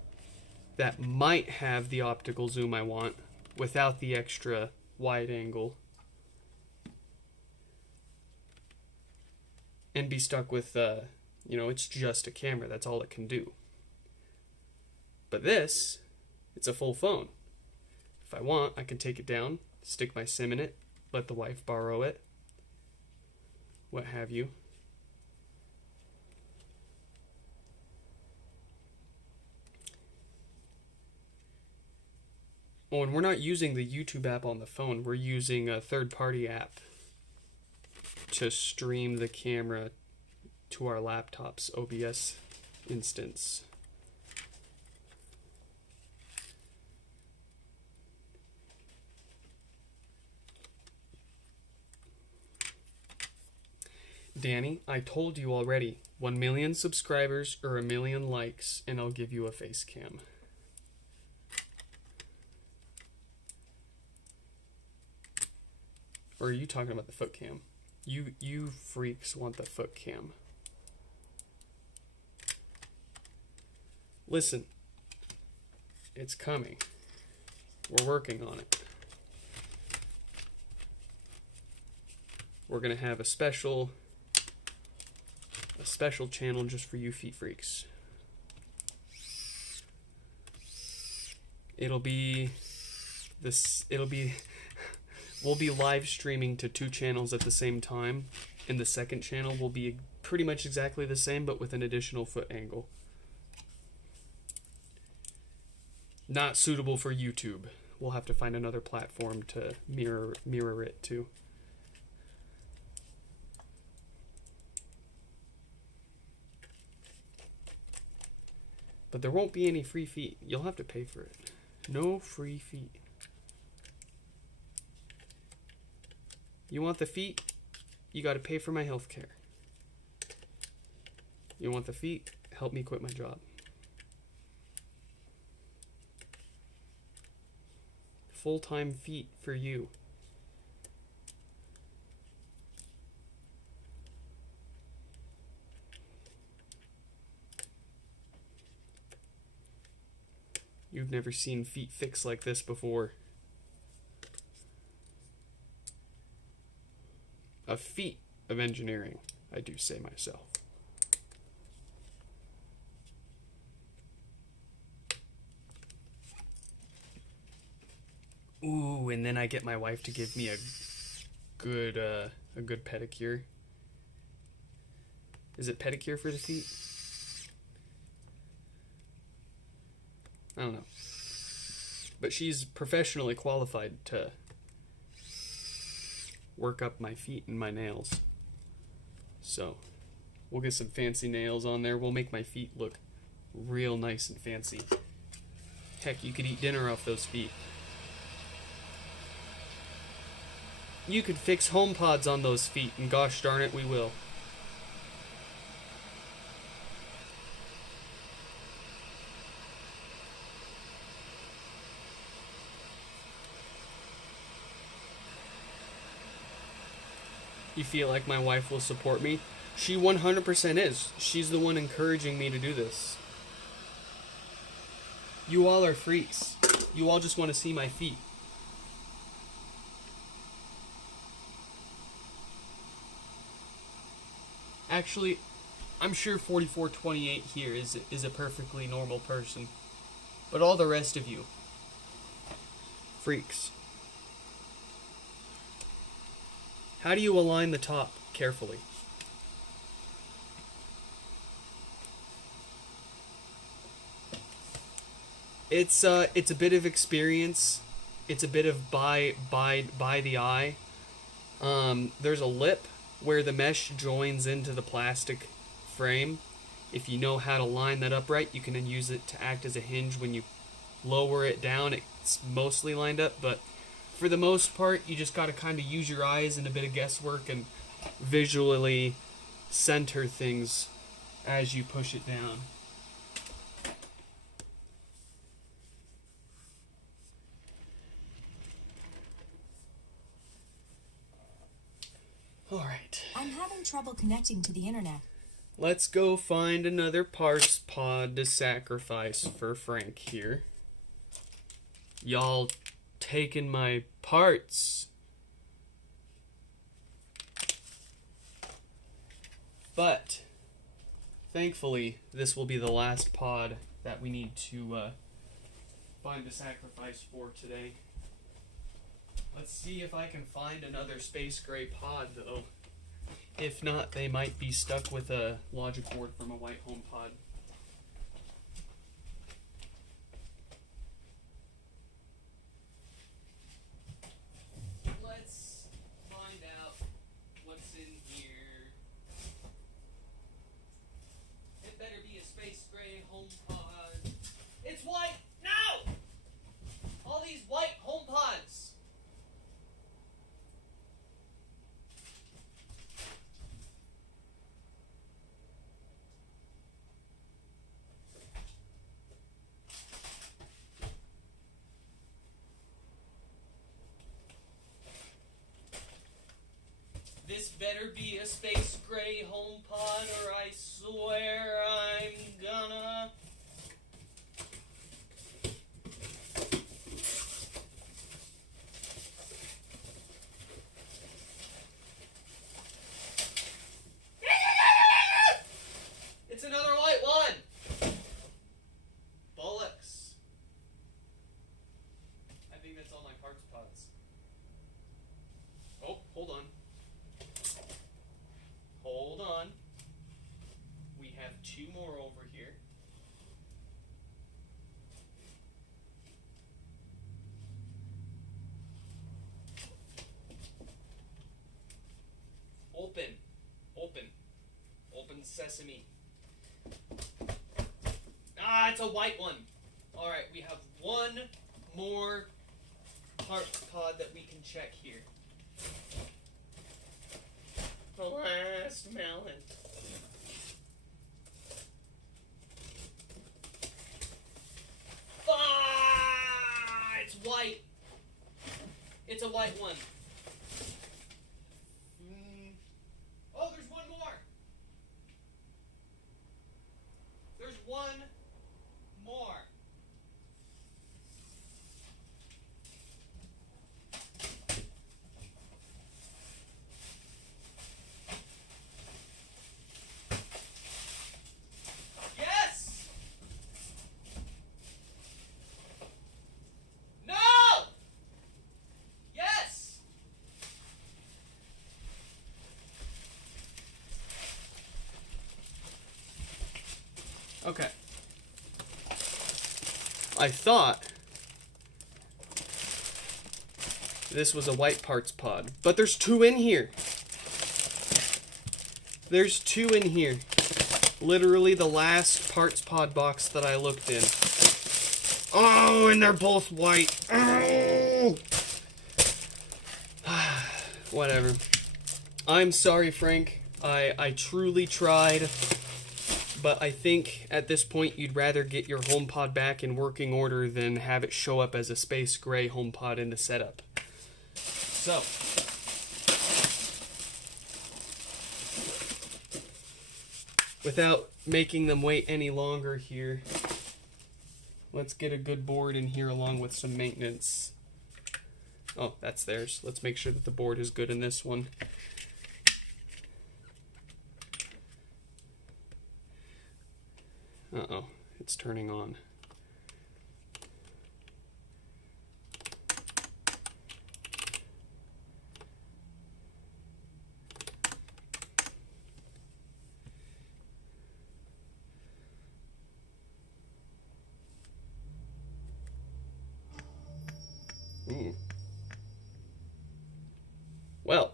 that might have the optical zoom I want without the extra wide angle, and be stuck with, it's just a camera. That's all it can do. But this, it's a full phone. If I want, I can take it down, stick my SIM in it, let the wife borrow it, what have you. Oh, and we're not using the YouTube app on the phone. We're using a third-party app to stream the camera to our laptop's OBS instance. Danny, I told you already, 1 million subscribers or 1 million likes, and I'll give you a face cam. Or are you talking about the foot cam? You freaks want the foot cam. Listen, it's coming. We're working on it. We're gonna have a special channel just for you feet freaks. It'll be we'll be live streaming to 2 channels at the same time, and the second channel will be pretty much exactly the same, but with an additional foot angle. Not suitable for YouTube. We'll have to find another platform to mirror it to. But there won't be any free feet. You'll have to pay for it. No free feet. You want the feet? You got to pay for my health care. You want the feet? Help me quit my job. Full-time feet for you. You've never seen feet fixed like this before. A feat of engineering, I do say myself. Ooh, and then I get my wife to give me a good pedicure. Is it pedicure for the feet? I don't know. But she's professionally qualified to work up my feet and my nails. So, we'll get some fancy nails on there. We'll make my feet look real nice and fancy. Heck, you could eat dinner off those feet. You could fix HomePods on those feet, and gosh darn it, we will. You feel like my wife will support me? She 100% is. She's the one encouraging me to do this. You all are freaks. You all just want to see my feet. Actually, I'm sure 4428 here is a perfectly normal person. But all the rest of you, freaks. How do you align the top carefully? It's a bit of experience. It's a bit of by the eye. There's a lip where the mesh joins into the plastic frame. If you know how to line that up right, you can then use it to act as a hinge. When you lower it down, it's mostly lined up, but for the most part, you just got to kind of use your eyes and a bit of guesswork and visually center things as you push it down. All right. I'm having trouble connecting to the internet. Let's go find another parts pod to sacrifice for Frank here. Y'all taking my parts. But thankfully, this will be the last pod that we need to find a sacrifice for today. Let's see if I can find another space gray pod, though. If not, they might be stuck with a logic board from a white HomePod. Let's find out what's in here. It better be a space gray HomePod. It's white! No! All these white HomePods! This better be a space gray HomePod, or I swear I'm gonna... It's another white one! Bollocks. I think that's all my parts pods. Oh, hold on. Hold on. We have two more over here. Open. Open. Open sesame. Ah, it's a white one. Alright, we have one more parts pod that we can check here. The last melon. Ah, it's white. It's a white one. Oh, there's one more. There's one more. Yes! No! Yes! Okay. I thought this was a white parts pod, but there's two in here. There's two in here. Literally the last parts pod box that I looked in. Oh, and they're both white. Oh! Whatever. I'm sorry, Frank. I truly tried. But I think at this point you'd rather get your HomePod back in working order than have it show up as a space gray HomePod in the setup. So, without making them wait any longer here, let's get a good board in here along with some maintenance. Oh, that's theirs. Let's make sure that the board is good in this one. Uh-oh, it's turning on. Well,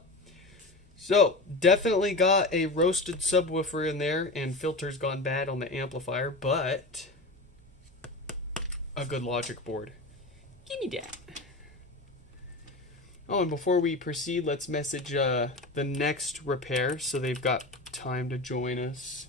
So, definitely got a roasted subwoofer in there, and filters gone bad on the amplifier, but a good logic board. Give me that. Oh, and before we proceed, let's message the next repair so they've got time to join us.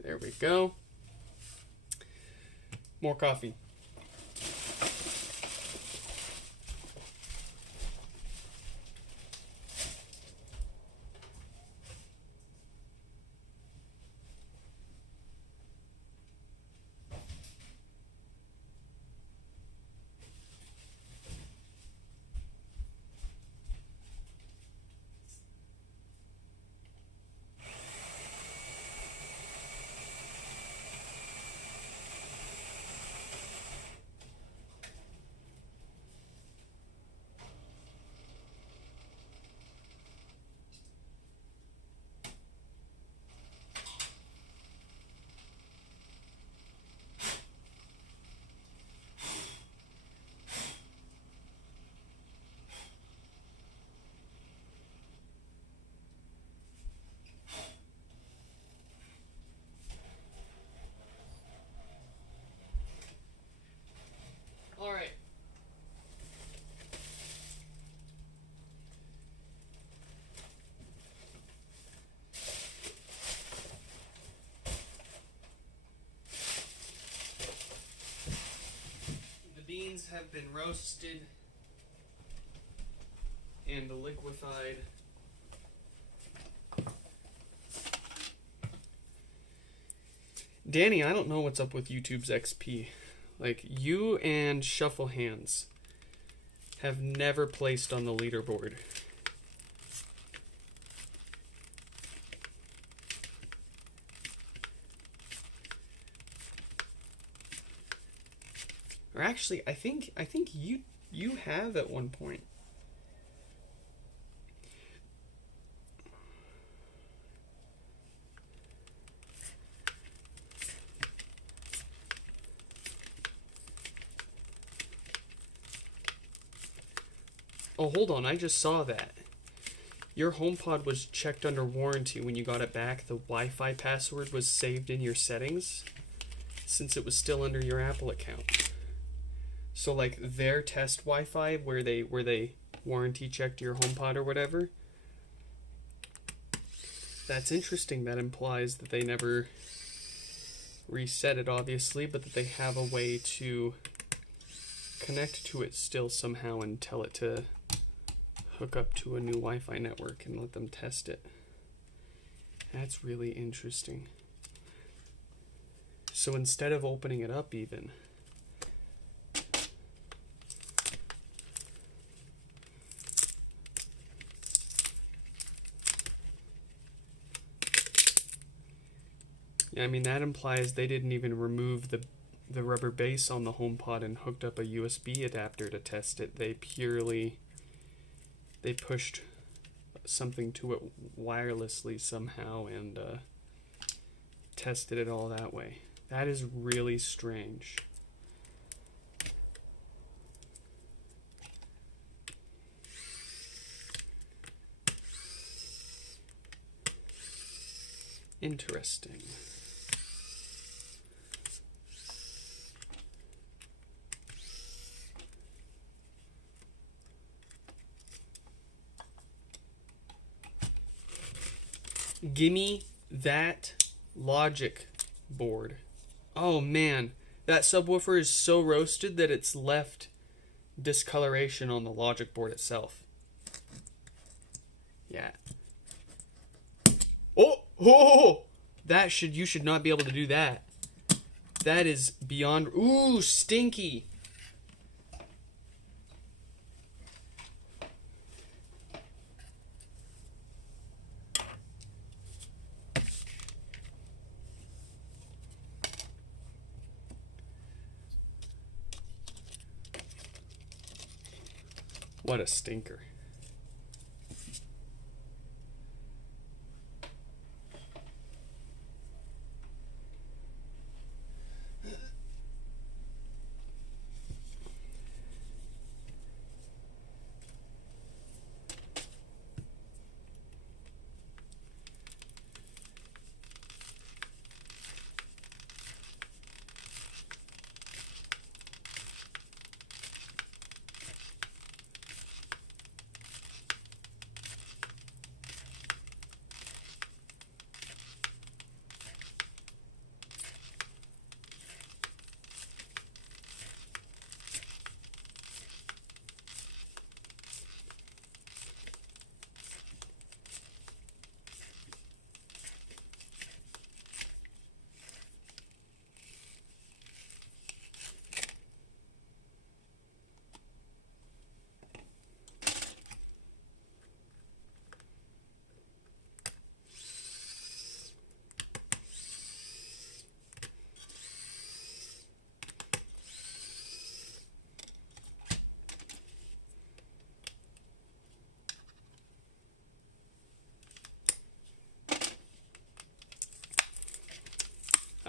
There we go. More coffee. All right. The beans have been roasted and liquefied. Danny, I don't know what's up with YouTube's XP. Like, you and Shuffle Hands have never placed on the leaderboard. Or actually, I think you have at one point. Oh, hold on, I just saw that. Your HomePod was checked under warranty when you got it back. The Wi-Fi password was saved in your settings since it was still under your Apple account. So like their test Wi-Fi where they warranty checked your HomePod or whatever. That's interesting. That implies that they never reset it, obviously, but that they have a way to connect to it still somehow and tell it to hook up to a new Wi-Fi network and let them test it. That's really interesting. So instead of opening it up even, yeah, I mean, that implies they didn't even remove the rubber base on the HomePod and hooked up a USB adapter to test it. They pushed something to it wirelessly somehow and tested it all that way. That is really strange. Interesting. Gimme that logic board. Oh man, that subwoofer is so roasted that it's left discoloration on the logic board itself. Yeah. Oh, you should not be able to do that. That is beyond. Ooh, stinky. What a stinker.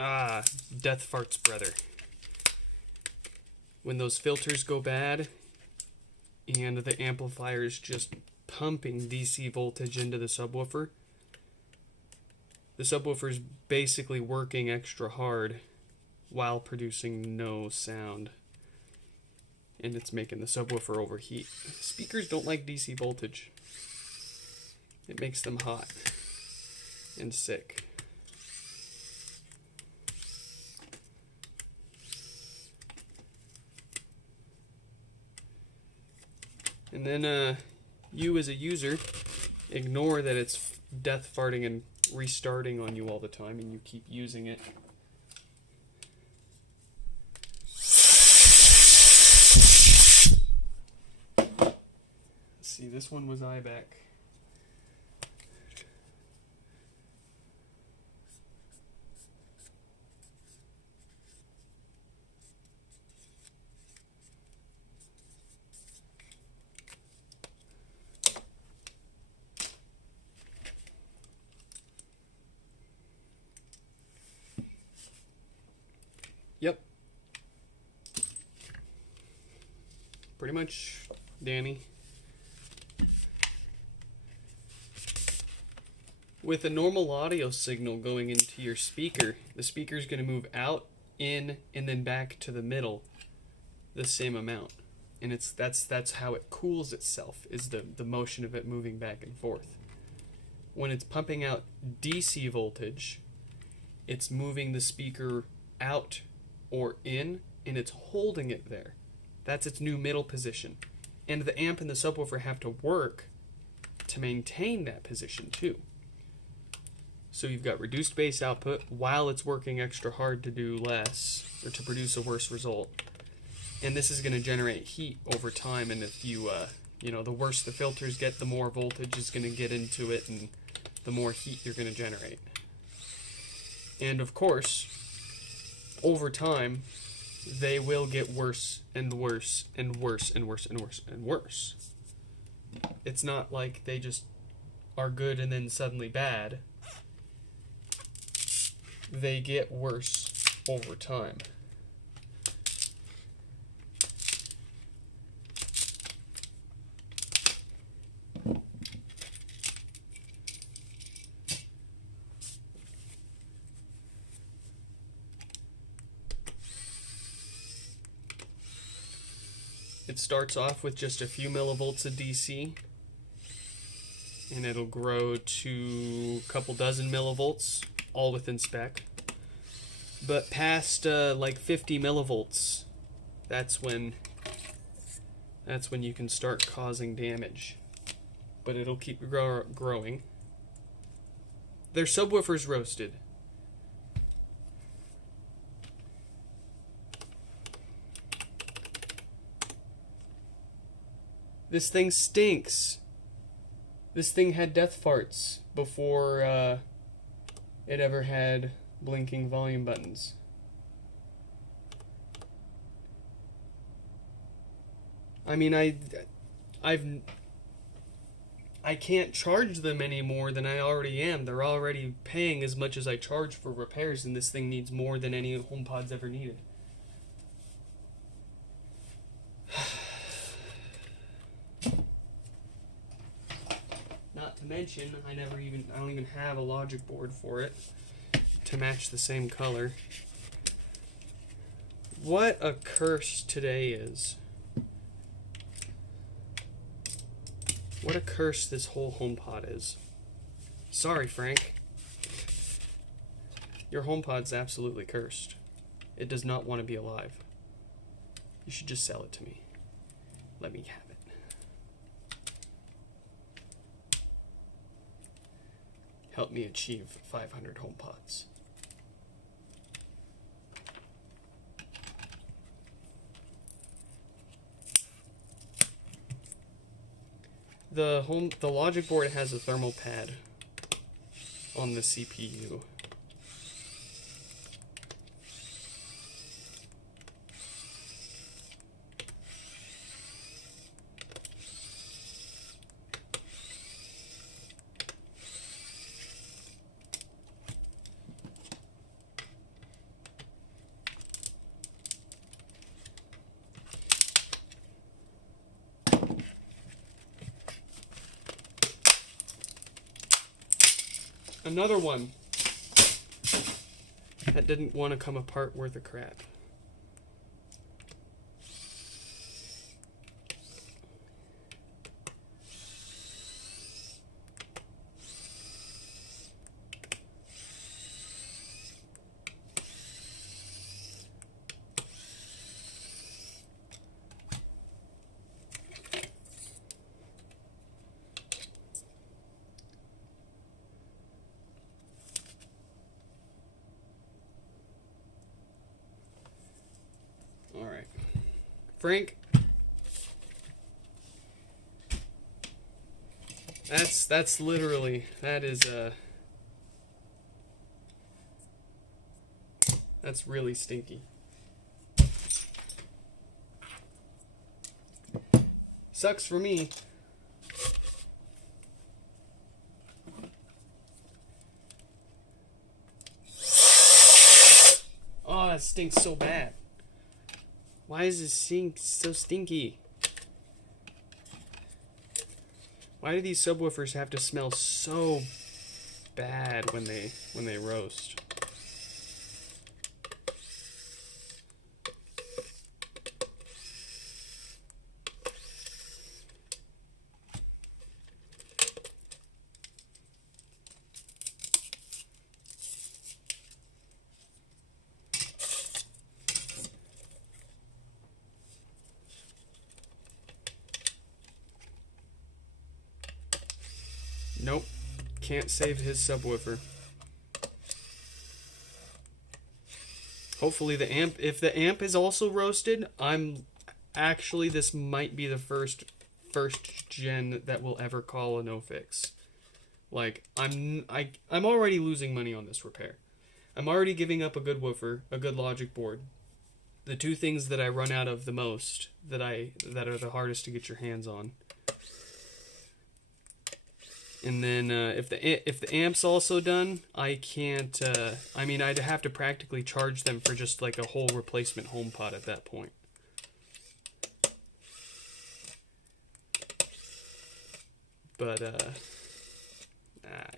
Ah, death farts, brother. When those filters go bad and the amplifier is just pumping DC voltage into the subwoofer is basically working extra hard while producing no sound. And it's making the subwoofer overheat. Speakers don't like DC voltage. It makes them hot and sick. And then you as a user ignore that it's death farting and restarting on you all the time, and you keep using it. Let's see, this one was IBAC. Yep. Pretty much, Danny. With a normal audio signal going into your speaker, the speaker is going to move out, in, and then back to the middle the same amount. And that's how it cools itself, is the motion of it moving back and forth. When it's pumping out DC voltage, it's moving the speaker out or in, and it's holding it there. That's its new middle position. And the amp and the subwoofer have to work to maintain that position too. So you've got reduced bass output while it's working extra hard to do less, or to produce a worse result. And this is going to generate heat over time, and if you, the worse the filters get, the more voltage is going to get into it, and the more heat you're going to generate. And of course, over time, they will get worse and worse and worse and worse and worse and worse. It's not like they just are good and then suddenly bad. They get worse over time. It starts off with just a few millivolts of DC, and it'll grow to a couple dozen millivolts, all within spec. But past like 50 millivolts, that's when you can start causing damage. But it'll keep growing. Their subwoofer's roasted. This thing stinks. This thing had death farts before it ever had blinking volume buttons. I mean, I can't charge them any more than I already am. They're already paying as much as I charge for repairs, and this thing needs more than any HomePod's ever needed. Not to mention, I don't even have a logic board for it to match the same color. What a curse today is. What a curse this whole HomePod is. Sorry, Frank. Your HomePod's absolutely cursed. It does not want to be alive. You should just sell it to me. Let me have it. Help me achieve 500 HomePods. The logic board has a thermal pad on the CPU. Another one that didn't want to come apart worth a crap. Alright. Frank? That's literally, that's really stinky. Sucks for me. Oh, that stinks so bad. Why is this sink so stinky? Why do these subwoofers have to smell so bad when they roast? Nope, can't save his subwoofer. Hopefully the amp, if the amp is also roasted, this might be the first gen that will ever call a no fix. Like, I'm already losing money on this repair. I'm already giving up a good woofer, a good logic board. The two things that I run out of the most, that are the hardest to get your hands on. And then if the amp's also done, I can't. I'd have to practically charge them for just like a whole replacement HomePod at that point. But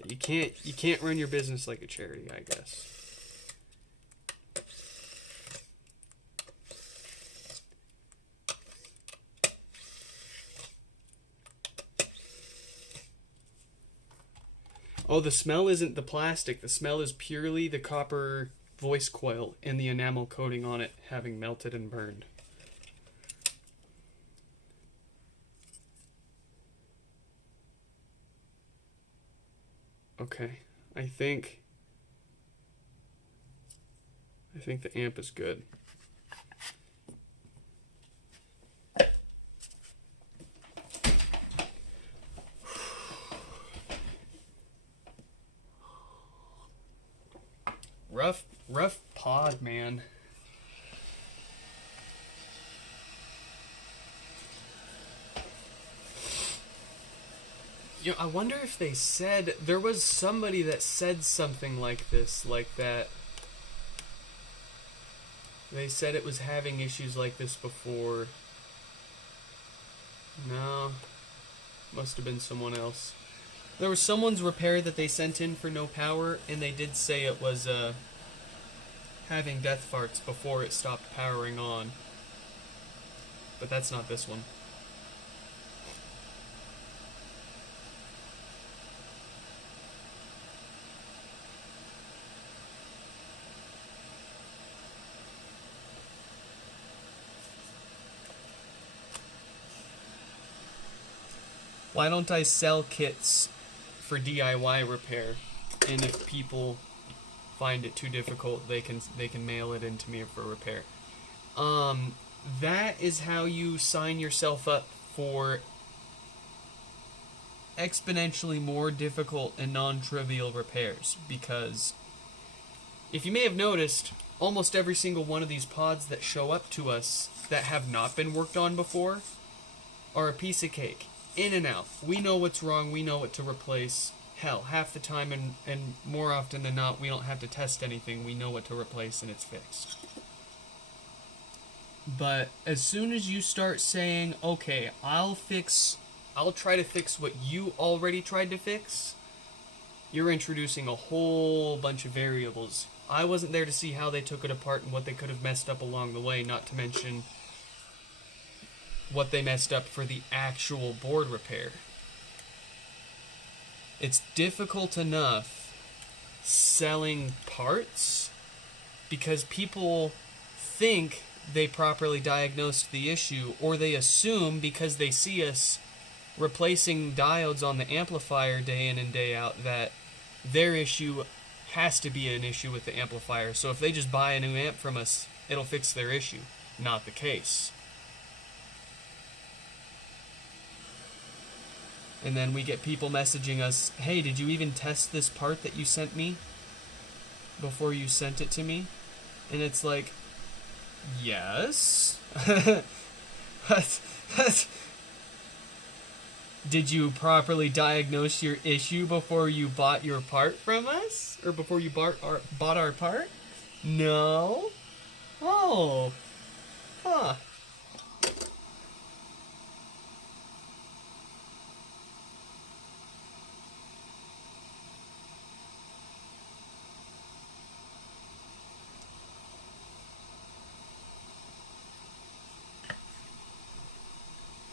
you can't run your business like a charity, I guess. Oh, the smell isn't the plastic. The smell is purely the copper voice coil and the enamel coating on it having melted and burned. Okay, I think the amp is good. Rough pod, man. You know, I wonder if they said, there was somebody that said something like this, like that. They said it was having issues like this before. No, must have been someone else. There was someone's repair that they sent in for no power, and they did say it was having death farts before it stopped powering on. But that's not this one. Why don't I sell kits for DIY repair? And if people find it too difficult, they can mail it in to me for repair. That is how you sign yourself up for exponentially more difficult and non-trivial repairs, because if you may have noticed, almost every single one of these pods that show up to us that have not been worked on before are a piece of cake. In and out. We know what's wrong, we know what to replace. Hell, half the time and more often than not, we don't have to test anything, we know what to replace and it's fixed. But as soon as you start saying, okay, I'll try to fix what you already tried to fix, you're introducing a whole bunch of variables. I wasn't there to see how they took it apart and what they could have messed up along the way, not to mention what they messed up for the actual board repair. It's difficult enough selling parts because people think they properly diagnosed the issue, or they assume because they see us replacing diodes on the amplifier day in and day out that their issue has to be an issue with the amplifier. So if they just buy a new amp from us, it'll fix their issue. Not the case. And then we get people messaging us, hey, did you even test this part that you sent me before you sent it to me? And it's like, yes. Did you properly diagnose your issue before you bought your part from us? Or before you bought our part? No? Oh. Huh.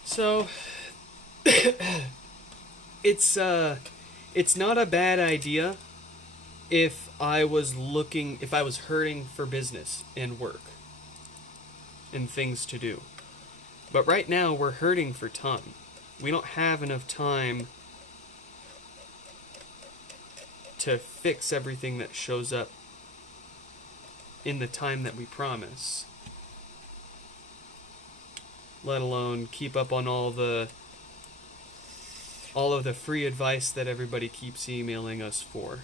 So, it's not a bad idea if I was hurting for business and work and things to do. But right now we're hurting for time. We don't have enough time to fix everything that shows up in the time that we promise. Let alone keep up on all of the free advice that everybody keeps emailing us for.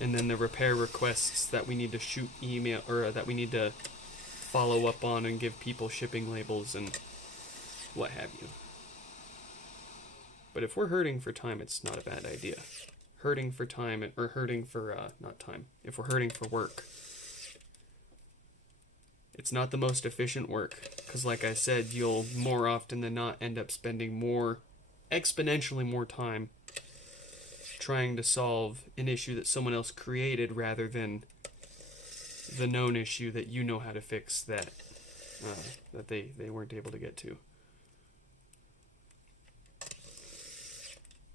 And then the repair requests that we need to shoot email, or that we need to follow up on and give people shipping labels and what have you. But if we're hurting for time, it's not a bad idea. Hurting for time, or hurting for, not time. If we're hurting for work, it's not the most efficient work, because like I said, you'll more often than not end up spending exponentially more time trying to solve an issue that someone else created rather than the known issue that you know how to fix that they weren't able to get to.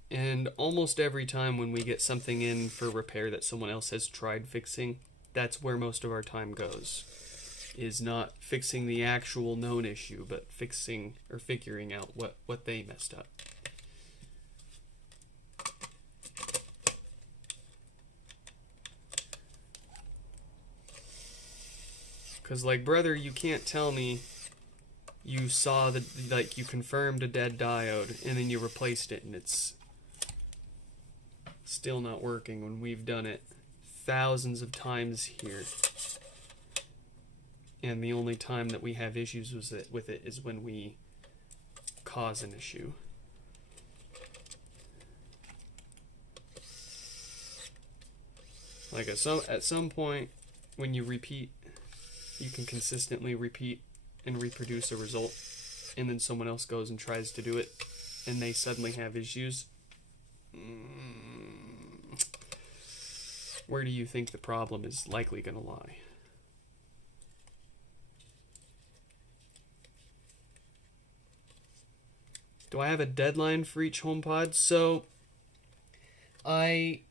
And almost every time when we get something in for repair that someone else has tried fixing, that's where most of our time goes. Is not fixing the actual known issue, but fixing or figuring out what they messed up. Because, like, brother, you can't tell me you saw you confirmed a dead diode and then you replaced it and it's still not working when we've done it thousands of times here. And the only time that we have issues with it is when we cause an issue. Like at some point, when you repeat, you can consistently repeat and reproduce a result, and then someone else goes and tries to do it, and they suddenly have issues. Where do you think the problem is likely going to lie? Do I have a deadline for each HomePod? So, I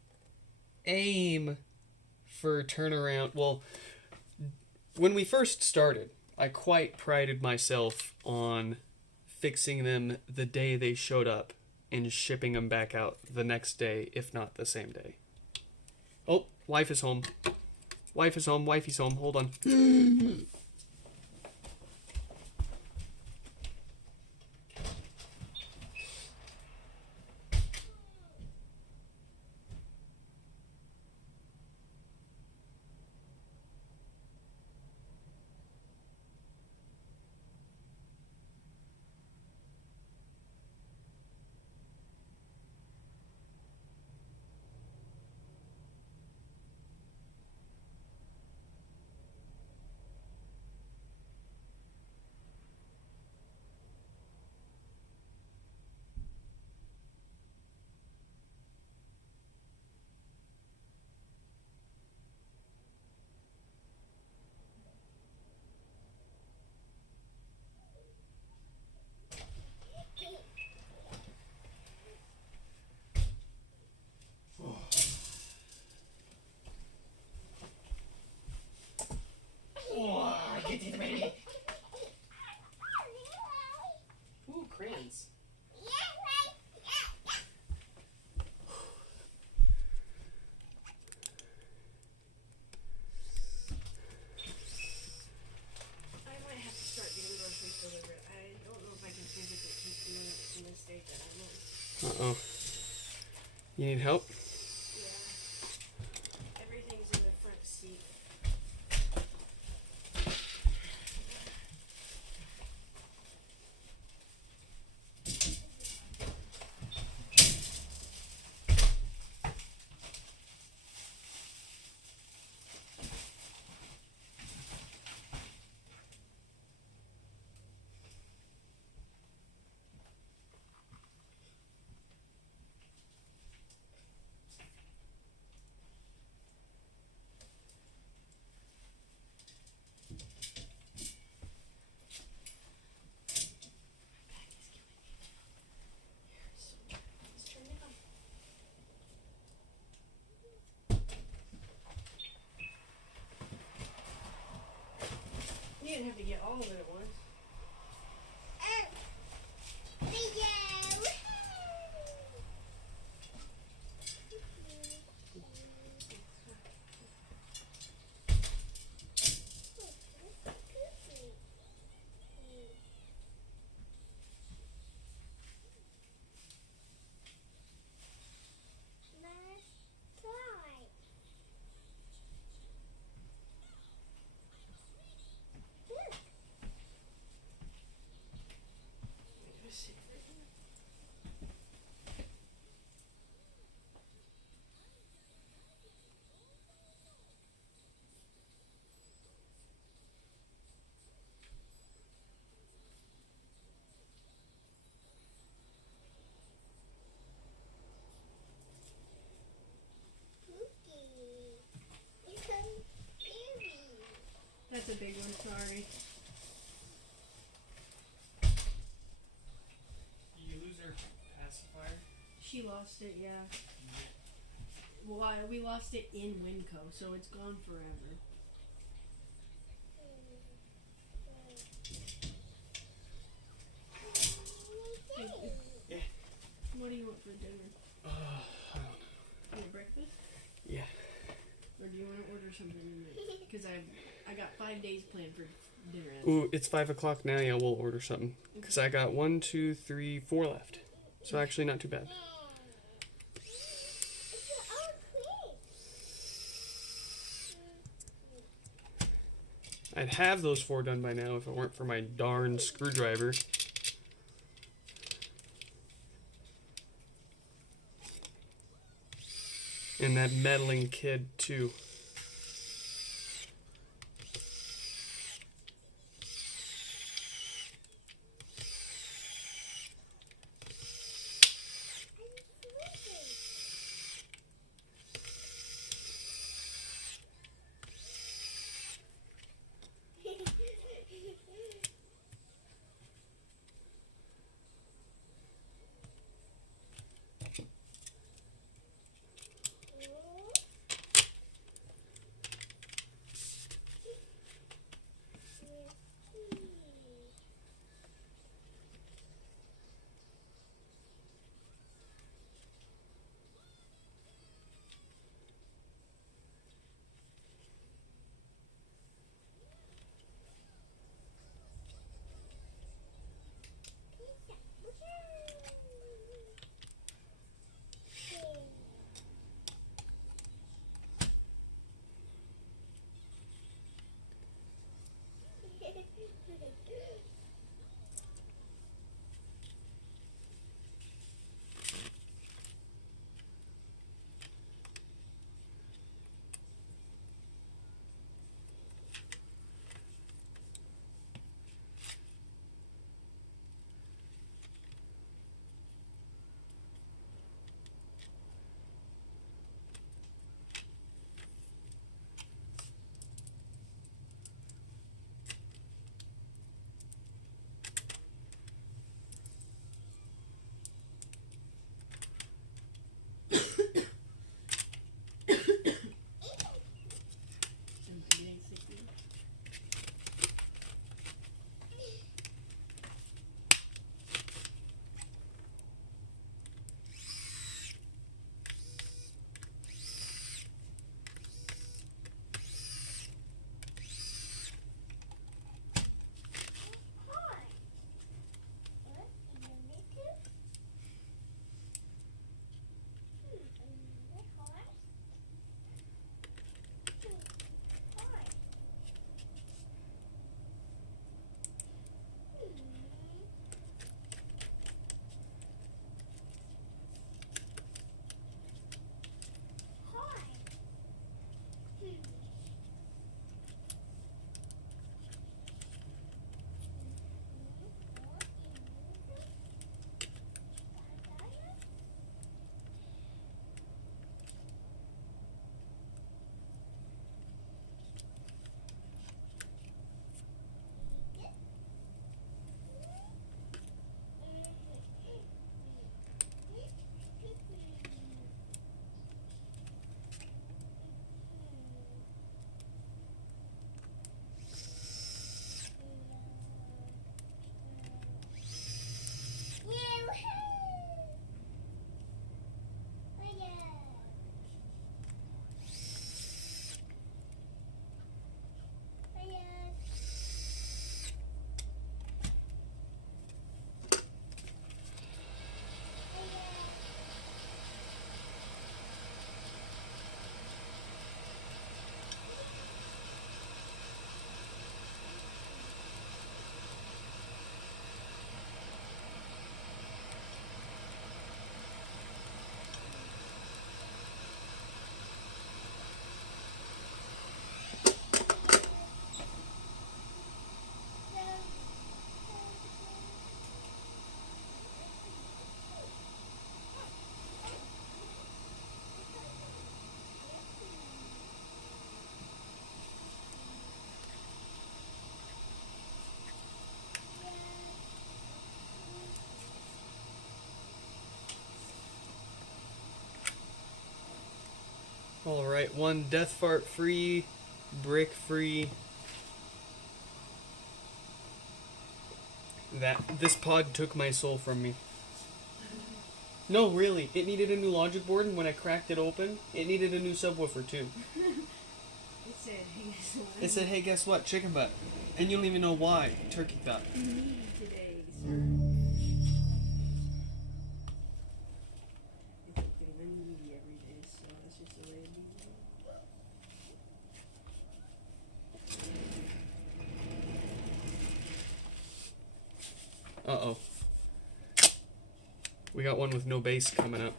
aim for turnaround. Well, when we first started, I quite prided myself on fixing them the day they showed up and shipping them back out the next day, if not the same day. Oh, wife is home. Wife is home. Wifey's home. Hold on. Ooh, crayons. I might have to start getting groceries delivered. I don't know if I can physically keep doing it in the state that I'm in. Uh-oh. You need help? Yeah. Everything's in the front seat. Let's turn it on. You didn't have to get all of it at once. That's a big one, sorry. Did you lose her pacifier? She lost it, yeah. Well, we lost it in Winco, so it's gone forever. Yeah. What do you want for dinner? I don't know. You want breakfast? Yeah. Or do you want to order something? Because I got 5 days planned for dinner. Ooh, it's 5 o'clock now. Yeah, we'll order something. Because I got 1, 2, 3, 4 left. So actually not too bad. I'd have those 4 done by now if it weren't for my darn screwdriver. And that meddling kid, too. Alright, one death fart free, brick free. This pod took my soul from me. No, really. It needed a new logic board, and when I cracked it open, it needed a new subwoofer too. It said, hey, guess what? Chicken butt. And you don't even know why. Turkey thought. Today, sir. Uh-oh. We got one with no base coming up.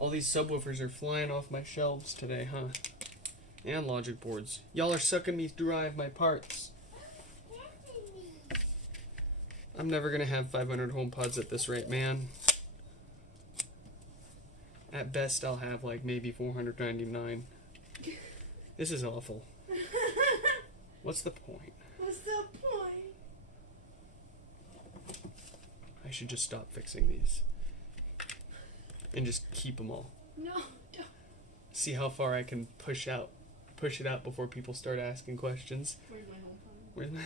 All these subwoofers are flying off my shelves today, huh? And logic boards. Y'all are sucking me dry of my parts. I'm never gonna have 500 HomePods at this rate, man. At best, I'll have like maybe 499. This is awful. What's the point? What's the point? I should just stop fixing these. And just keep them all. No, don't. See how far I can push it out before people start asking questions. Where's my HomePod? Where's my...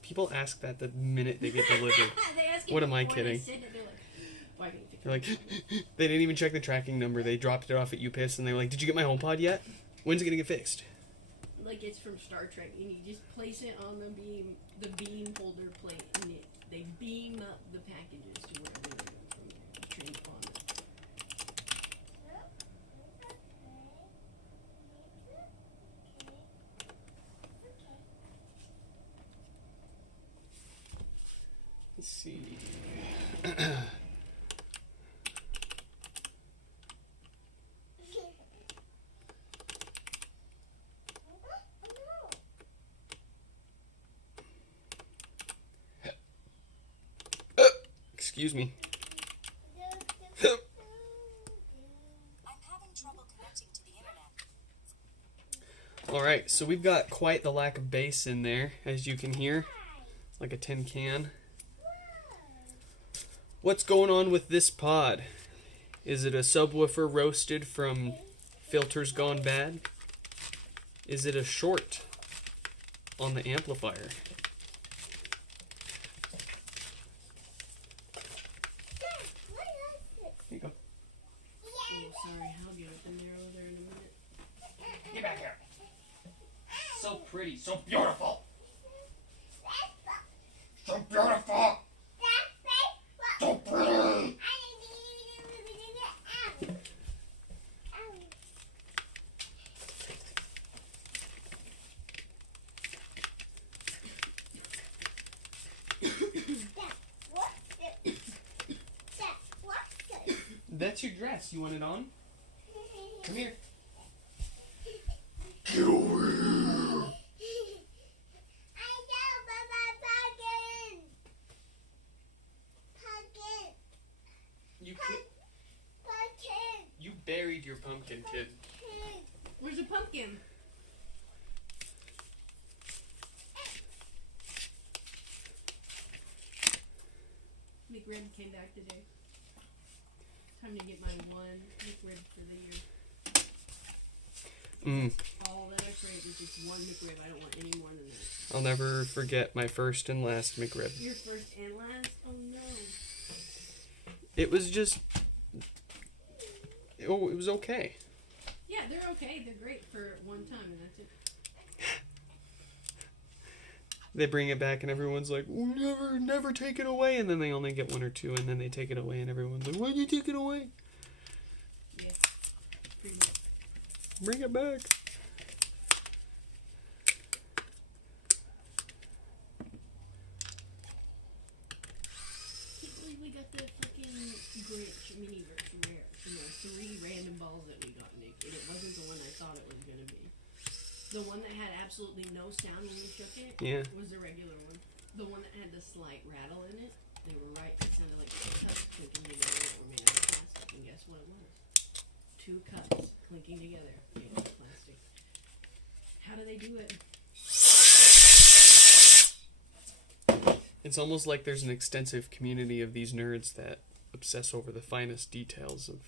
People ask that the minute they get delivered. They ask you What am I before they kidding? send it, they're like, why didn't you fix They're like, it? they didn't even check the tracking number. They dropped it off at UPS and they were like, did you get my HomePod yet? When's it gonna get fixed? Like it's from Star Trek, and you just place it on the beam holder plate, and they beam up the packages to wherever they're going from there. Transponder. Let's see. Excuse me. I'm having trouble connecting to the internet. Alright, so we've got quite the lack of bass in there, as you can hear. Like a tin can. What's going on with this pod? Is it a subwoofer roasted from filters gone bad? Is it a short on the amplifier? Here you go. Oh, sorry, I'll get up in there over there in a minute. Get back here. So pretty, so beautiful. So beautiful. So pretty. That's your dress. You want it on? Come here. Get over here. You buried your pumpkin, kid. Where's the pumpkin? McRib came back today. Time to get my one McRib for the year. All that I crave is just one McRib. I don't want any more than that. I'll never forget my first and last McRib. Your first and last? Oh no. It was just... Oh, it was okay. Yeah, they're okay. They're great for one time, and that's it. They bring it back and everyone's like, "Oh, never take it away." And then they only get one or two and then they take it away and everyone's like, "Why'd you take it away?" Yeah. Pretty much. Bring it back. Can't believe we got the fucking Grinch mini-verse rare from the 3 random balls that we got, Nick, and it wasn't the one I thought it was gonna be. The one that had absolutely no sound when we shook it was the regular one. The one that had the slight rattle in it, they were right. It sounded like 2 cups clinking together that were made out of plastic. And guess what it was? 2 cups clinking together made out of plastic. How do they do it? It's almost like there's an extensive community of these nerds that obsess over the finest details of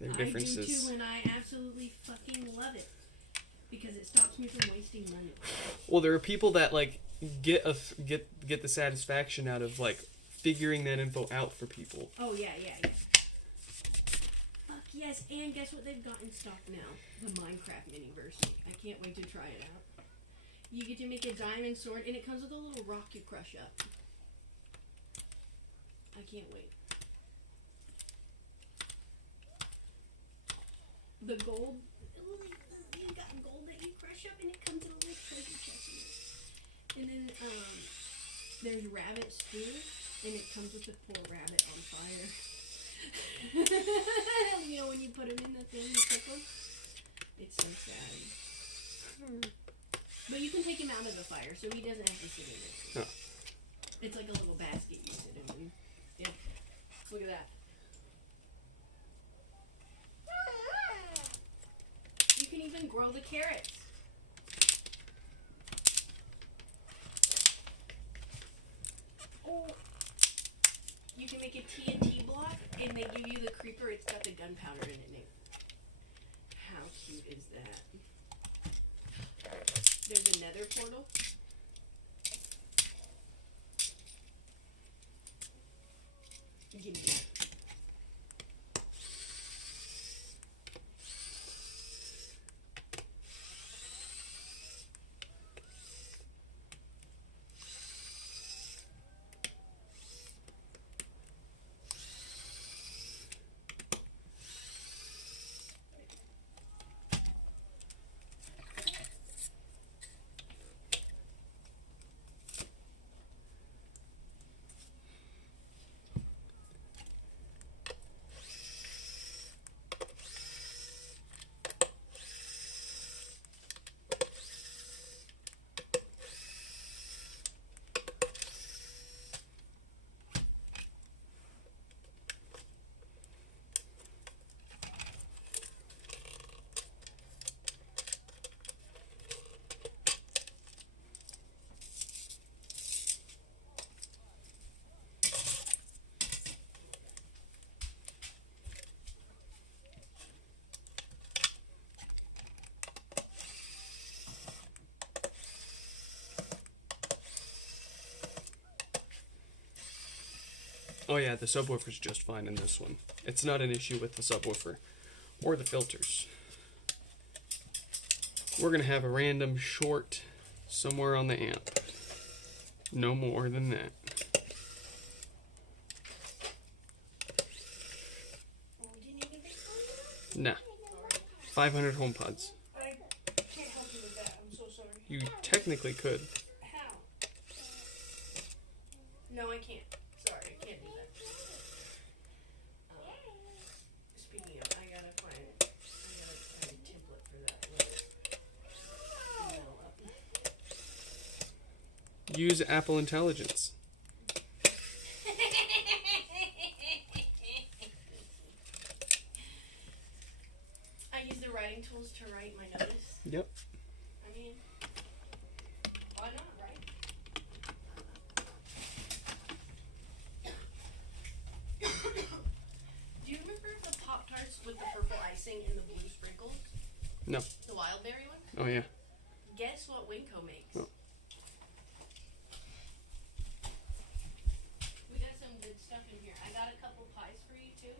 their differences. I do too, and I absolutely fucking love it. Because it stops me from wasting money. Well, there are people that like get the satisfaction out of like figuring that info out for people. Oh yeah. Fuck yes, and guess what they've got in stock now? The Minecraft mini-verse. I can't wait to try it out. You get to make a diamond sword, and it comes with a little rock you crush up. I can't wait. The gold. You got gold that you crush up, and it comes in a little treasure chest in it. And then there's rabbit stew, and it comes with the poor rabbit on fire. You know when you put him in the thing to cook him? It's so sad. But you can take him out of the fire, so he doesn't have to sit in it. Oh. It's like a little basket you sit in. Yeah. Look at that. You can even grow the carrots. Oh. You can make a TNT block, and they give you the creeper. It's got the gunpowder in it, Nick. How cute is that? There's a nether portal. Give me that. Oh yeah, the subwoofer's just fine in this one. It's not an issue with the subwoofer or the filters. We're gonna have a random short somewhere on the amp. No more than that. Oh, we didn't even fix one? Nah. 500 HomePods. I can't help you with that. I'm so sorry. You technically could. How? No, I can't. Sorry, I can't do that. Speaking of, I gotta find a template for that. Email up. Use Apple Intelligence. I use the writing tools to write my notice. Yep. I mean, why not, right? Do you remember the Pop-Tarts with the purple icing and the blue sprinkles? No. The wild berry one? Oh yeah. Guess what Winco makes? Oh. We got some good stuff in here. I got a couple pies for you too.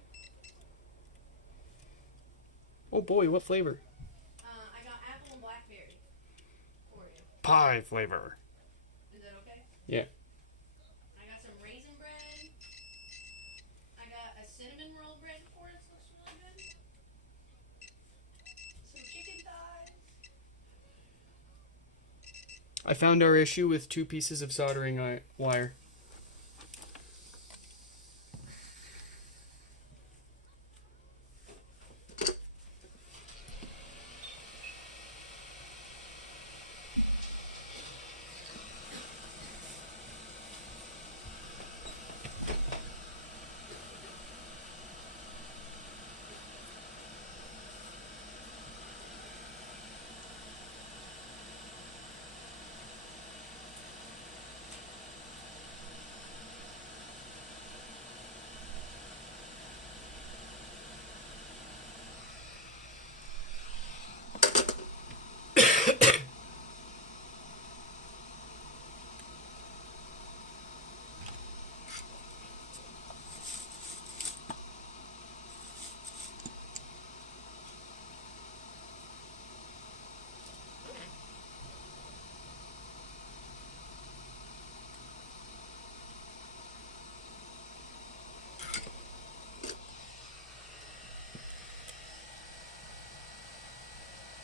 Oh boy, what flavor? I got apple and blackberry for you. Pie flavor. Is that okay? Yeah. I got some raisin bread. I got a cinnamon roll bread for us. Looks really good. Some chicken thighs. I found our issue with 2 pieces of soldering wire.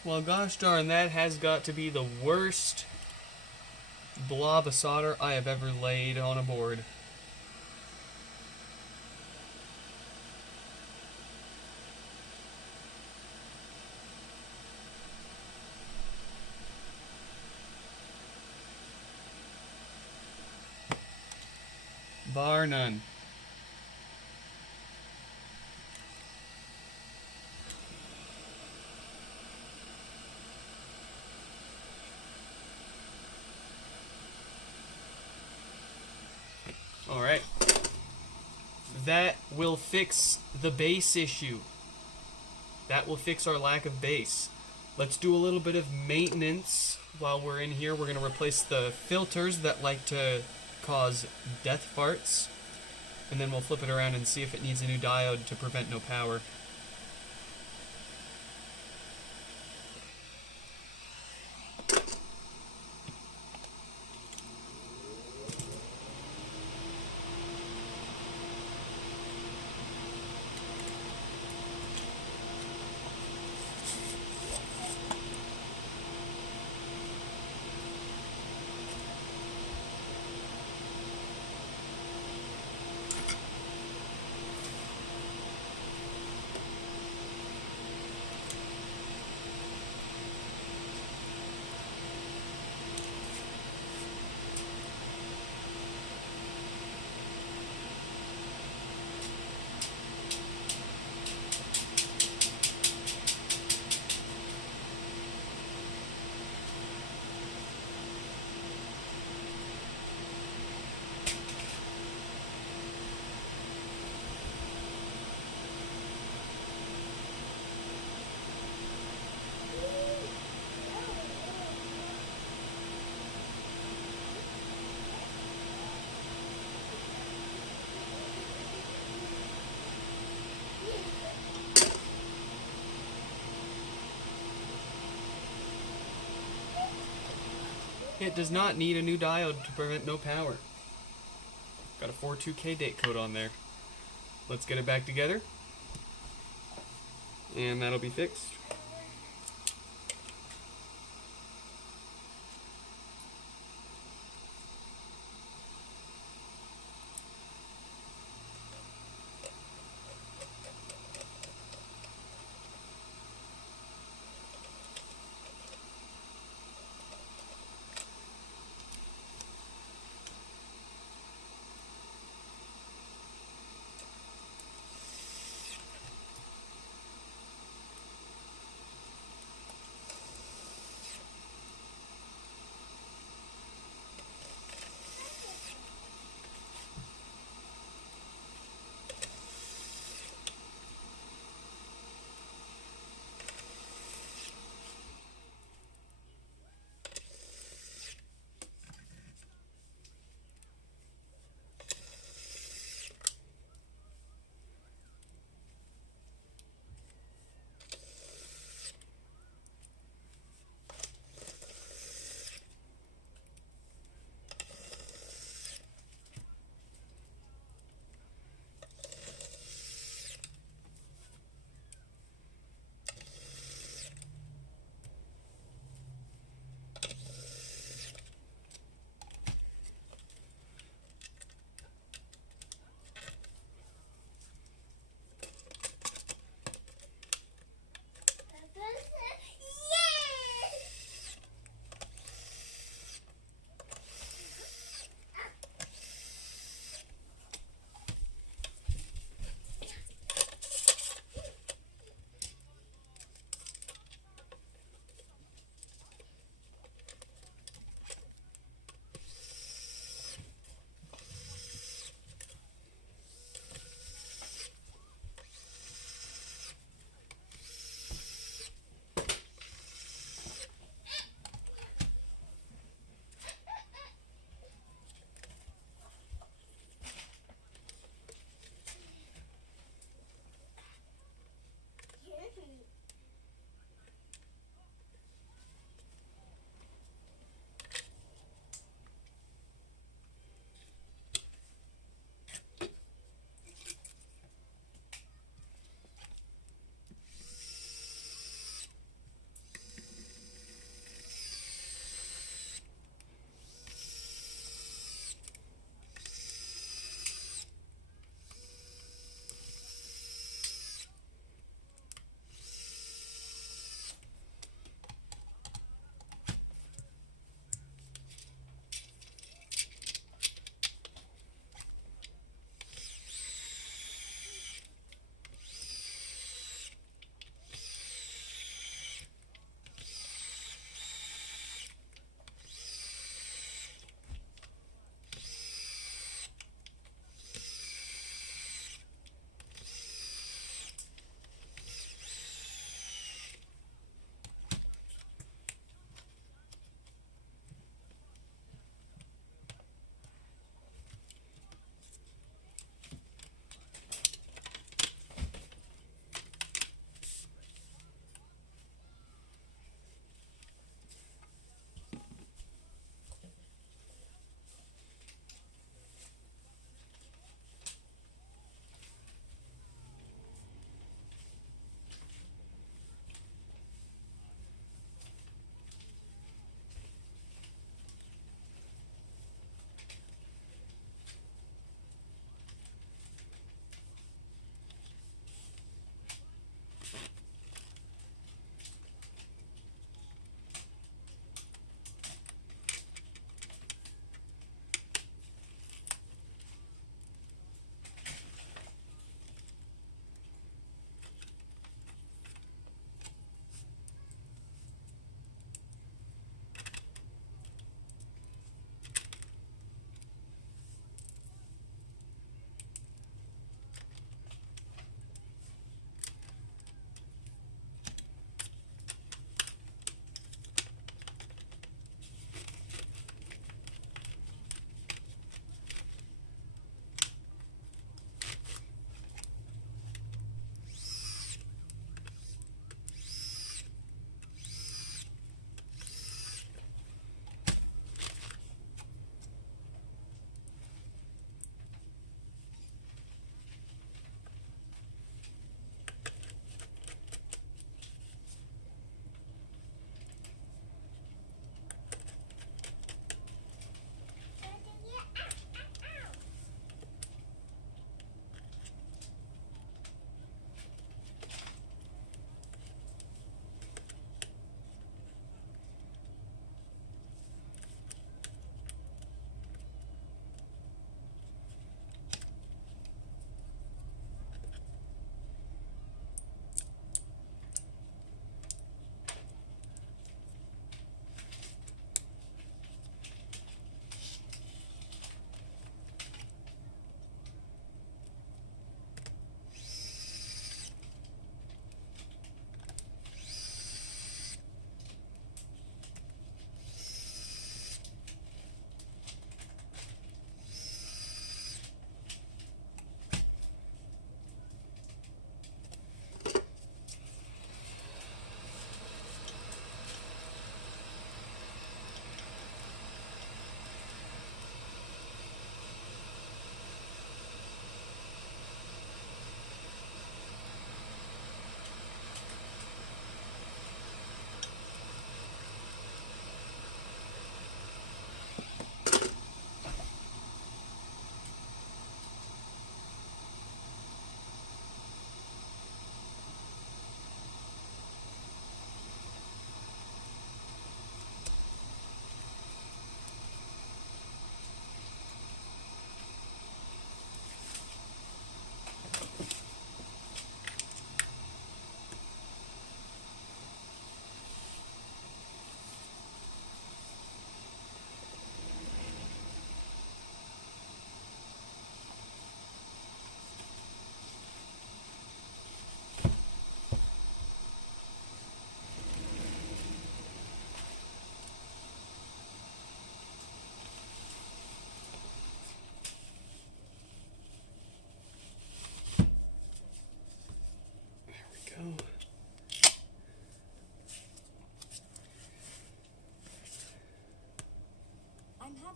Well, gosh darn, that has got to be the worst blob of solder I have ever laid on a board. Bar none. Alright. That will fix the bass issue. That will fix our lack of bass. Let's do a little bit of maintenance while we're in here. We're going to replace the filters that like to cause death farts. And then we'll flip it around and see if it needs a new diode to prevent no power. It does not need a new diode to prevent no power. Got a 42K date code on there. Let's get it back together. And that'll be fixed.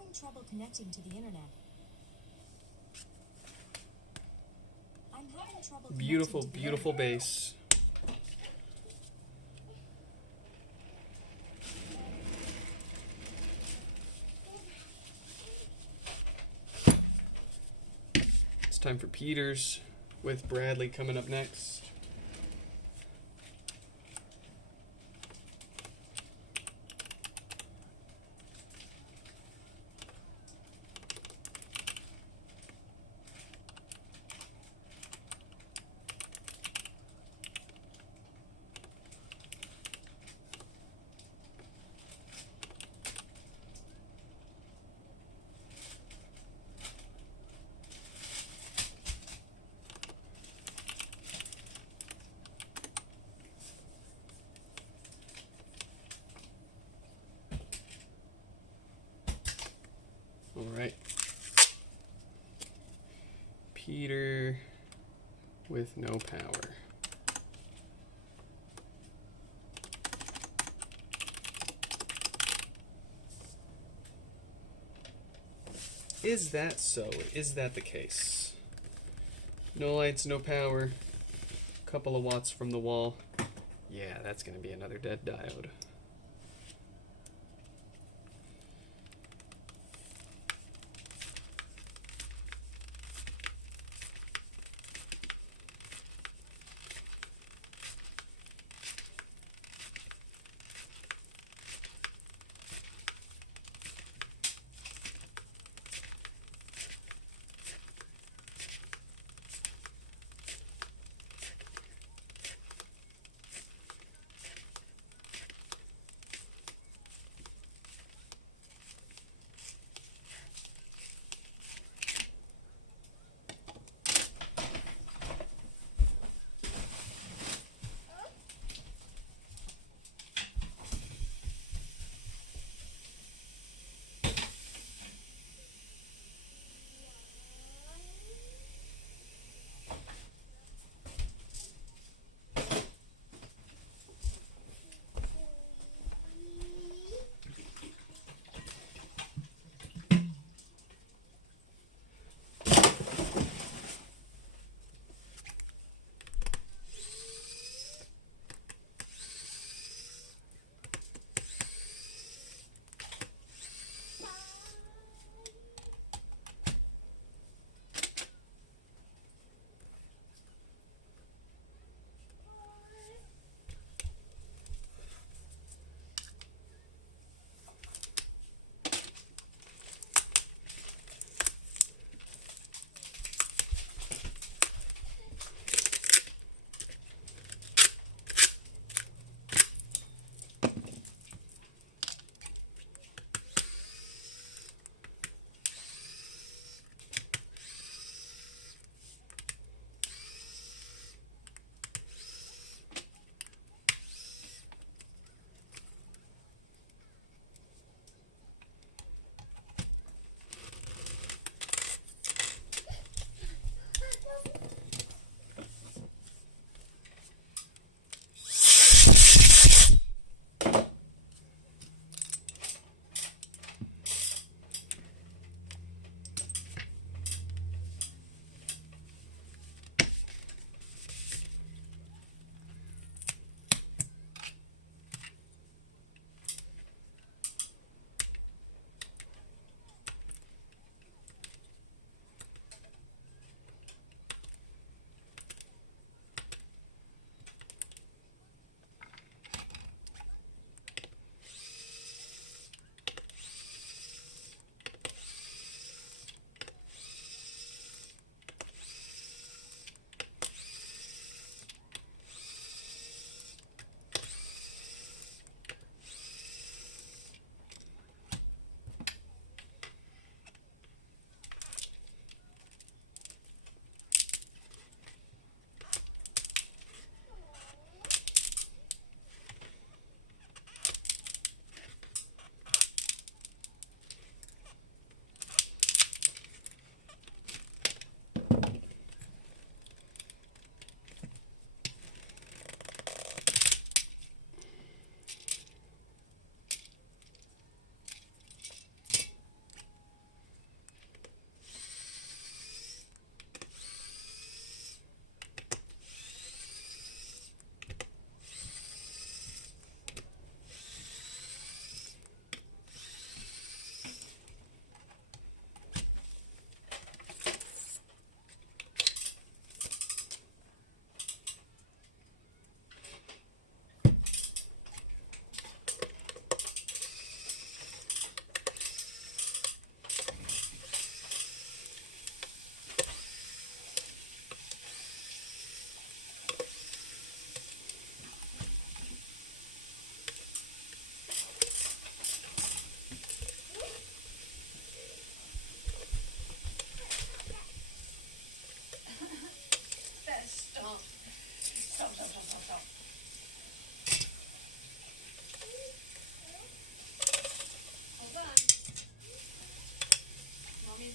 having trouble connecting to the internet. I'm having trouble Beautiful, connecting to the beautiful internet. bass. It's time for Peters with Bradley coming up next. All right. Peter with no power. Is that so? Is that the case? No lights, no power. Couple of watts from the wall. Yeah, that's going to be another dead diode.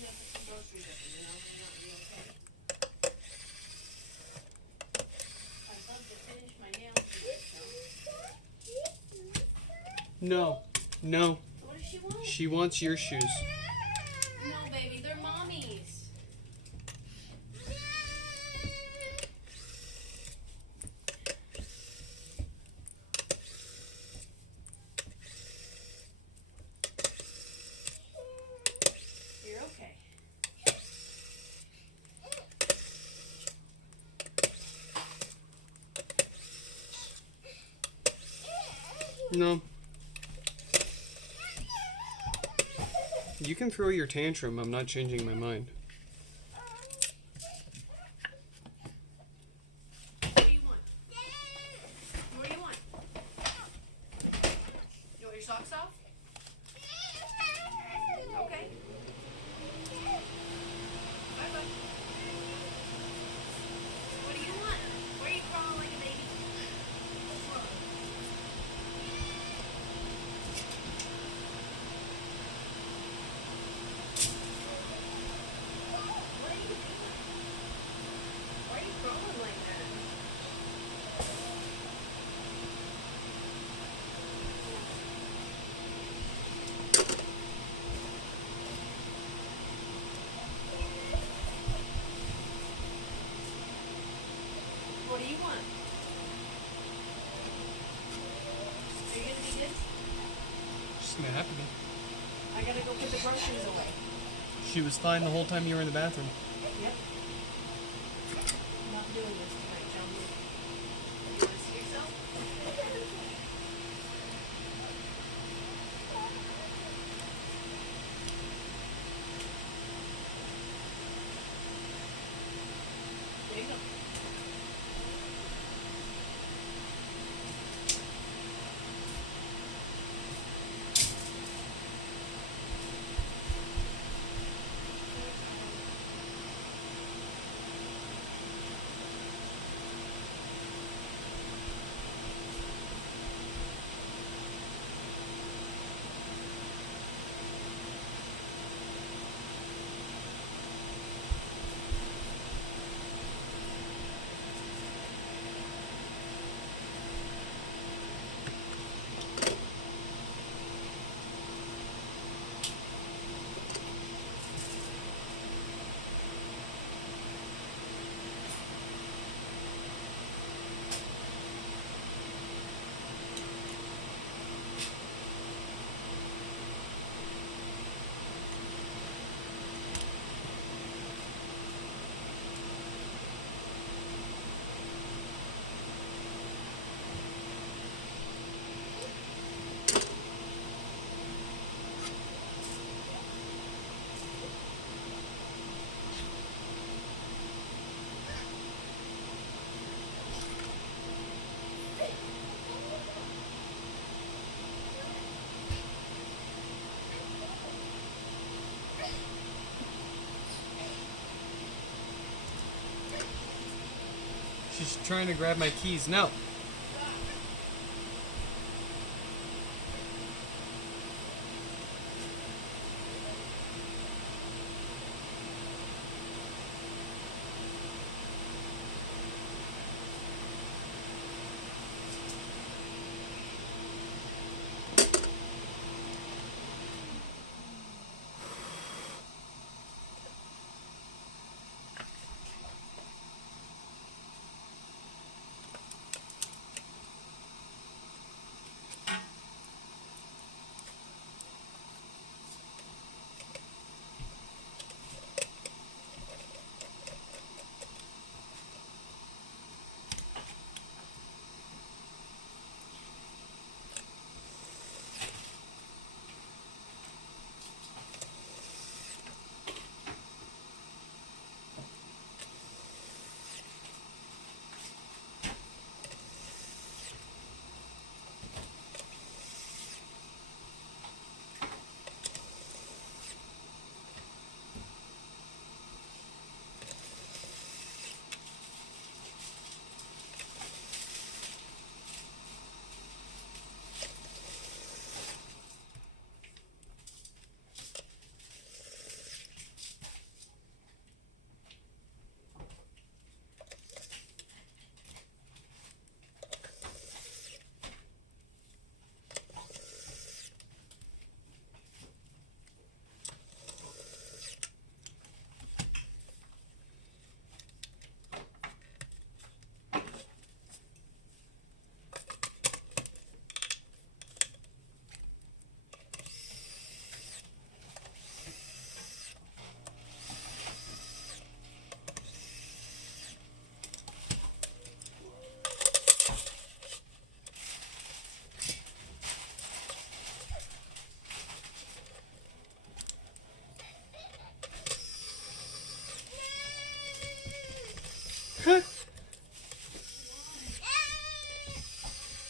gonna put some groceries up, you know? You want to be okay? I'd love to finish my nails today, so. No. No. What does she want? She wants your shoes. No, baby, they're mommy's. You're okay. No. You can throw your tantrum. I'm not changing my mind. What do you want? What do you want? You want your socks off? Okay. Bye-bye. What do you want? Why are you crawling like a baby? What are you doing? Why are you crawling like that? What do you want? Are you gonna be good? She's gonna have to be. I gotta go put the groceries away. She was fine the whole time you were in the bathroom. Yep. I'm not doing this tonight, John. You wanna see yourself? There you go. She's trying to grab my keys. No.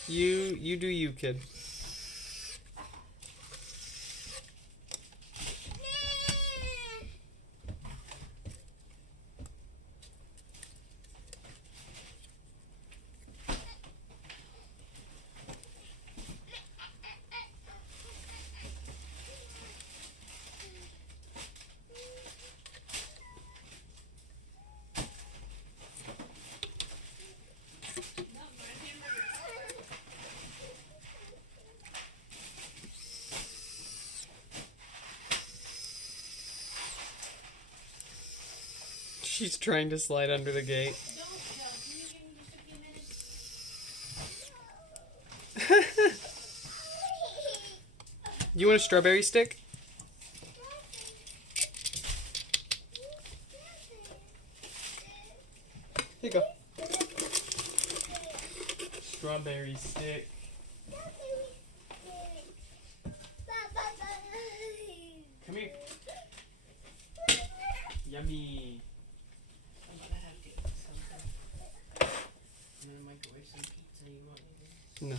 You do you, kid. She's trying to slide under the gate. Don't, Joe. Can you give me just a few minutes? You want a strawberry stick? Here you go. Strawberry stick. Come here. Yummy. I'm gonna have to eat something. I'm gonna microwave some pizza. You want anything? No.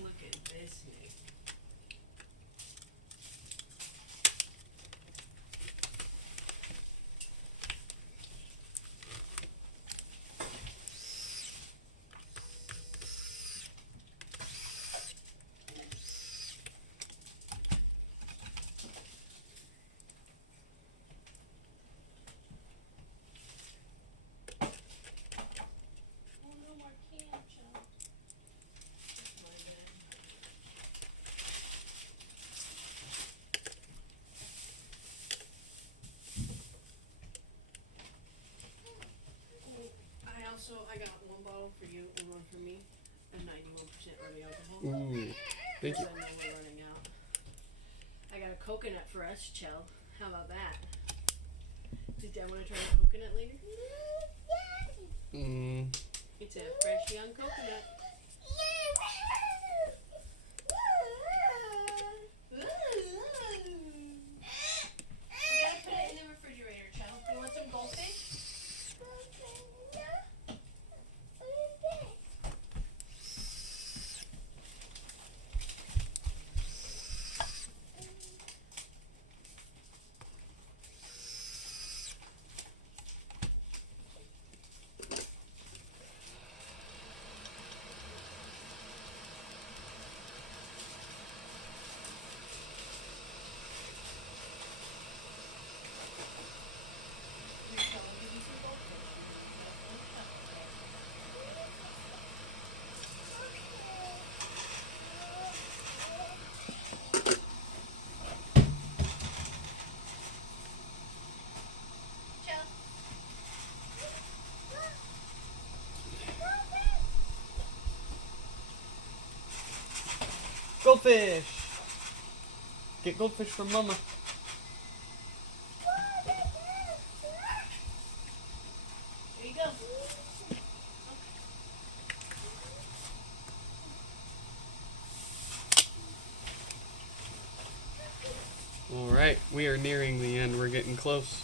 Look at this, Nick. Oh no, more can, Joe. That's my bad. I got one bottle for you and one for me, and 91% rubbing alcohol. Ooh. Thank you. Because I know we're running out. I got a coconut for us, Chell. How about that? Did Dad want to try a coconut later? It's a fresh young coconut. We gotta put it in the refrigerator, Chell. You want some goldfish? Goldfish! Get goldfish from Mama. Alright, we are nearing the end. We're getting close.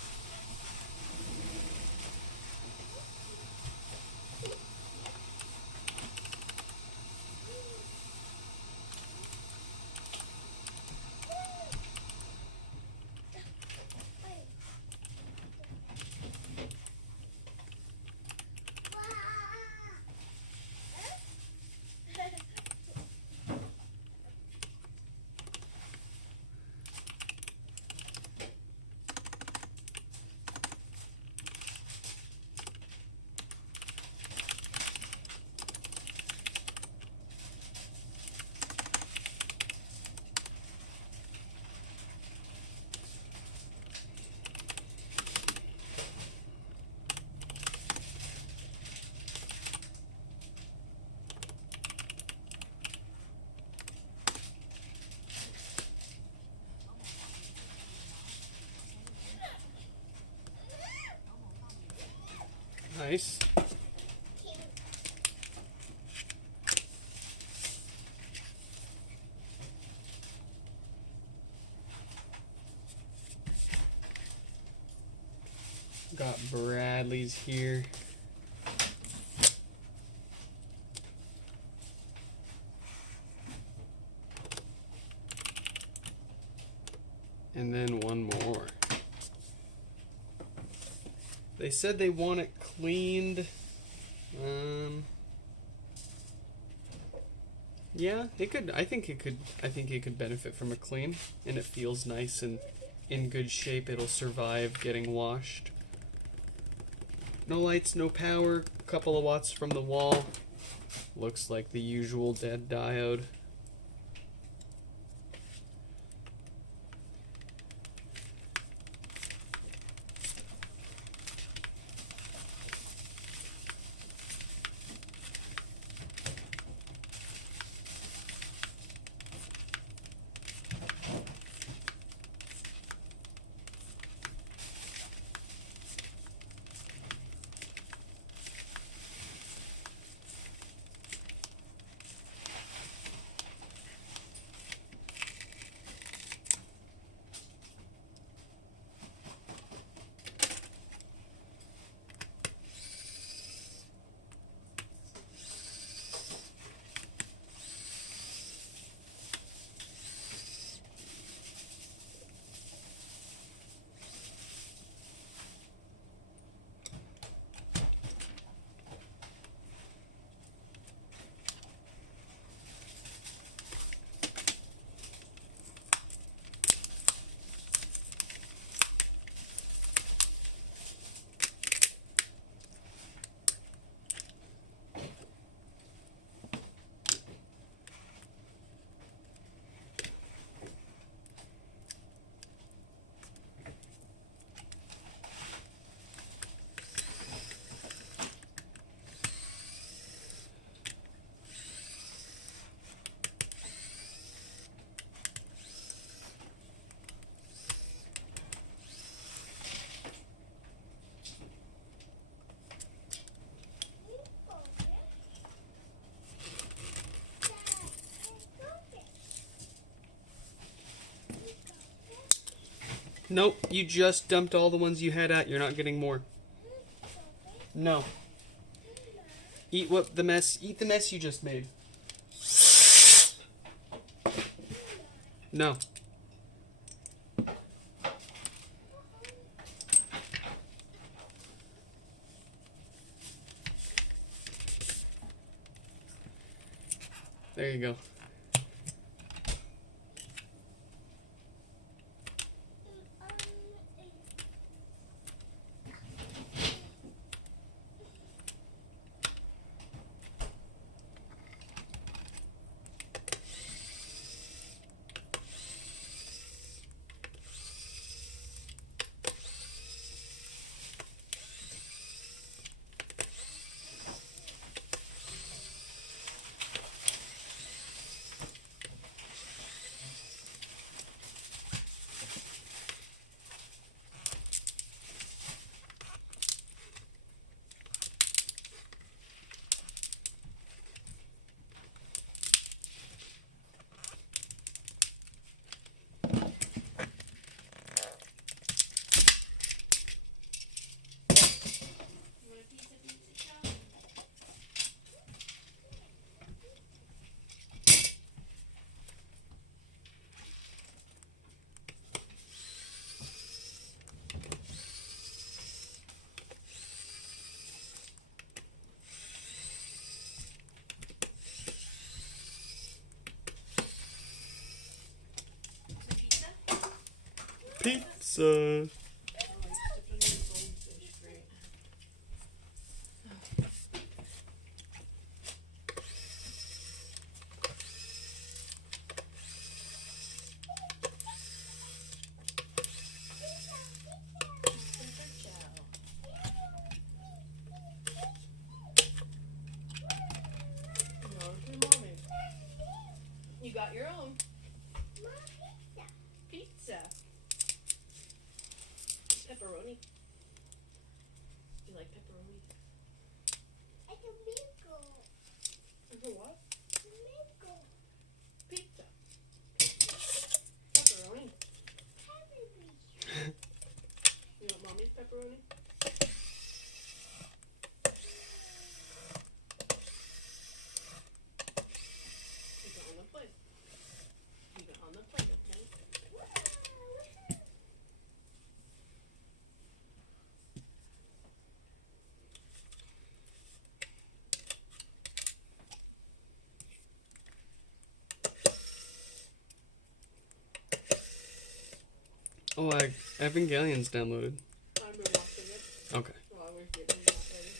Nice. Got Bradley's here. And then one more. They said they want it cleaned. Yeah, it could. I think it could benefit from a clean, and it feels nice and in good shape. It'll survive getting washed. No lights, no power. Couple of watts from the wall. Looks like the usual dead diode. Nope, you just dumped all the ones you had out. You're not getting more. No. Eat the mess you just made. No. There you go. Pizza. You got your own pizza. Pepperoni. You like pepperoni? It's a mango. It's a what? Mango. Pizza. Pepperoni. You want mommy's pepperoni? Keep it on the plate. Keep it on the plate, okay? Oh, Evangelion's downloaded. I've been watching it Okay. while we're getting that ready.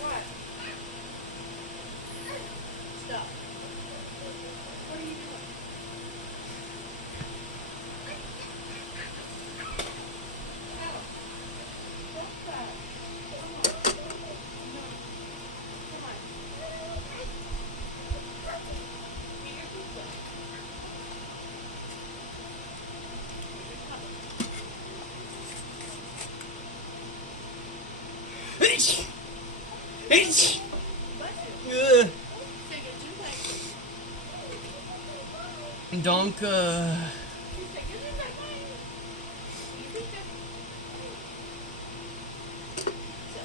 What? Stop. What are you doing? Ow. Stop that. Come on. No. Come on. Eat your pizza. Eat your cup. Bless you. Take it too late. Donka. You take it too late. You pizza. So.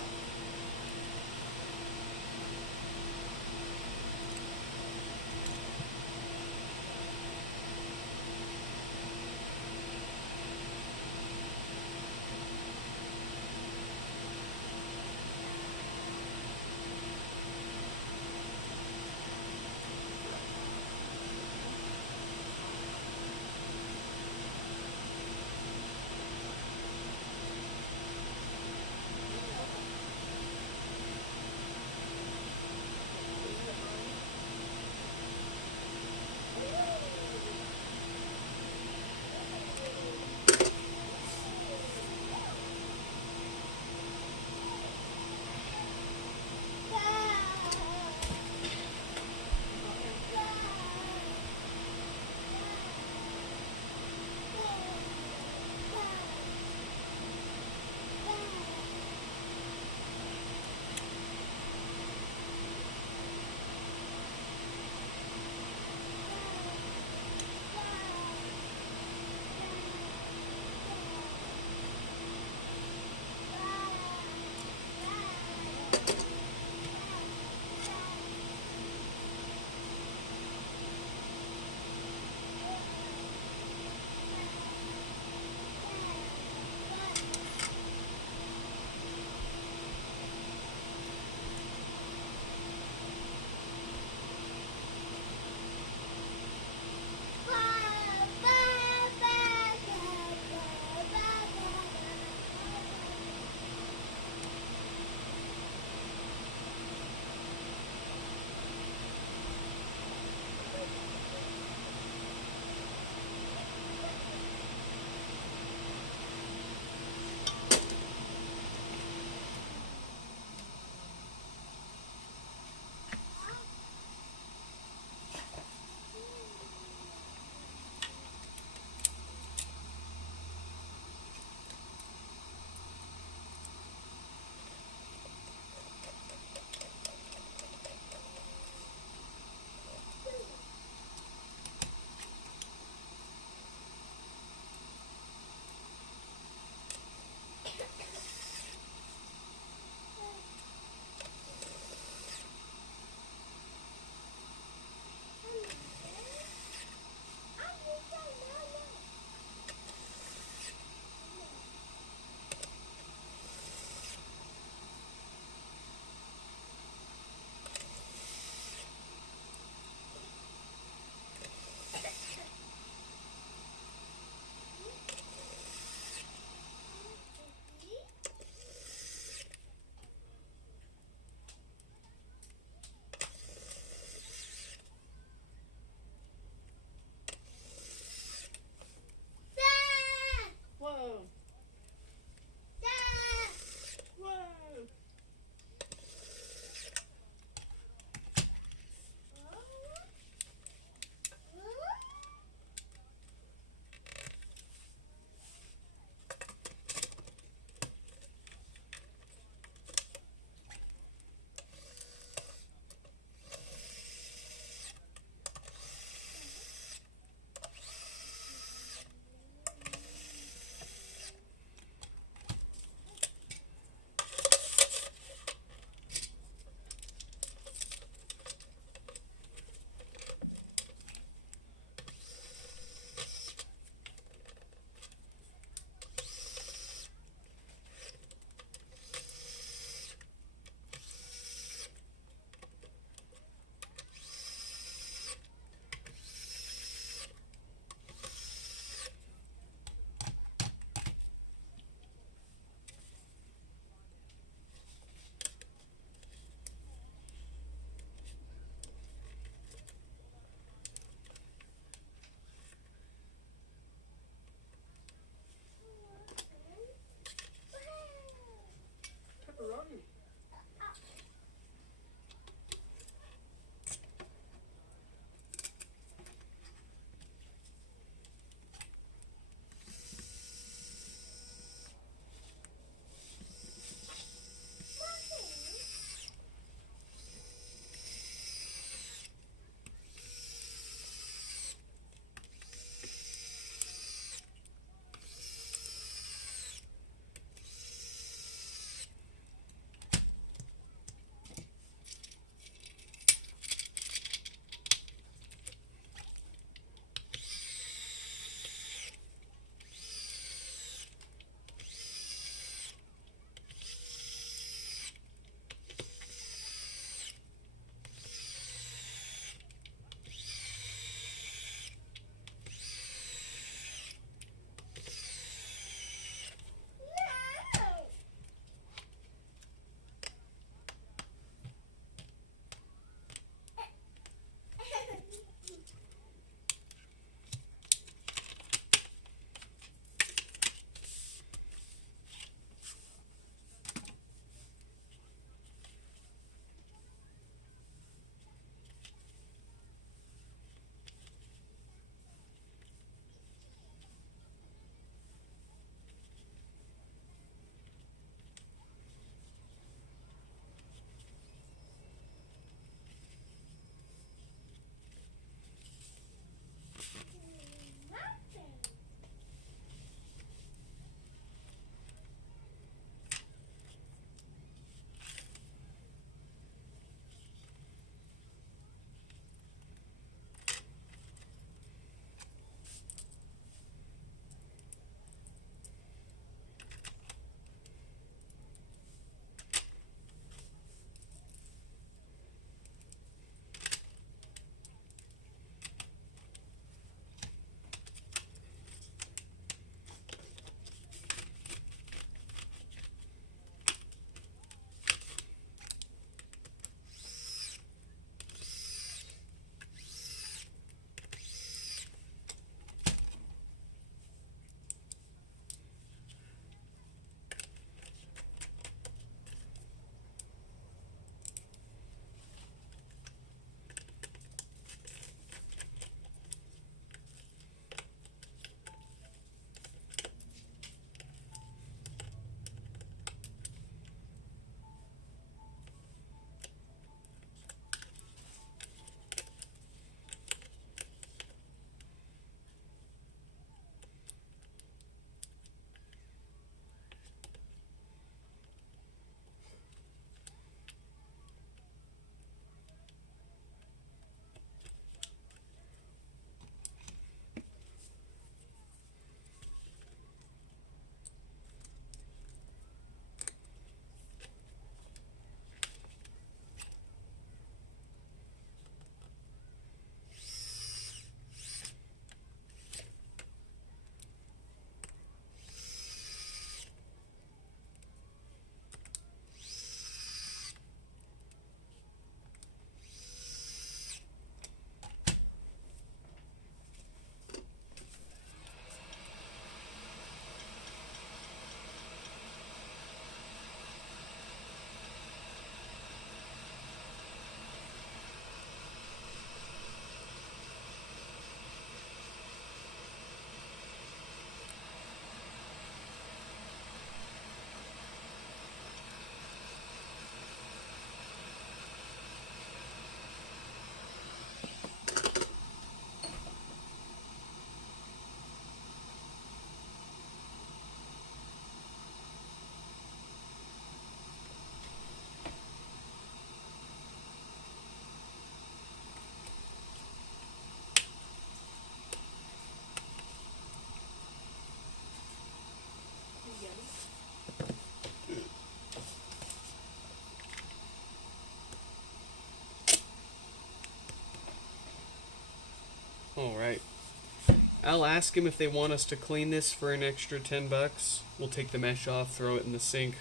I'll ask them if they want us to clean this for an extra $10. We'll take the mesh off, throw it in the sink,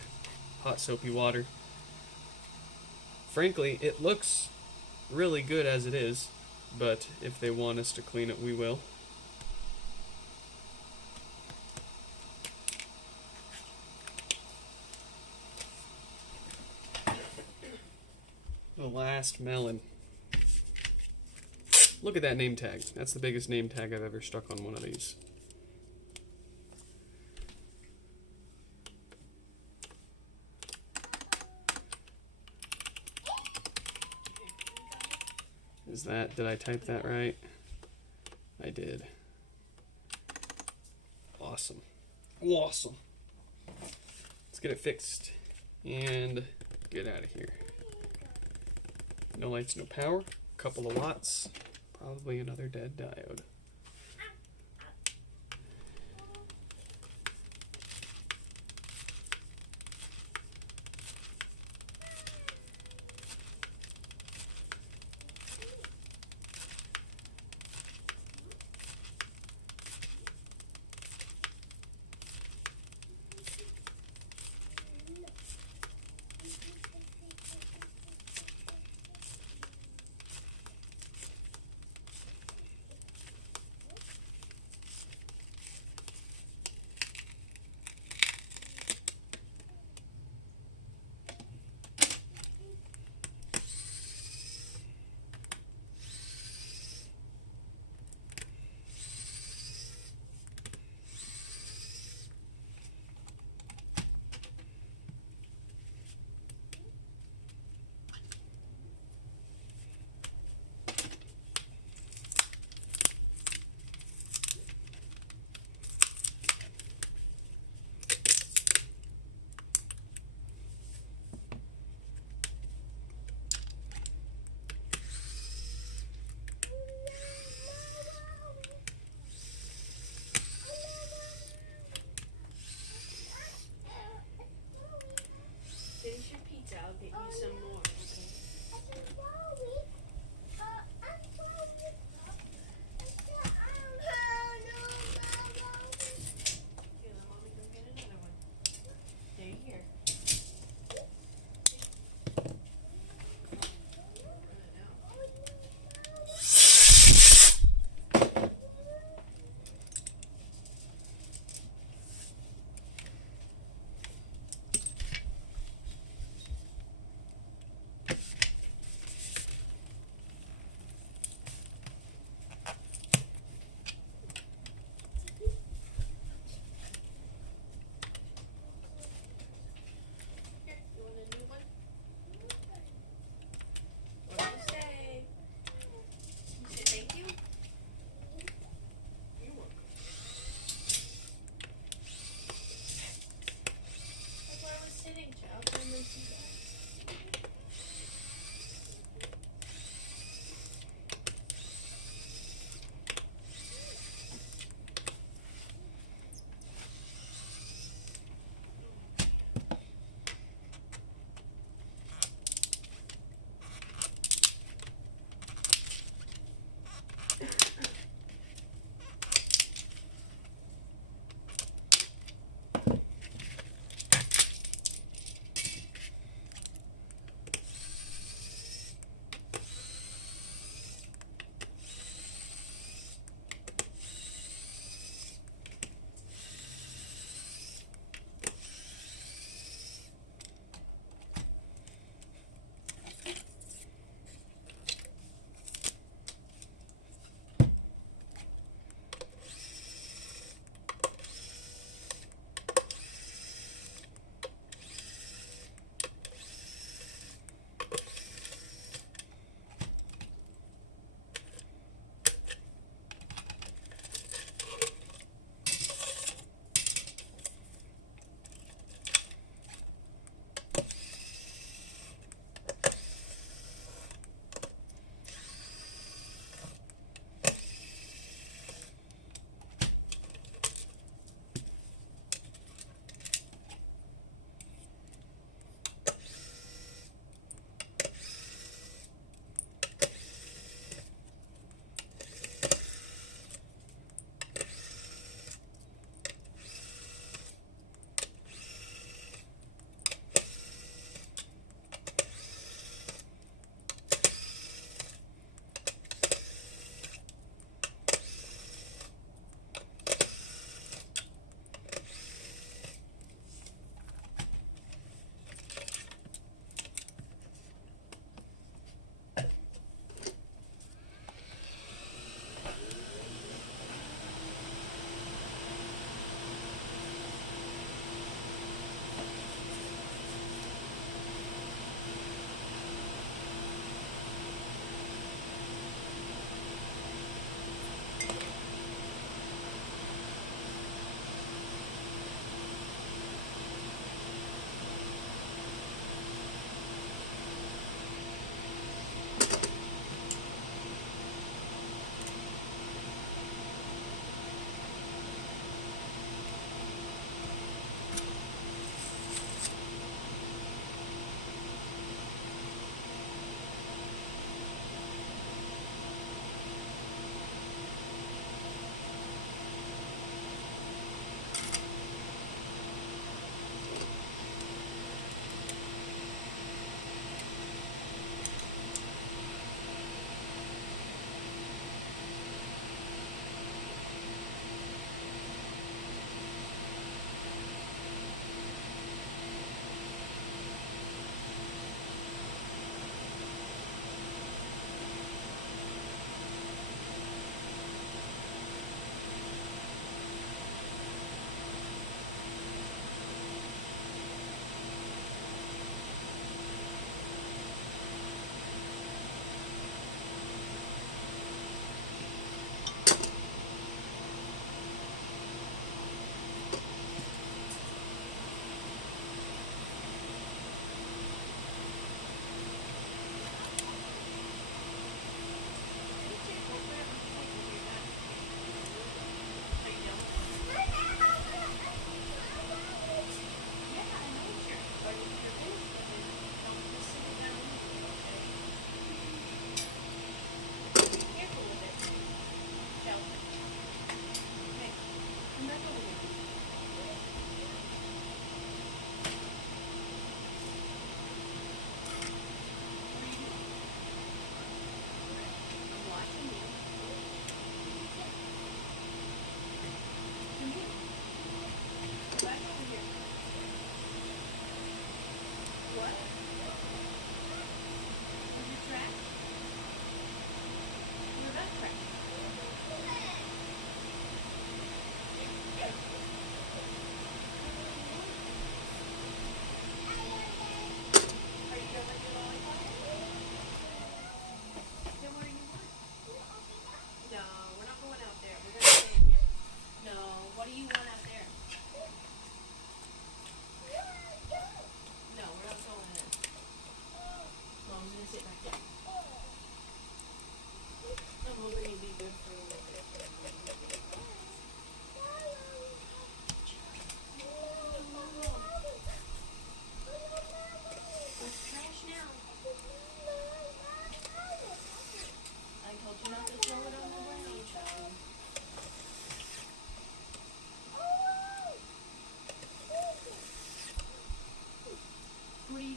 hot soapy water. Frankly, it looks really good as it is, but if they want us to clean it, we will. The last melon. Look at that name tag. That's the biggest name tag I've ever stuck on one of these. Is that, did I type that right? I did. Awesome. Awesome. Let's get it fixed and get out of here. No lights, no power. Couple of watts. Probably another dead diode. Finish your pizza. I'll get you some more. Here, let mommy go get another one. There, here. Here, you want a new one? What do you say? You say thank you? You're welcome. That's where I was sitting, child. I'm gonna see that.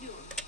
you doing?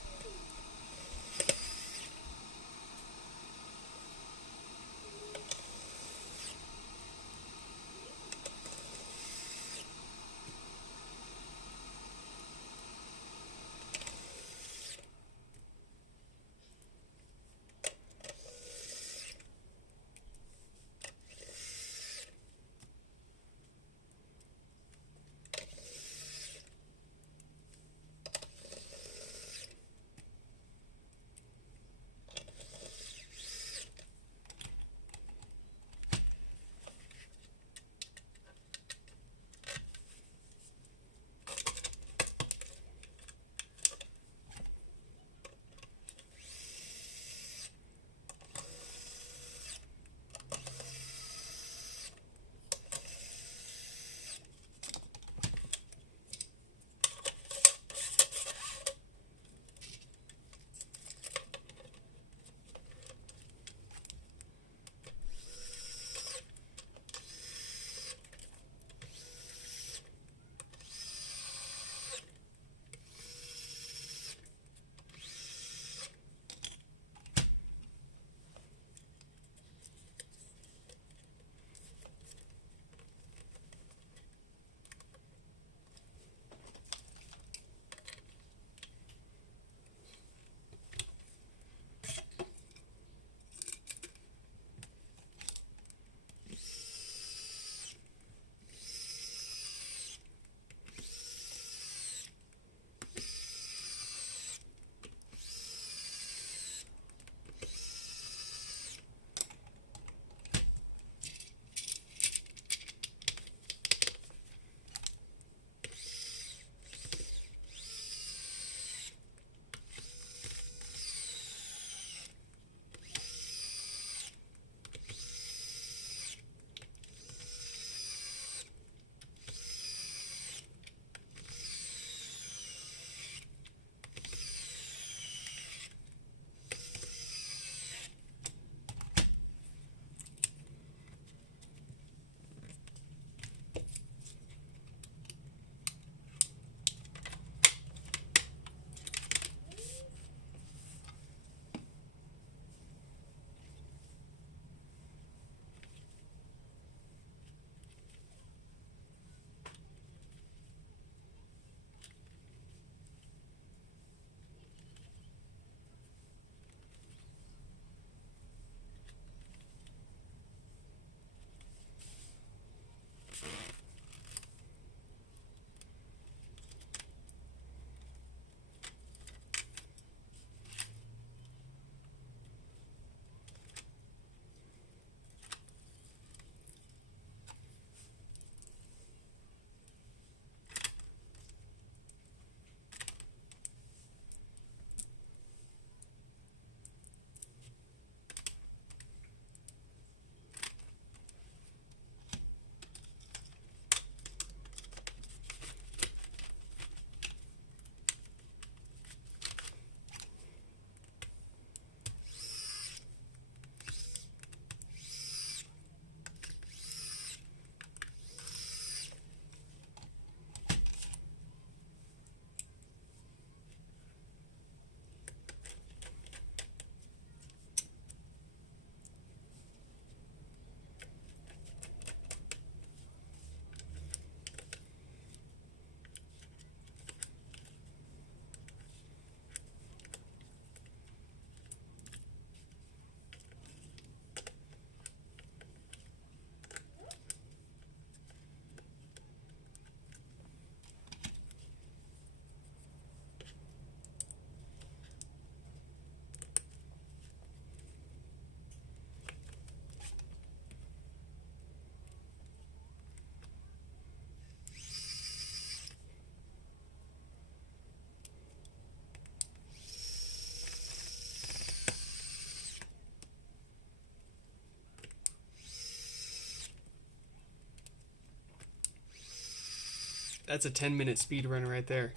That's a 10-minute speed run right there.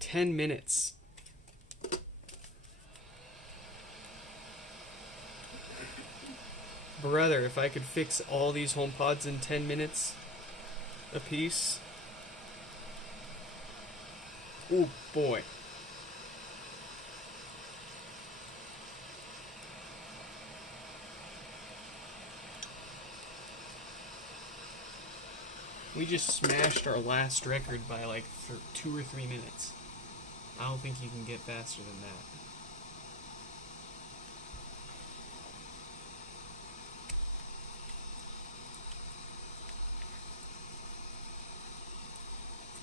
10 minutes. Brother, if I could fix all these HomePods in 10 minutes a piece. Oh boy. We just smashed our last record by like 2 or 3 minutes. I don't think you can get faster than that.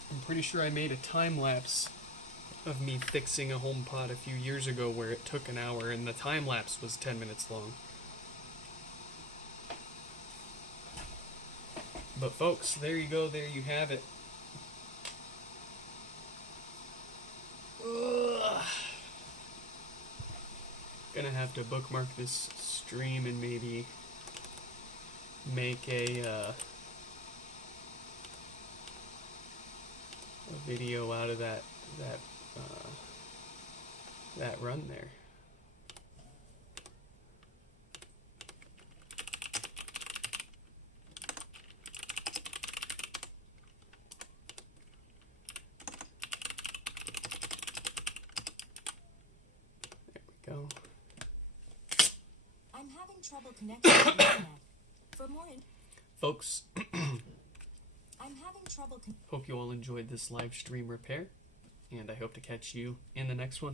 I'm pretty sure I made a time lapse of me fixing a HomePod a few years ago where it took an hour and the time lapse was 10 minutes long. But folks, there you go, there you have it. Ugh. Gonna have to bookmark this stream and maybe make a video out of that run there. There we go. I'm having trouble connecting to the internet. For more Folks, I'm having trouble hope you all enjoyed this live stream repair, and I hope to catch you in the next one.